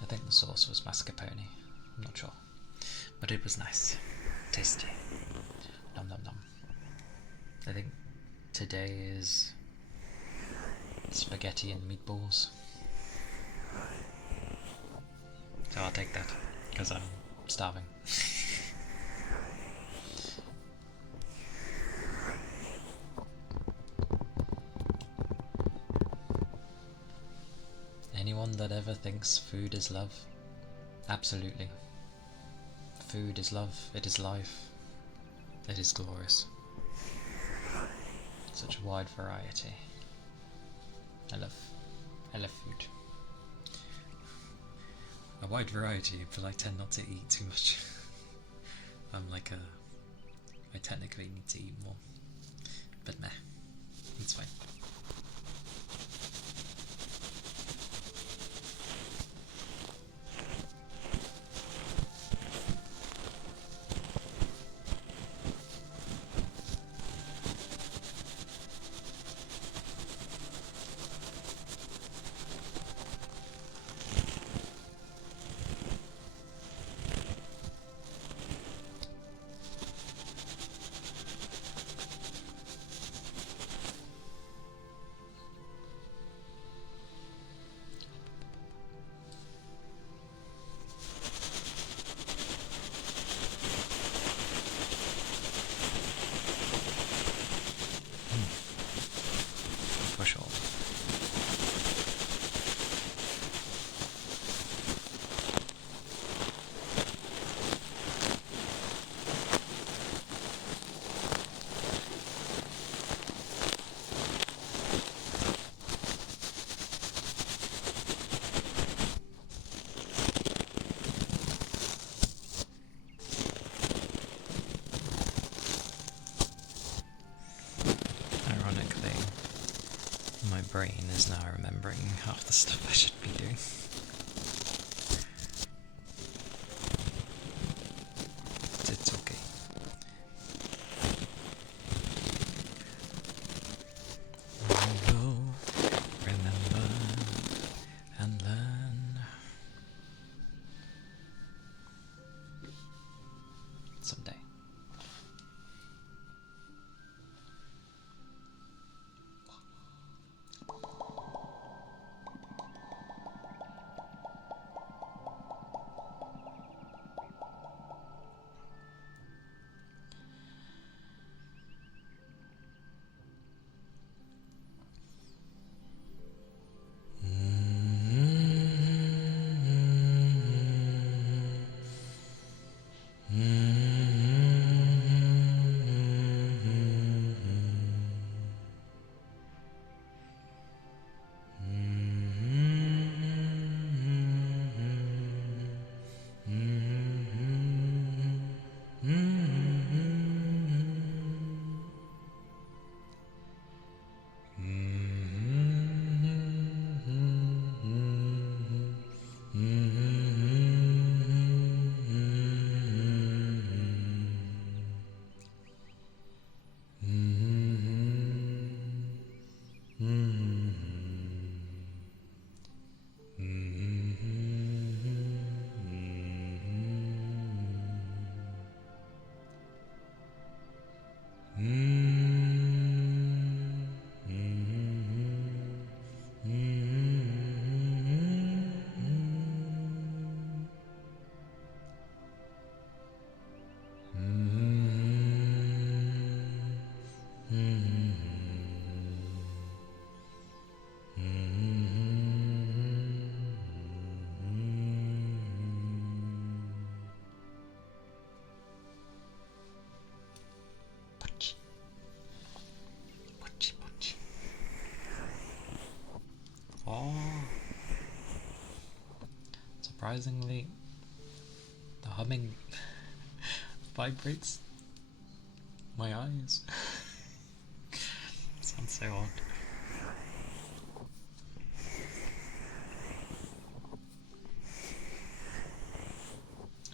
I think the sauce was mascarpone. I'm not sure. But it was nice. Tasty. Nom nom nom. I think today is spaghetti and meatballs. So I'll take that, because I'm starving. Anyone that ever thinks food is love? Absolutely. Food is love, it is life, it is glorious. Such a wide variety. I love food. A wide variety, but I tend not to eat too much. I technically need to eat more. But meh, it's fine. For sure. Ironically, my brain is now remembering half the stuff I should be doing. But it's okay. We will remember and learn. Someday. surprisingly, the humming vibrates my eyes. Sounds so odd.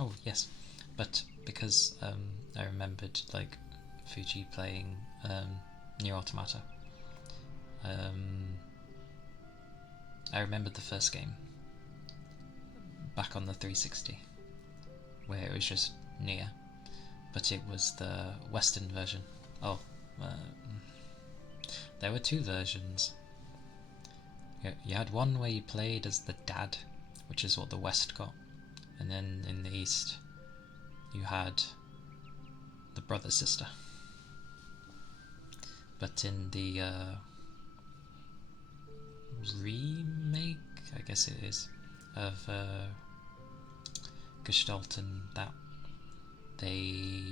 Oh yes, but because I remembered like Fuji playing Nier Automata. I remembered the first game back on the 360, where it was just Nier, but it was the Western version. Oh, there were two versions. You had one where you played as the dad, which is what the West got, and then in the East you had the brother sister. But in the remake, I guess it is, of Gestalt and that, they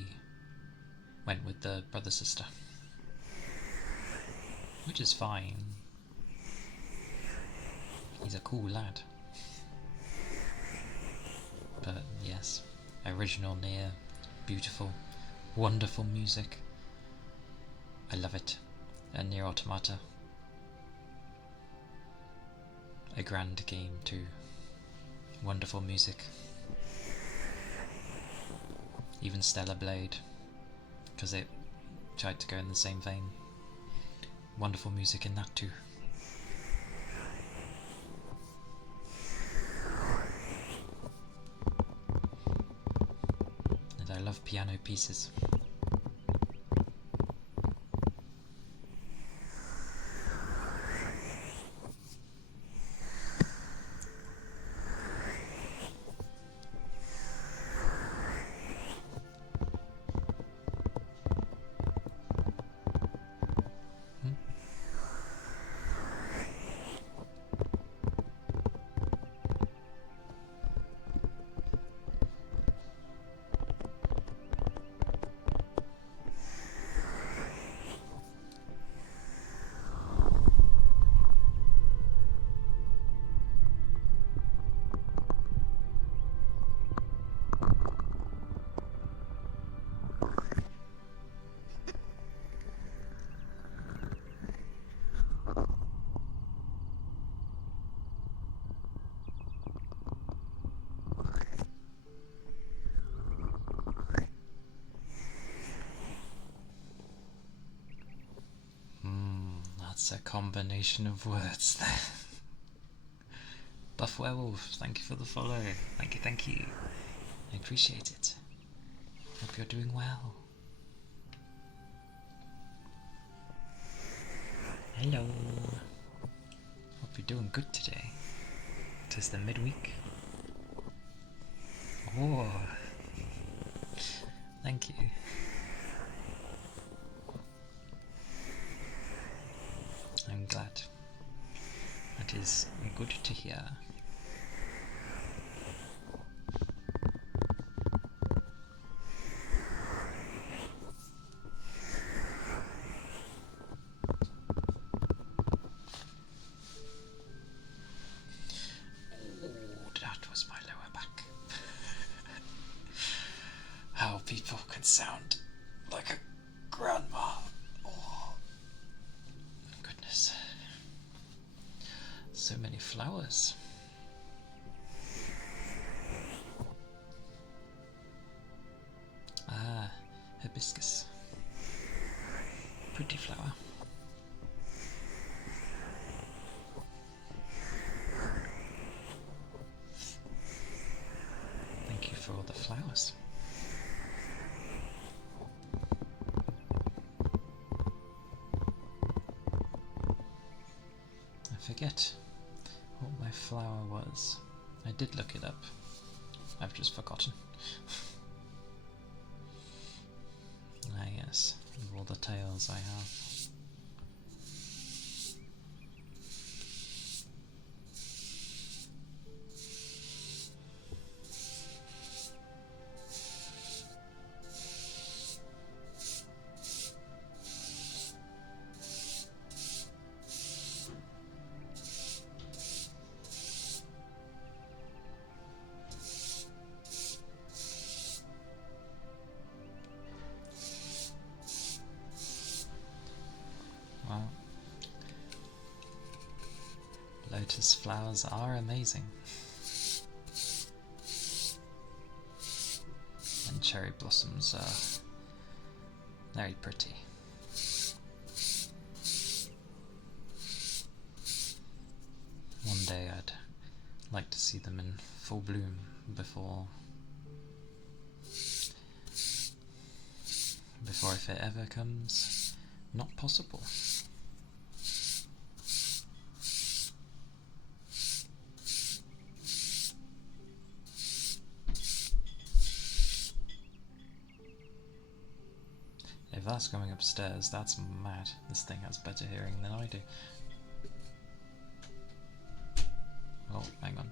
went with the brother sister, which is fine. He's a cool lad. But yes, original Nier, beautiful, wonderful music. I love it. And Nier Automata, a grand game too. Wonderful music. Even Stellar Blade, because it tried to go in the same vein. Wonderful music in that too. And I love piano pieces. That's a combination of words there. Buff Werewolf, thank you for the follow. Thank you, thank you. I appreciate it. Hope you're doing well. Hello. Hope you're doing good today. Tis the midweek. Oh. Thank you. I'm glad. That is good to hear. Oh, that was my lower back. How people can sound like a grandma. Oh, goodness. So many flowers. Ah, hibiscus. Pretty flower. Thank you for all the flowers. I forget what my flower was. I did look it up. I've just forgotten. Ah yes, of all the tales I have. lotus flowers are amazing. And cherry blossoms are very pretty. One day I'd like to see them in full bloom before if it ever comes not possible. If that's going upstairs, that's mad. This thing has better hearing than I do. Oh, hang on.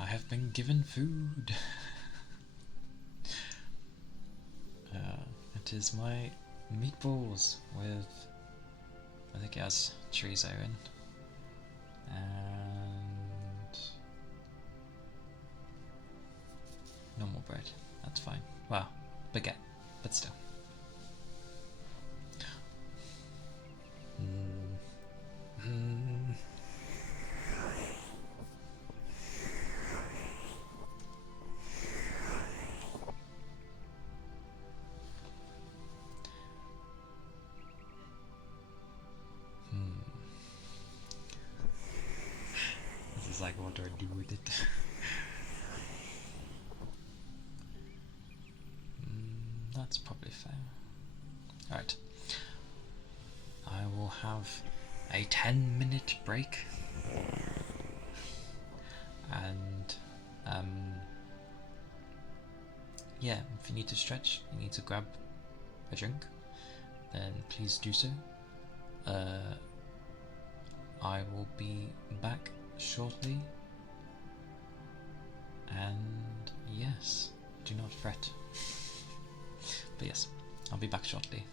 I have been given food. It is my meatballs with, I think it has chorizo in, and normal bread. That's fine. Well, baguette, but still. This is like, what do I do with it? That's probably fair. Alright. I will have a 10-minute break. And, yeah, if you need to stretch, you need to grab a drink, then please do so. I will be back shortly, and yes, do not fret. But yes, I'll be back shortly.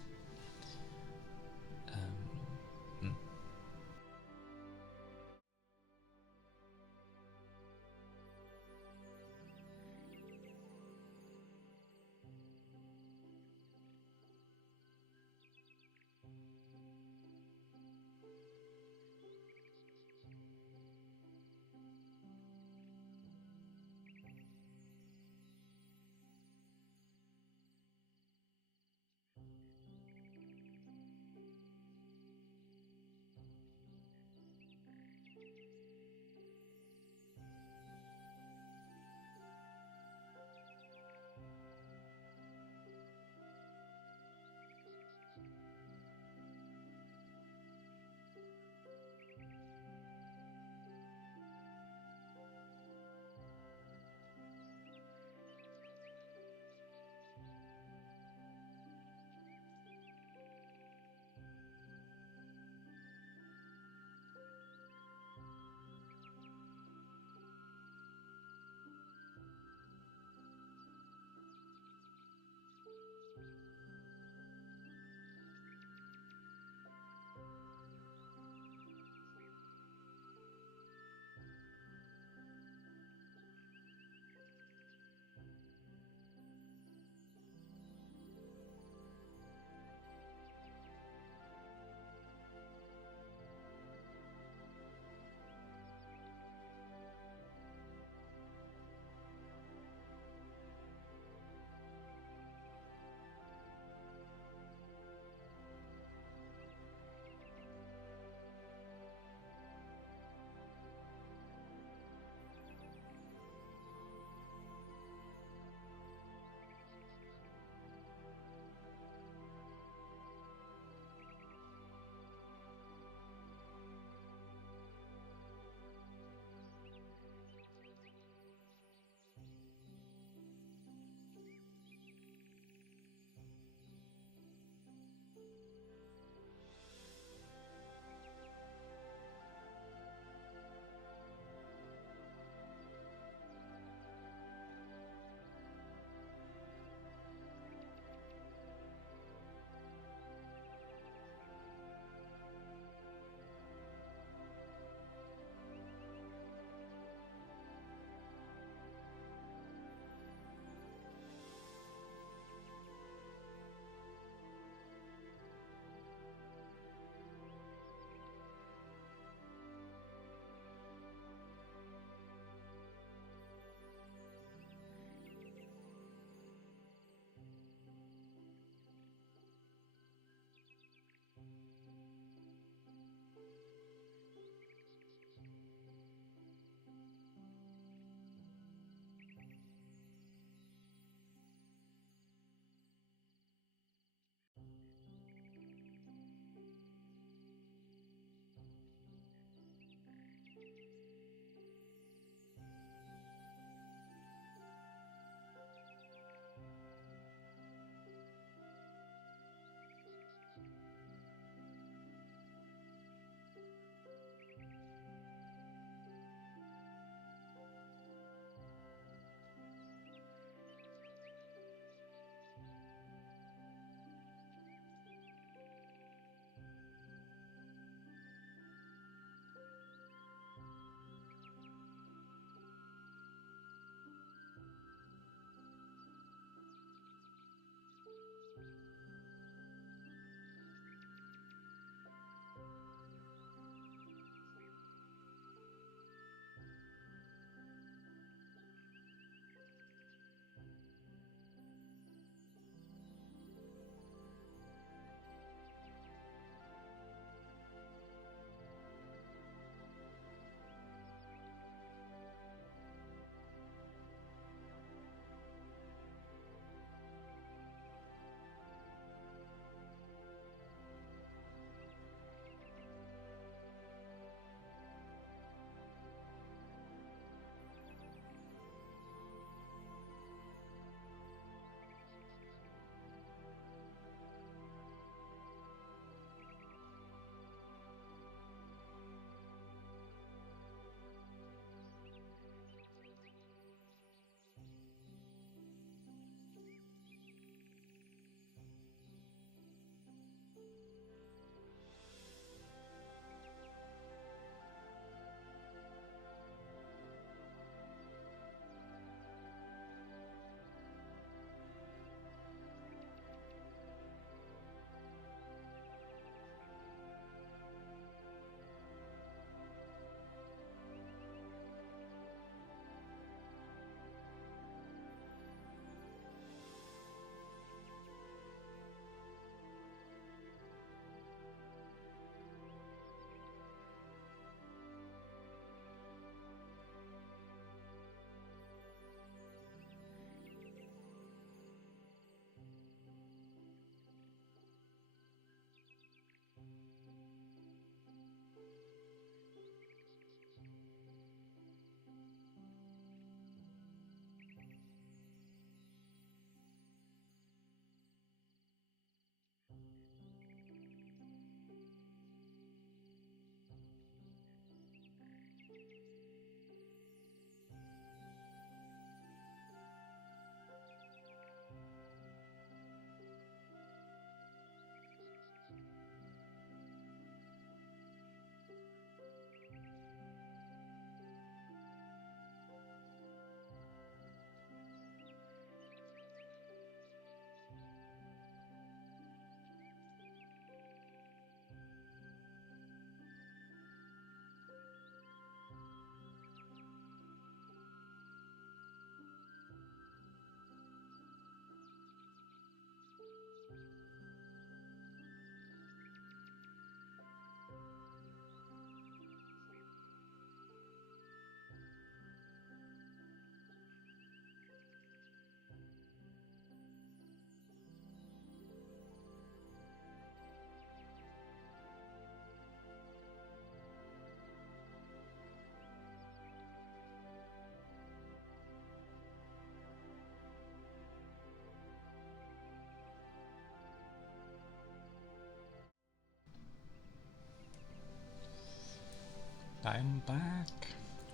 I'm back.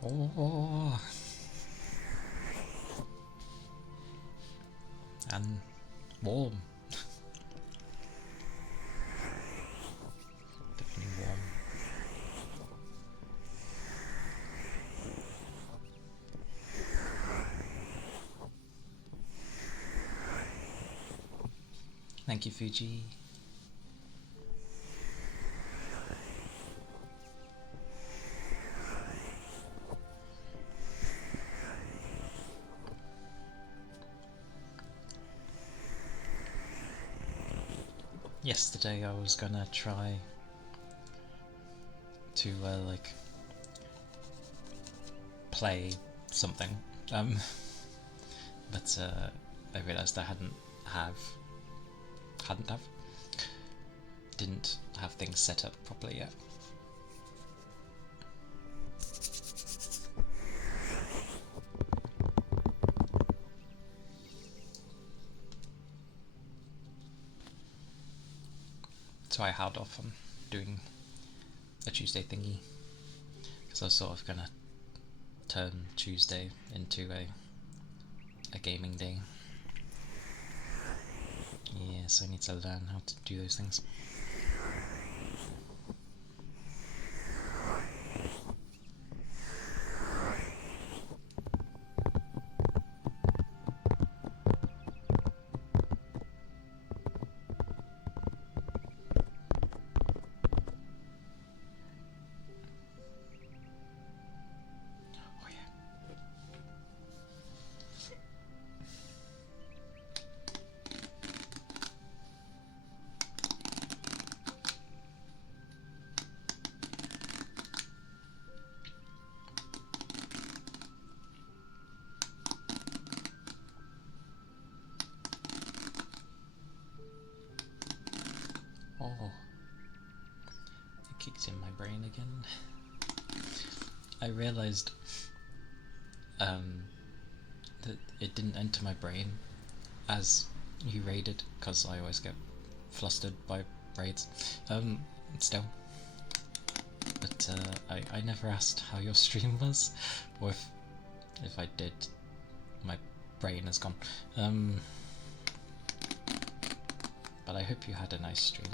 Oh. And warm. Definitely warm. Thank you, Fuji. Yesterday I was gonna try to like play something, but I realised I didn't have things set up properly yet. So I held off on doing a Tuesday thingy, because I was sort of gonna turn Tuesday into a gaming day. Yes, I need to learn how to do those things. Oh, it kicked in my brain again. I realised that it didn't enter my brain as you raided, because I always get flustered by raids. Still. But I never asked how your stream was, or if I did, my brain has gone. But I hope you had a nice stream.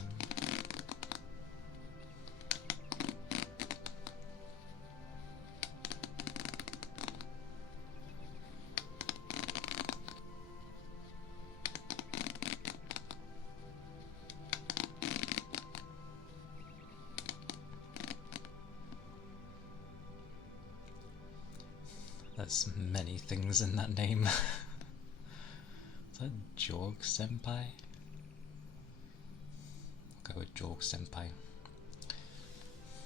There's many things in that name. Is that Jorg Senpai? I'll go with Jorg Senpai.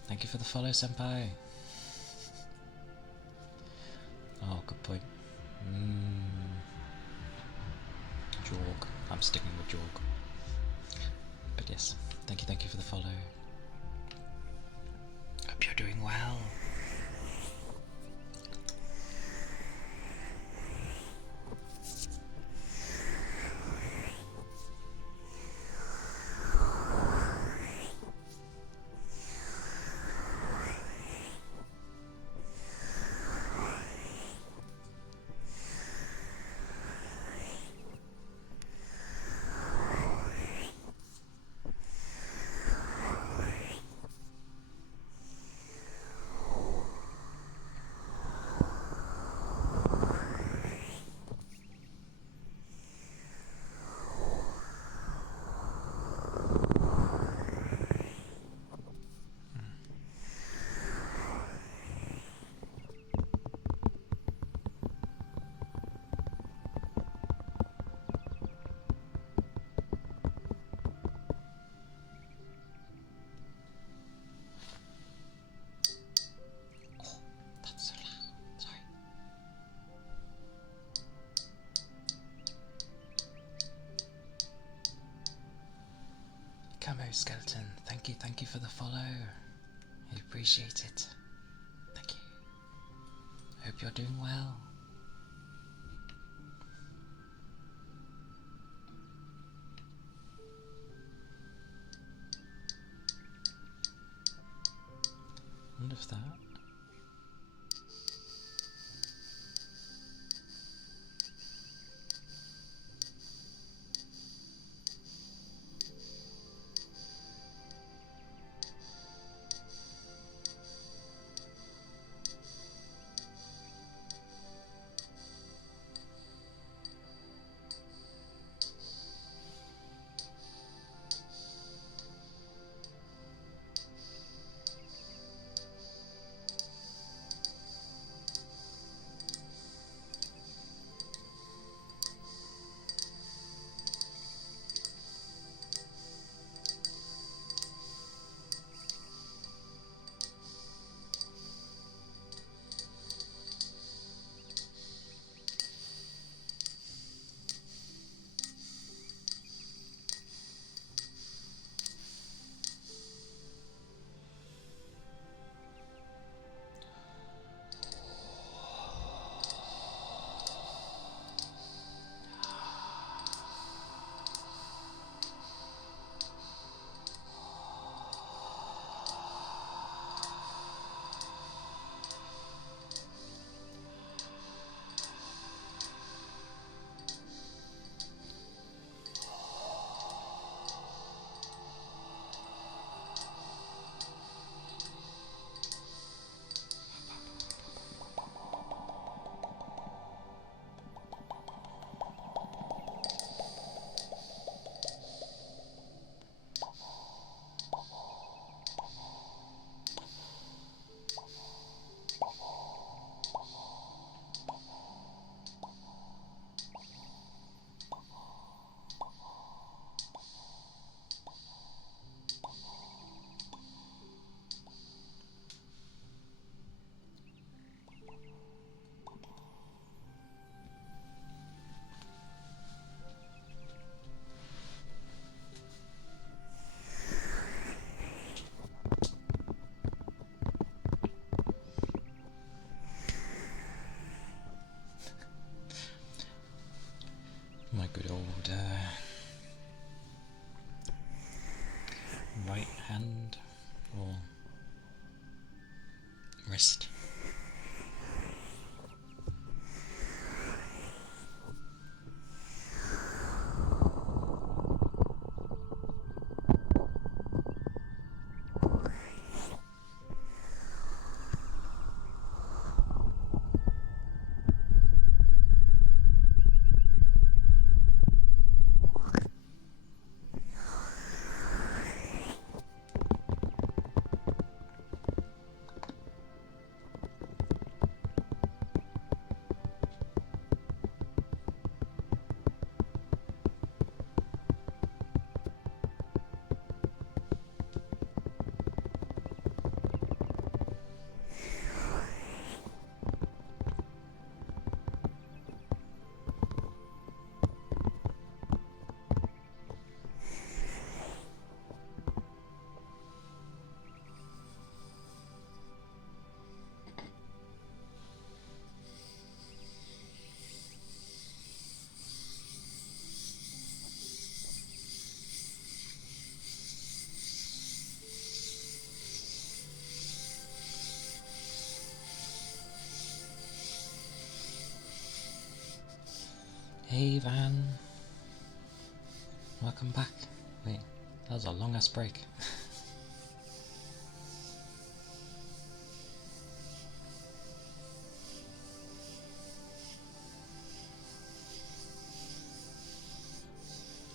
Thank you for the follow, Senpai. Oh, good point. Jorg. I'm sticking with Jorg. But yes, thank you for the follow. Hope you're doing well. Camo Skeleton, thank you for the follow. I appreciate it. Thank you. Hope you're doing well. I wonder if that My good old right hand or wrist. Hey Van, welcome back. Wait, that was a long ass break.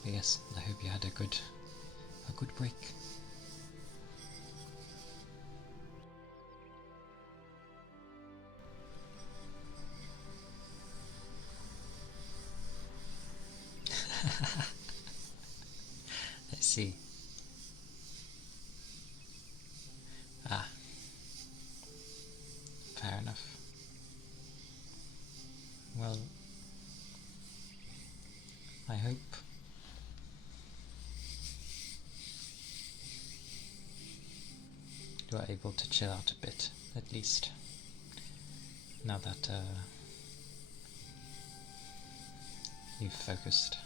Yes, I hope you had a good break. Let's see. Ah, fair enough. Well, I hope you are able to chill out a bit, at least, now that you've focused.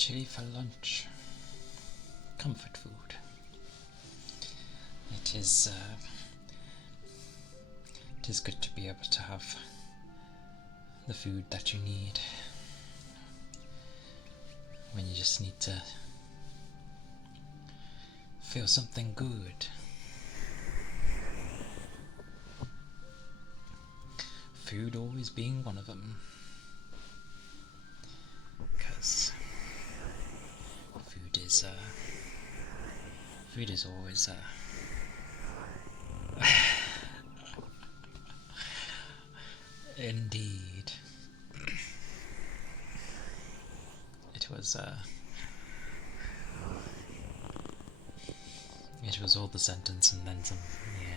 chili for lunch. Comfort food. It is good to be able to have the food that you need when you just need to feel something good. Food always being one of them, because food is always indeed. It was all the sentence and then some. Yeah,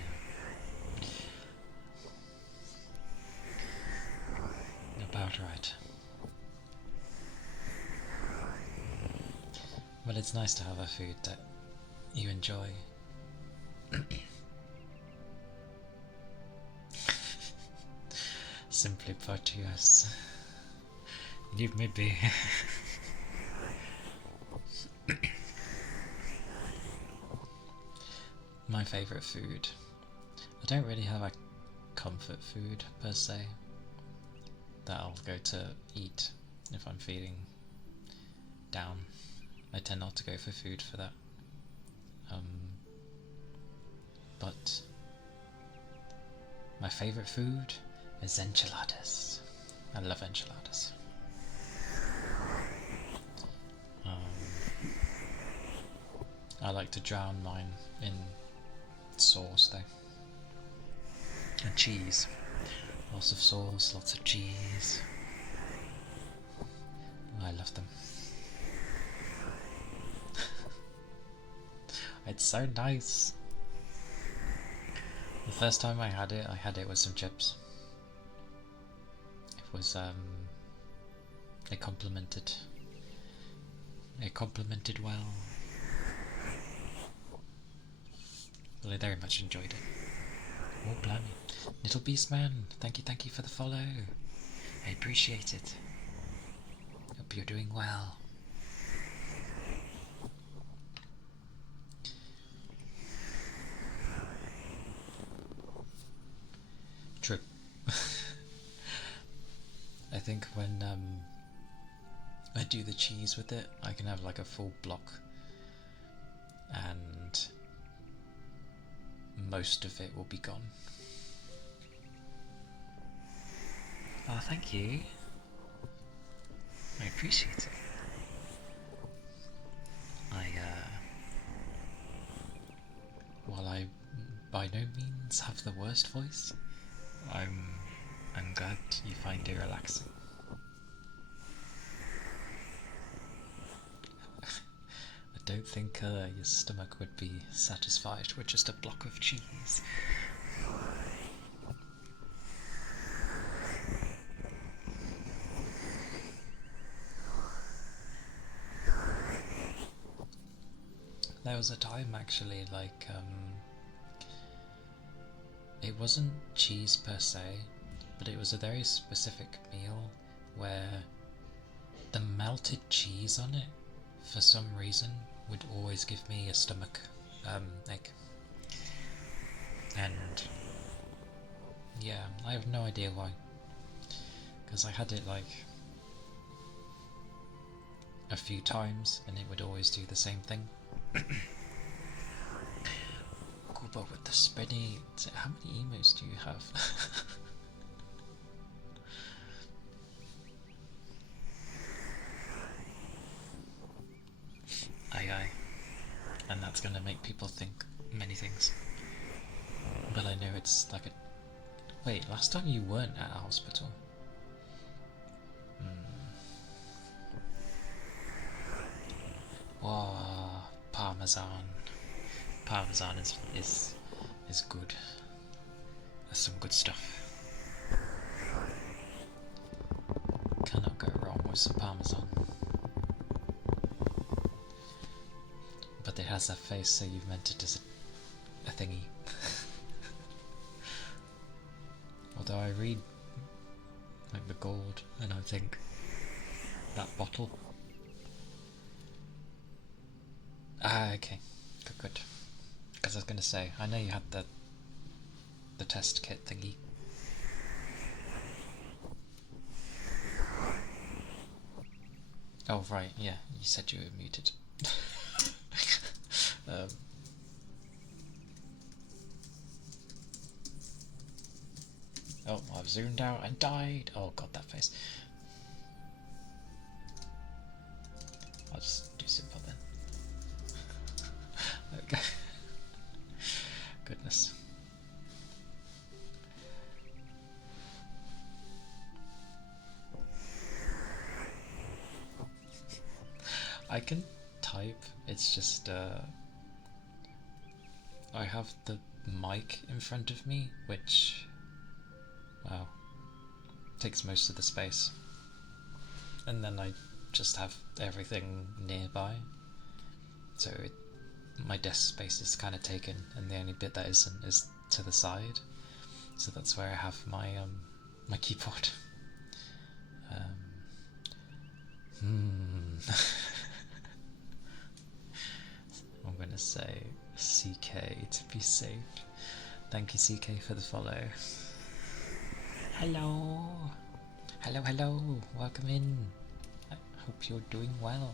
about right. But it's nice to have a food that you enjoy. Simply put, yes. Leave me be. My favourite food. I don't really have a comfort food per se that I'll go to eat if I'm feeling down. I tend not to go for food for that. But my favourite food is enchiladas. I love enchiladas. I like to drown mine in sauce though. And cheese. Lots of sauce, lots of cheese. I love them. It's so nice. The first time I had it with some chips. It was it complemented well. Well, I very much enjoyed it. Oh, blimey. Little Beast Man, thank you for the follow. I appreciate it. Hope you're doing well. True. I think when I do the cheese with it, I can have like a full block, and most of it will be gone. Oh, thank you. I appreciate it. While I by no means have the worst voice, I'm glad you find it relaxing. I don't think your stomach would be satisfied with just a block of cheese. There was a time actually, like, it wasn't cheese per se, but it was a very specific meal where the melted cheese on it, for some reason, would always give me a stomach ache. And yeah, I have no idea why, because I had it like a few times and it would always do the same thing. But with the spinny, how many emos do you have? Aye. And that's gonna make people think many things. But I know it's like a... Wait, last time you weren't at a hospital? Wow, Parmesan. Parmesan is good. That's some good stuff. Cannot go wrong with some Parmesan. But it has that face, so you've meant it as a thingy. Although I read like the gold and I think that bottle Ah, okay. Good, good. Because I was going to say, I know you had the test kit thingy. Oh, right, yeah, you said you were muted. um, oh, I've zoomed out and died. Oh god, that face. I'll just do simple then. There we go. Goodness. I can type, it's just I have the mic in front of me, which, wow, takes most of the space. And then I just have everything nearby. So my desk space is kind of taken, and the only bit that isn't is to the side. So that's where I have my keyboard. I'm gonna say CK to be safe. Thank you, CK, for the follow. Hello, hello, hello. Welcome in. I hope you're doing well.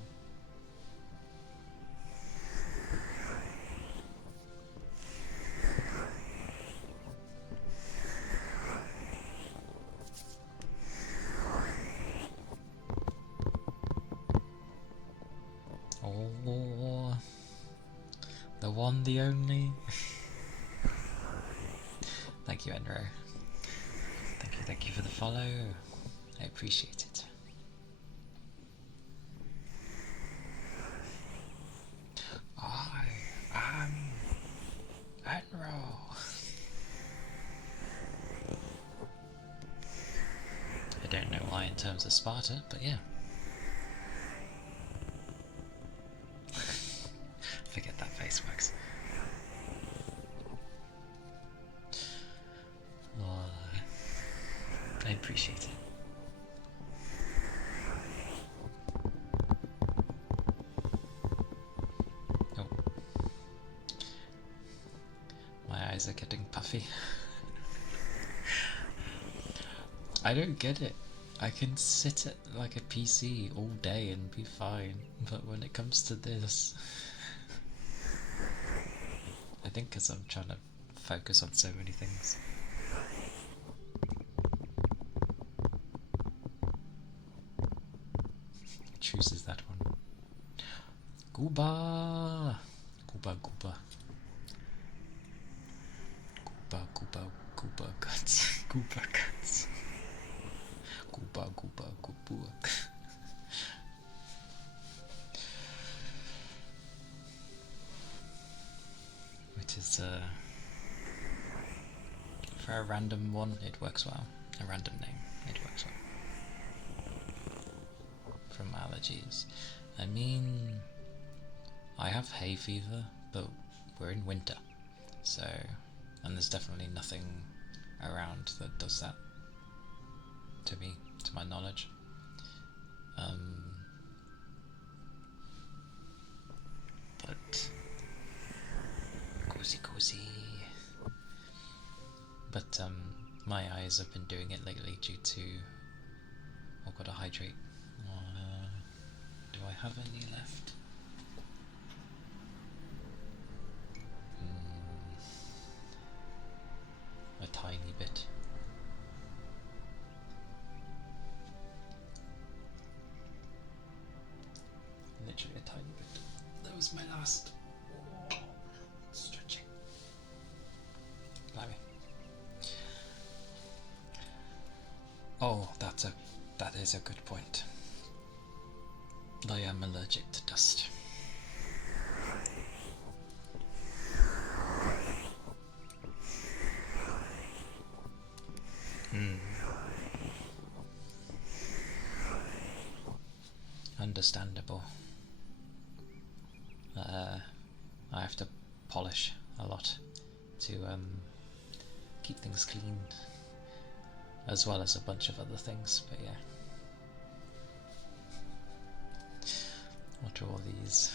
Oh, the one, the only. Thank you, Enro. Thank you for the follow. I appreciate it. I am Enro. I don't know why in terms of Sparta, but yeah. Forget that face works. Oh, I appreciate it. Oh. My eyes are getting puffy. I don't get it. I can sit at like a PC all day and be fine, but when it comes to this, I think because I'm trying to focus on so many things. Chooses that one. Gooba! Gooba, Gooba. Gooba, Gooba, Gooba guts. Gooba guts. Gooba, Gooba, Gooba. Which is, for a random one, it works well. A random name, it works well. From allergies. I mean, I have hay fever, but we're in winter, so, and there's definitely nothing around that does that to me, to my knowledge. But cozy. But my eyes have been doing it lately due to I've got to hydrate. Do I have any left? A tiny bit. Literally a tiny bit. That was my last. Oh, stretching. Blimey. Oh, that is a good point. I am allergic to dust. Understandable. I have to polish a lot to keep things clean, as well as a bunch of other things, but yeah. What are all these?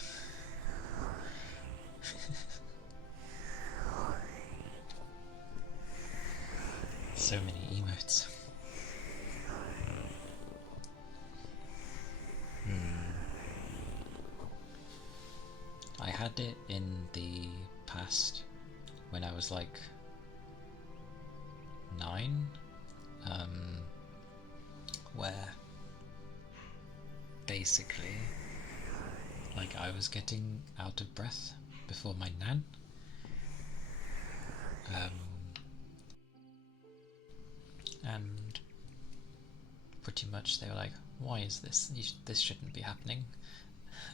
So many emotes. I had it in the past when I was like 9, where basically like I was getting out of breath before my nan. And pretty much they were like, why is this? This shouldn't be happening.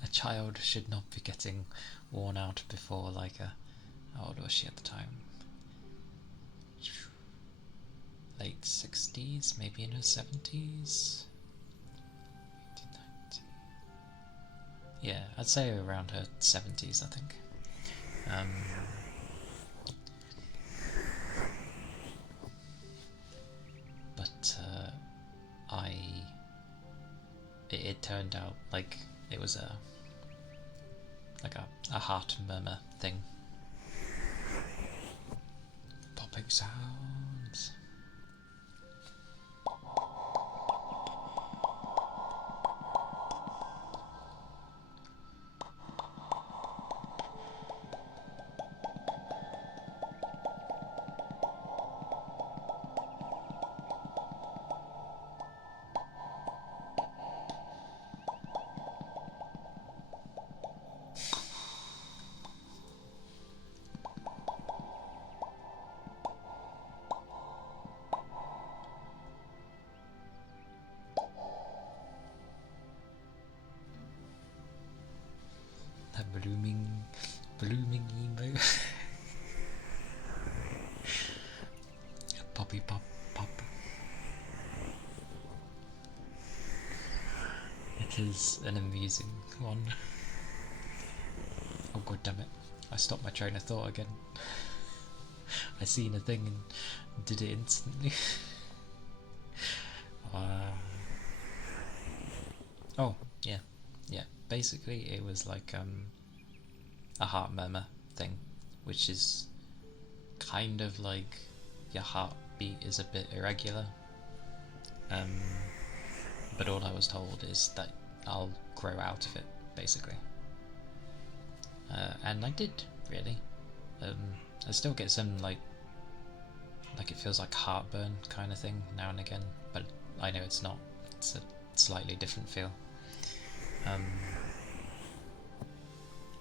A child should not be getting worn out before like how old was she at the time? Late 60s, maybe in her 70s? 1890. Yeah, I'd say around her 70s, I think. But it turned out like it was a heart murmur thing. Popping sounds. That blooming emo. Poppy pop pop. It is an amusing one. Oh god damn it. I stopped my train of thought again. I seen a thing and did it instantly. Oh, yeah. Basically it was like a heart murmur thing, which is kind of like your heartbeat is a bit irregular. But all I was told is that I'll grow out of it, basically. And I did, really. I still get some like it feels like heartburn kind of thing now and again, but I know it's not. It's a slightly different feel.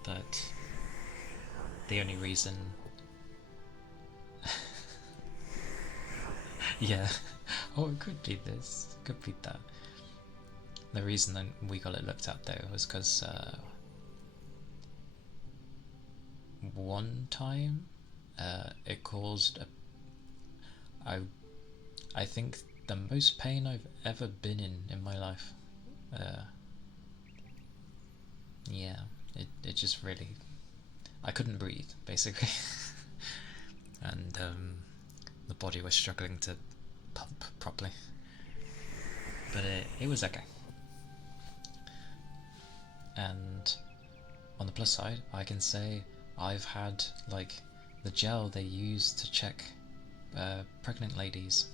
But the only reason yeah, oh, it could be this, could be that. The reason that we got it looked at though was because one time it caused I think the most pain I've ever been in my life. Yeah, it just really, I couldn't breathe basically. And the body was struggling to pump properly, but it was okay. And on the plus side, I can say I've had like the gel they use to check pregnant ladies,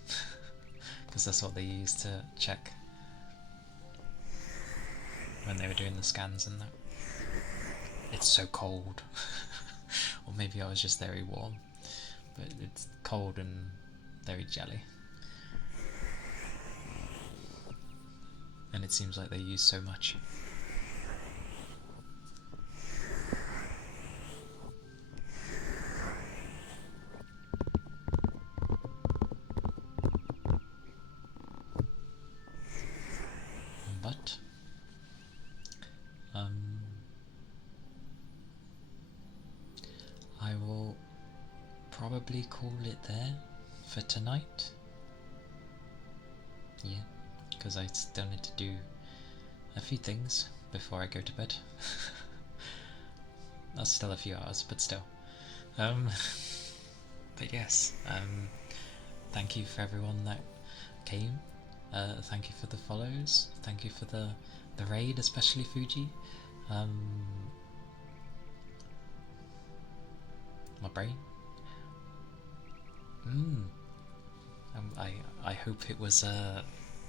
because that's what they use to check when they were doing the scans and that. It's so cold. Or maybe I was just very warm, but it's cold and very jelly. And it seems like they use so much. But I will probably call it there for tonight. Yeah, because I still need to do a few things before I go to bed. That's still a few hours, but still. But yes, thank you for everyone that came. Thank you for the follows. Thank you for the raid, especially Fuji. My brain. I hope it was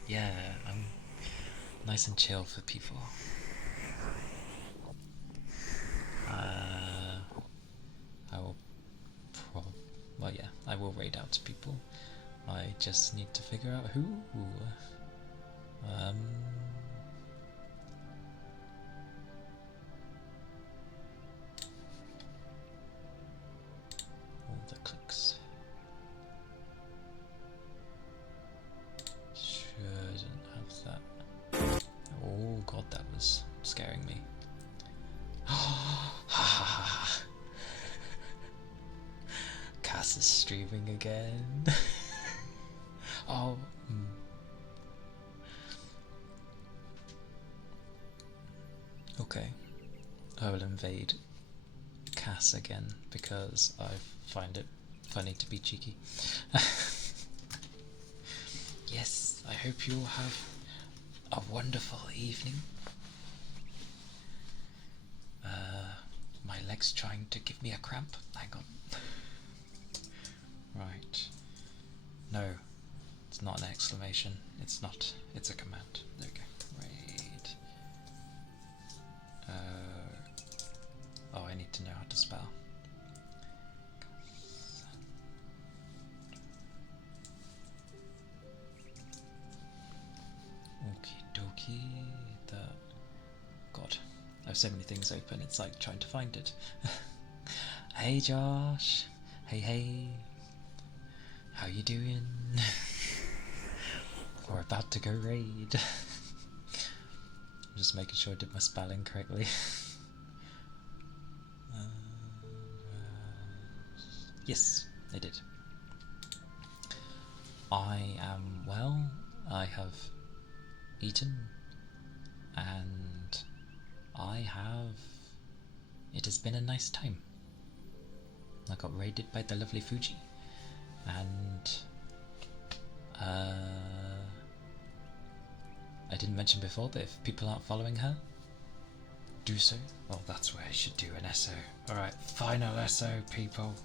yeah, nice and chill for people. I will well, yeah, I will raid out to people. I just need to figure out who. All the clicks. Shouldn't have that. Oh god, that was scaring me. Cass is streaming again. Oh. Okay. I will invade Cass again because I find it funny to be cheeky. Yes, I hope you'll have a wonderful evening. My leg's trying to give me a cramp. Hang on. Right. No, it's not an exclamation. It's not. It's a command. There we go. Raid. Oh, I need to know how to spell. Okie dokie. God, I have so many things open. It's like trying to find it. Hey Josh. Hey. How you doing? We're about to go raid. I'm just making sure I did my spelling correctly. Yes, I did. I am well. I have eaten, and it has been a nice time. I got raided by the lovely Fuji, and I didn't mention before, but if people aren't following her, do so. Well, that's where I should do an SO. Alright, final SO, people.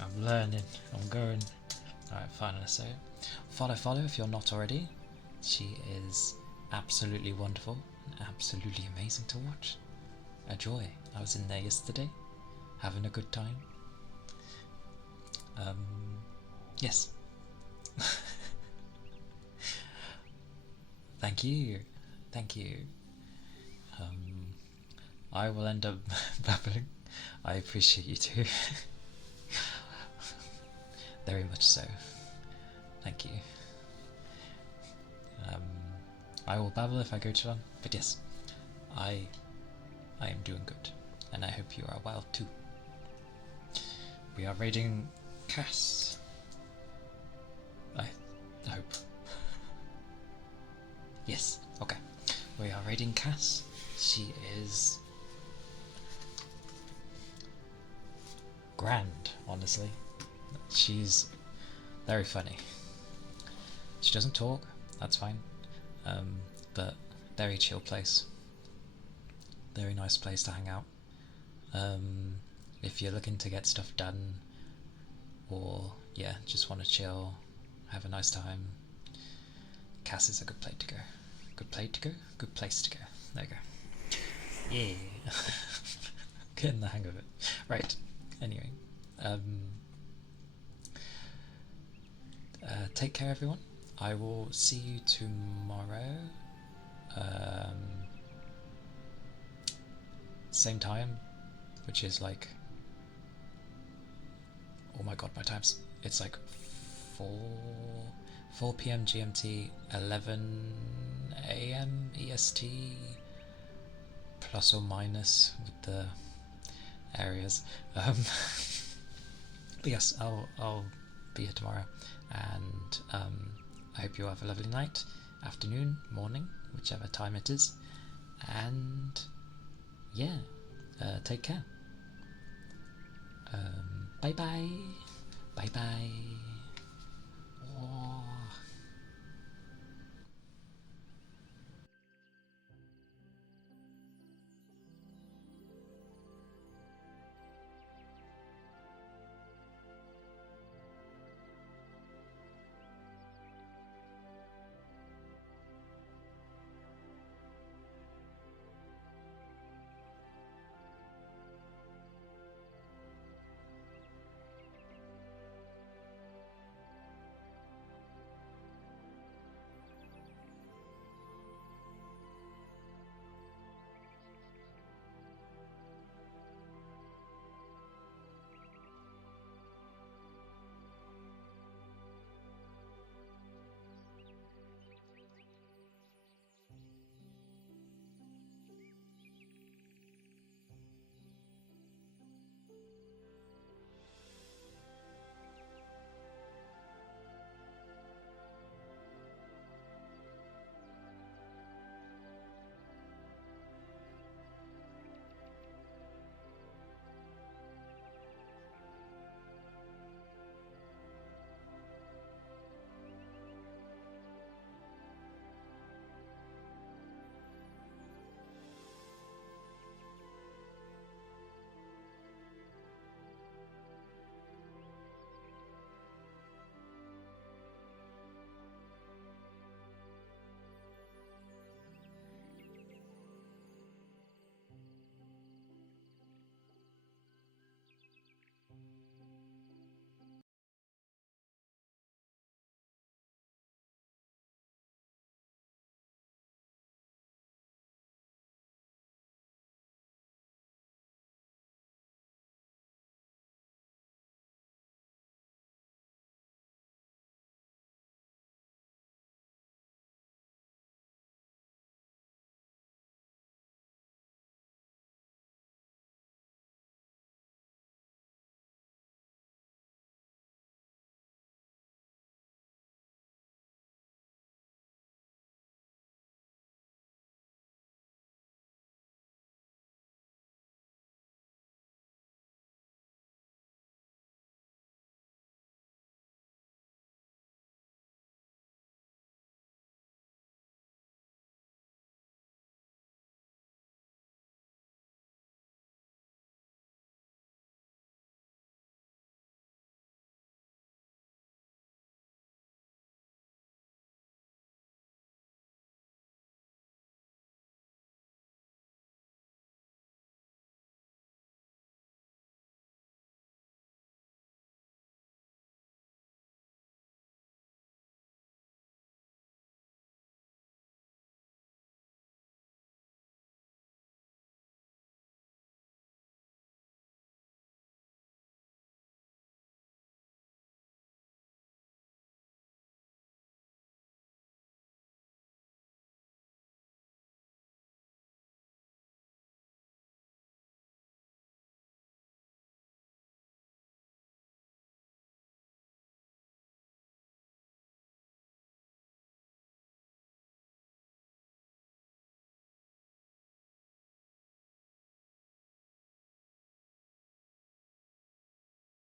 I'm learning, I'm going. Alright, final SO. Follow if you're not already. She is absolutely wonderful and absolutely amazing to watch. A joy. I was in there yesterday, having a good time. Yes. Thank you. I will end up babbling. I appreciate you too. Very much so. Thank you. I will babble if I go too long, but yes, I am doing good, and I hope you are well too. We are raiding Cass. I hope. Yes, okay. We are raiding Cass. She is grand, honestly. She's very funny. She doesn't talk, that's fine. But very chill place. Very nice place to hang out. If you're looking to get stuff done, or yeah, just want to chill, have a nice time, Cass is a good place to go. Good place to go? Good place to go. There you go. Yeah. Getting the hang of it. Right. Anyway. Take care, everyone. I will see you tomorrow. Same time, which is like, oh my god, my time's, it's like 4 p.m. GMT, 11 a.m. EST, plus or minus with the areas. But yes, I'll be here tomorrow, and I hope you have a lovely night, afternoon, morning, whichever time it is, and yeah, take care. Bye bye.